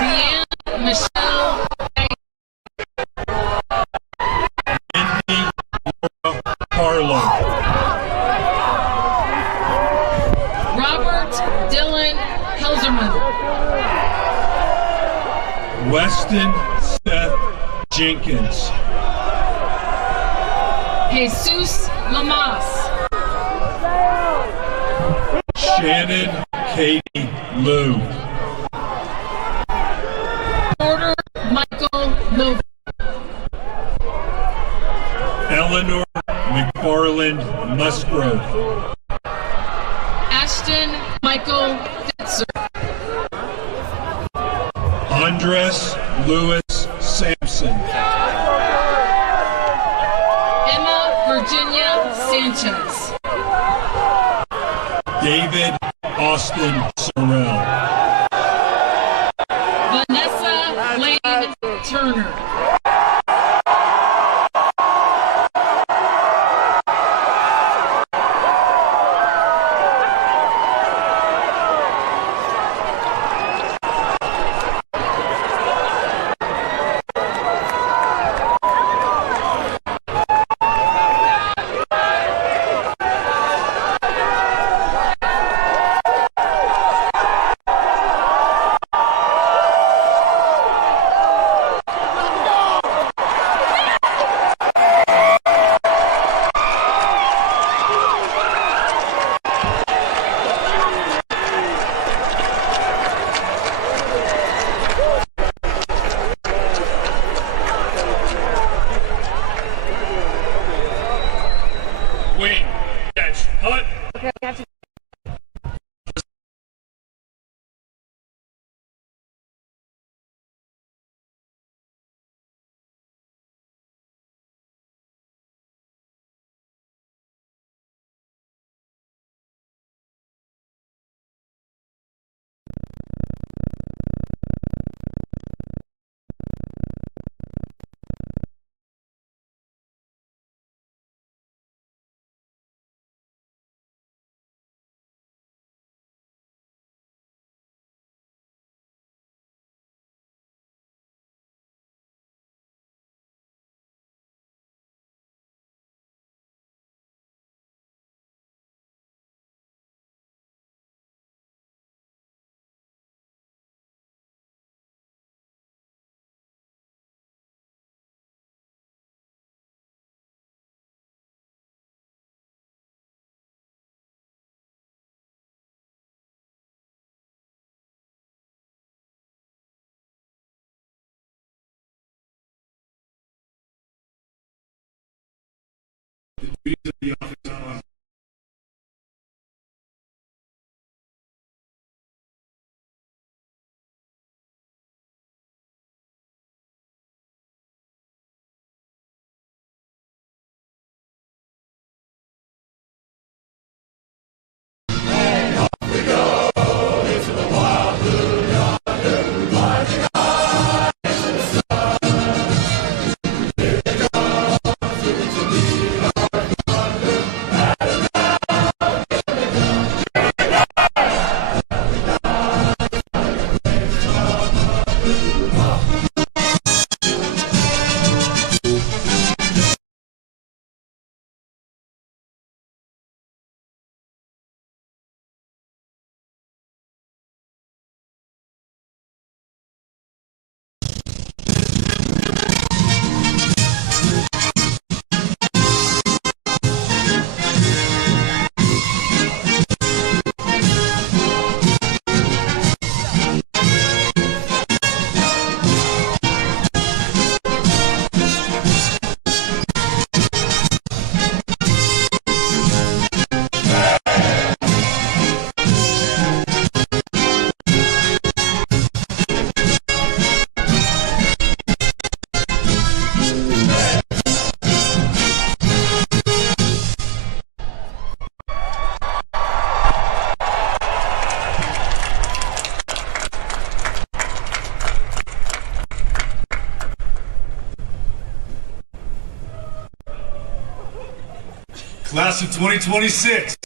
Leanne Michelle Mindy Laura Harlow. Robert Dylan Helserman. Weston Seth Jenkins. Jesus Lamas. Shannon Katie Liu. Porter Michael Logan. Eleanor McFarland Musgrove. Ashton Michael Fitzer. Andres Lewis Sampson. Emma Virginia Sanchez. David Austin Sorrell. Vanessa Lane Turner. Wing. Catch. Hut. Class of 2026.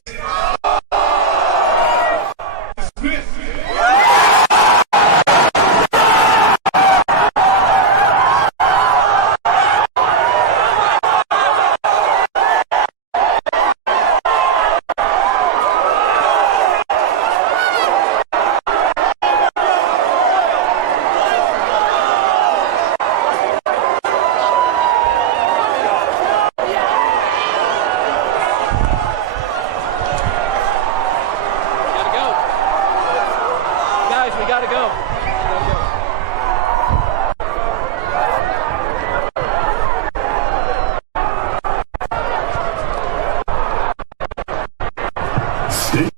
State